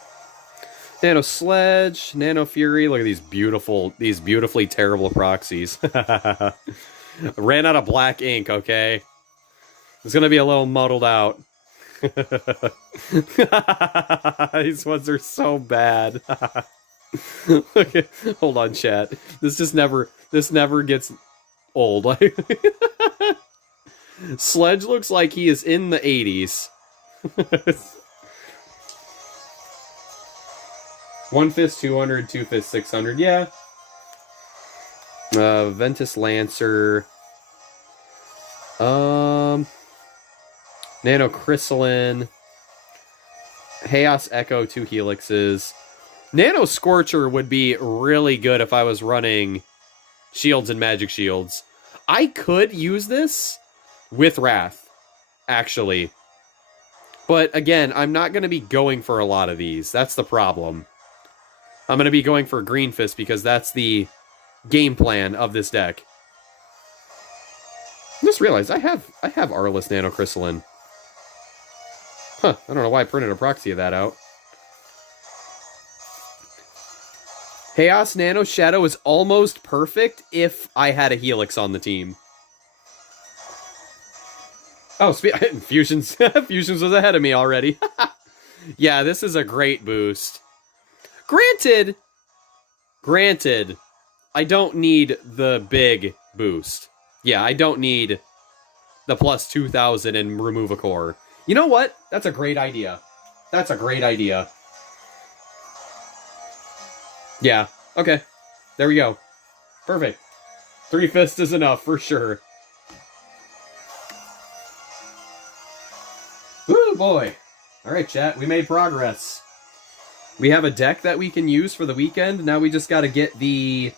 Nano Sledge, Nano Fury. Look at these beautifully terrible proxies. Ran out of black ink, okay? It's gonna be a little muddled out. These ones are so bad. Okay, hold on, chat. This never gets old. Sledge looks like he is in the 80s. 1 fist 200, 2 fist 600, yeah. Ventus Lancer. Nano Chrysalin. Chaos Echo, 2 Helixes. Nano Scorcher would be really good if I was running Shields and Magic Shields. I could use this with Wrath, actually. But again, I'm not going to be going for a lot of these. That's the problem. I'm going to be going for Green Fist because that's the game plan of this deck. I just realized I have Arliss Nano Chrysalin. Huh, I don't know why I printed a proxy of that out. Chaos Nano Shadow is almost perfect if I had a Helix on the team. Oh, Fusions. Fusions was ahead of me already. Yeah, this is a great boost. Granted, I don't need the big boost. Yeah, I don't need the plus 2,000 and remove a core. You know what? That's a great idea. That's a great idea. Yeah, okay. There we go. Perfect. 3 fists is enough, for sure. Woo, boy. Alright, chat, we made progress. We have a deck that we can use for the weekend. Now we just gotta get the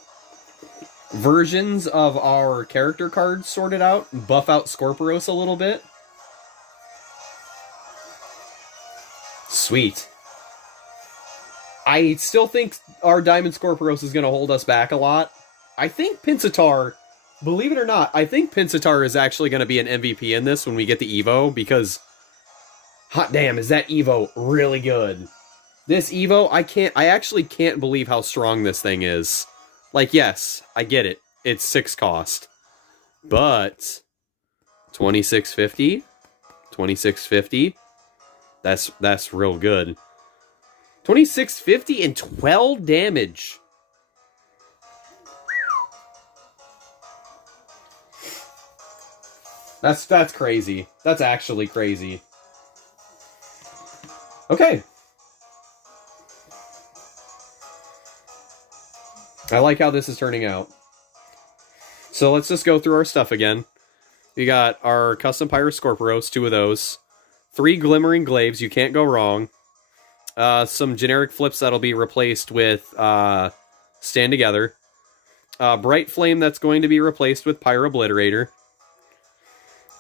versions of our character cards sorted out and buff out Scorpios a little bit. Sweet. I still think our Diamond Scorpios is going to hold us back a lot. I think Pinsittar, believe it or not, I think Pinsittar is actually going to be an MVP in this when we get the Evo, because hot damn, is that Evo really good. This Evo, I actually can't believe how strong this thing is. Like, yes, I get it. It's 6 cost. But 2650, 2650. That's real good. 2650 and 12 damage. That's crazy. That's actually crazy. Okay. I like how this is turning out. So let's just go through our stuff again. We got our Custom Pyro Scorpios, 2 of those. 3 Glimmering Glaives, you can't go wrong. Some generic flips that'll be replaced with Stand Together. Bright Flame that's going to be replaced with Pyro Obliterator.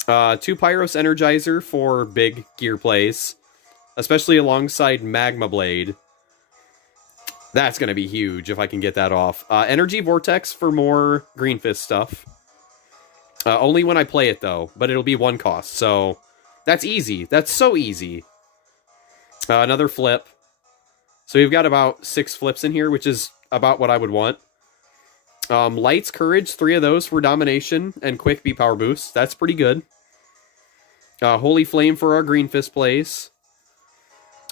2 Pyros Energizer for big gear plays, especially alongside Magma Blade. That's going to be huge if I can get that off. Energy Vortex for more Green Fist stuff. Only when I play it, though, but it'll be 1 cost, so that's easy. That's so easy. Another flip. So we've got about 6 flips in here, which is about what I would want. Lights, Courage, 3 of those for Domination and Quick B Power Boost. That's pretty good. Holy Flame for our Green Fist plays.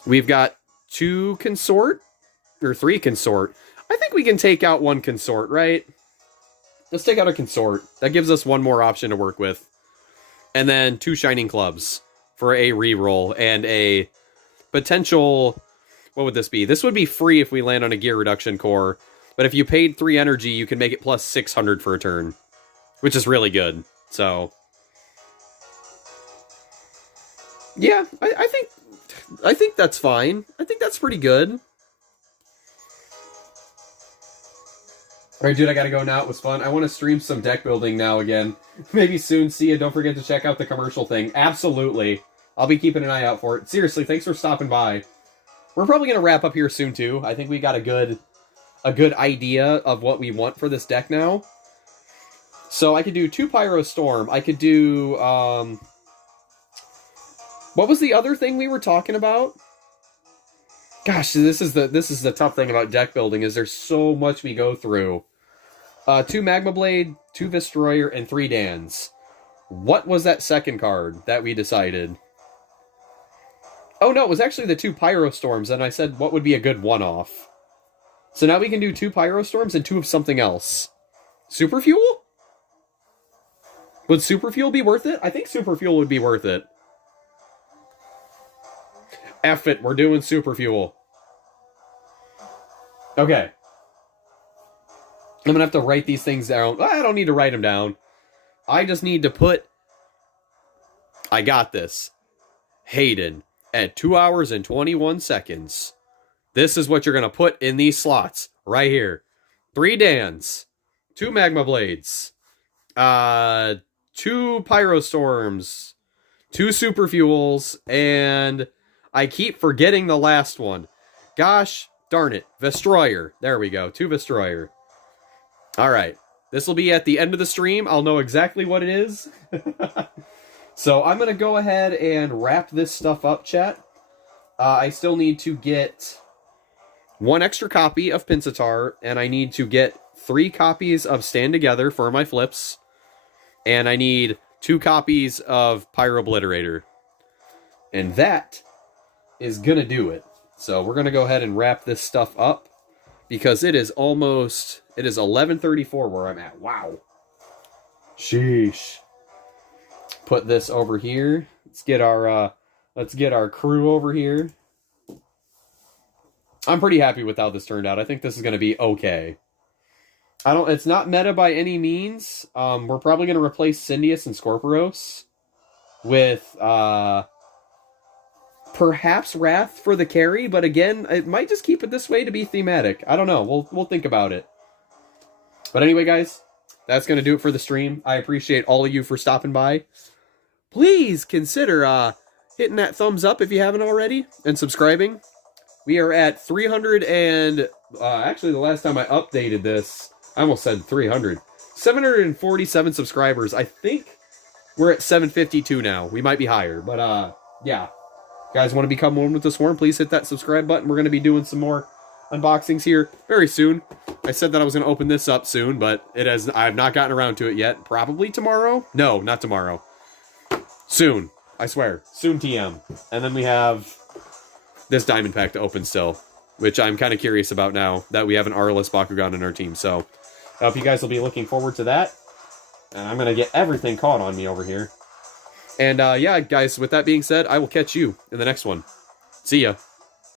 We've got 2 Consort, or 3 Consort. I think we can take out 1 Consort, right? Let's take out a Consort. That gives us 1 more option to work with. And then 2 Shining Clubs for a reroll and a potential... What would this be? This would be free if we land on a gear reduction core. But if you paid 3 energy, you can make it plus 600 for a turn. Which is really good. So... yeah, I think that's fine. I think that's pretty good. Alright, dude, I gotta go now. It was fun. I want to stream some deck building now again. Maybe soon. See ya. Don't forget to check out the commercial thing. Absolutely. I'll be keeping an eye out for it. Seriously, thanks for stopping by. We're probably going to wrap up here soon, too. I think we got a good idea of what we want for this deck now. So I could do 2 Pyro Storm. I could do... what was the other thing we were talking about? Gosh, this is the tough thing about deck building, is there's so much we go through. 2 Magma Blade, 2 Destroyer, and 3 Dans. What was that second card that we decided? Oh no, it was actually the 2 Pyro Storms, and I said what would be a good one-off. So now we can do 2 Pyro Storms and 2 of something else. Super Fuel? Would Super Fuel be worth it? I think Super Fuel would be worth it. F it, we're doing Super Fuel. Okay. I'm gonna have to write these things down. I don't need to write them down. I just need to put... I got this. Hayden, at 2 hours and 21 seconds. This is what you're gonna put in these slots. Right here. 3 Dans. 2 Magma Blades. 2 Pyro Storms. 2 Super Fuels. And... I keep forgetting the last one. Gosh darn it. Destroyer. There we go. 2 Destroyer. Alright. This will be at the end of the stream. I'll know exactly what it is. So I'm going to go ahead and wrap this stuff up, chat. I still need to get 1 extra copy of Pinsittar, and I need to get 3 copies of Stand Together for my flips, and I need 2 copies of Pyro-Obliterator. And that is gonna do it. So we're gonna go ahead and wrap this stuff up, because it is 11:34 where I'm at. Wow. Sheesh. Put this over here. Let's get our crew over here. I'm pretty happy with how this turned out. I think this is going to be okay. It's not meta by any means. We're probably going to replace Syndius and Scorpios with perhaps Wrath for the carry, but again, it might just keep it this way to be thematic. I don't know. We'll think about it. But anyway, guys, that's going to do it for the stream. I appreciate all of you for stopping by. Please consider hitting that thumbs up if you haven't already, and subscribing. We are at 300 and... actually, the last time I updated this, I almost said 300. 747 subscribers. I think we're at 752 now. We might be higher, but yeah. If you guys want to become one with the Swarm, please hit that subscribe button. We're going to be doing some more unboxings here very soon. I said that I was going to open this up soon, but I have not gotten around to it yet. Probably tomorrow? No, not tomorrow. Soon. I swear. Soon TM. And then we have this diamond pack to open still, which I'm kind of curious about now that we have an R-less Bakugan in our team. So I hope you guys will be looking forward to that. And I'm going to get everything caught on me over here. And yeah, guys, with that being said, I will catch you in the next one. See ya.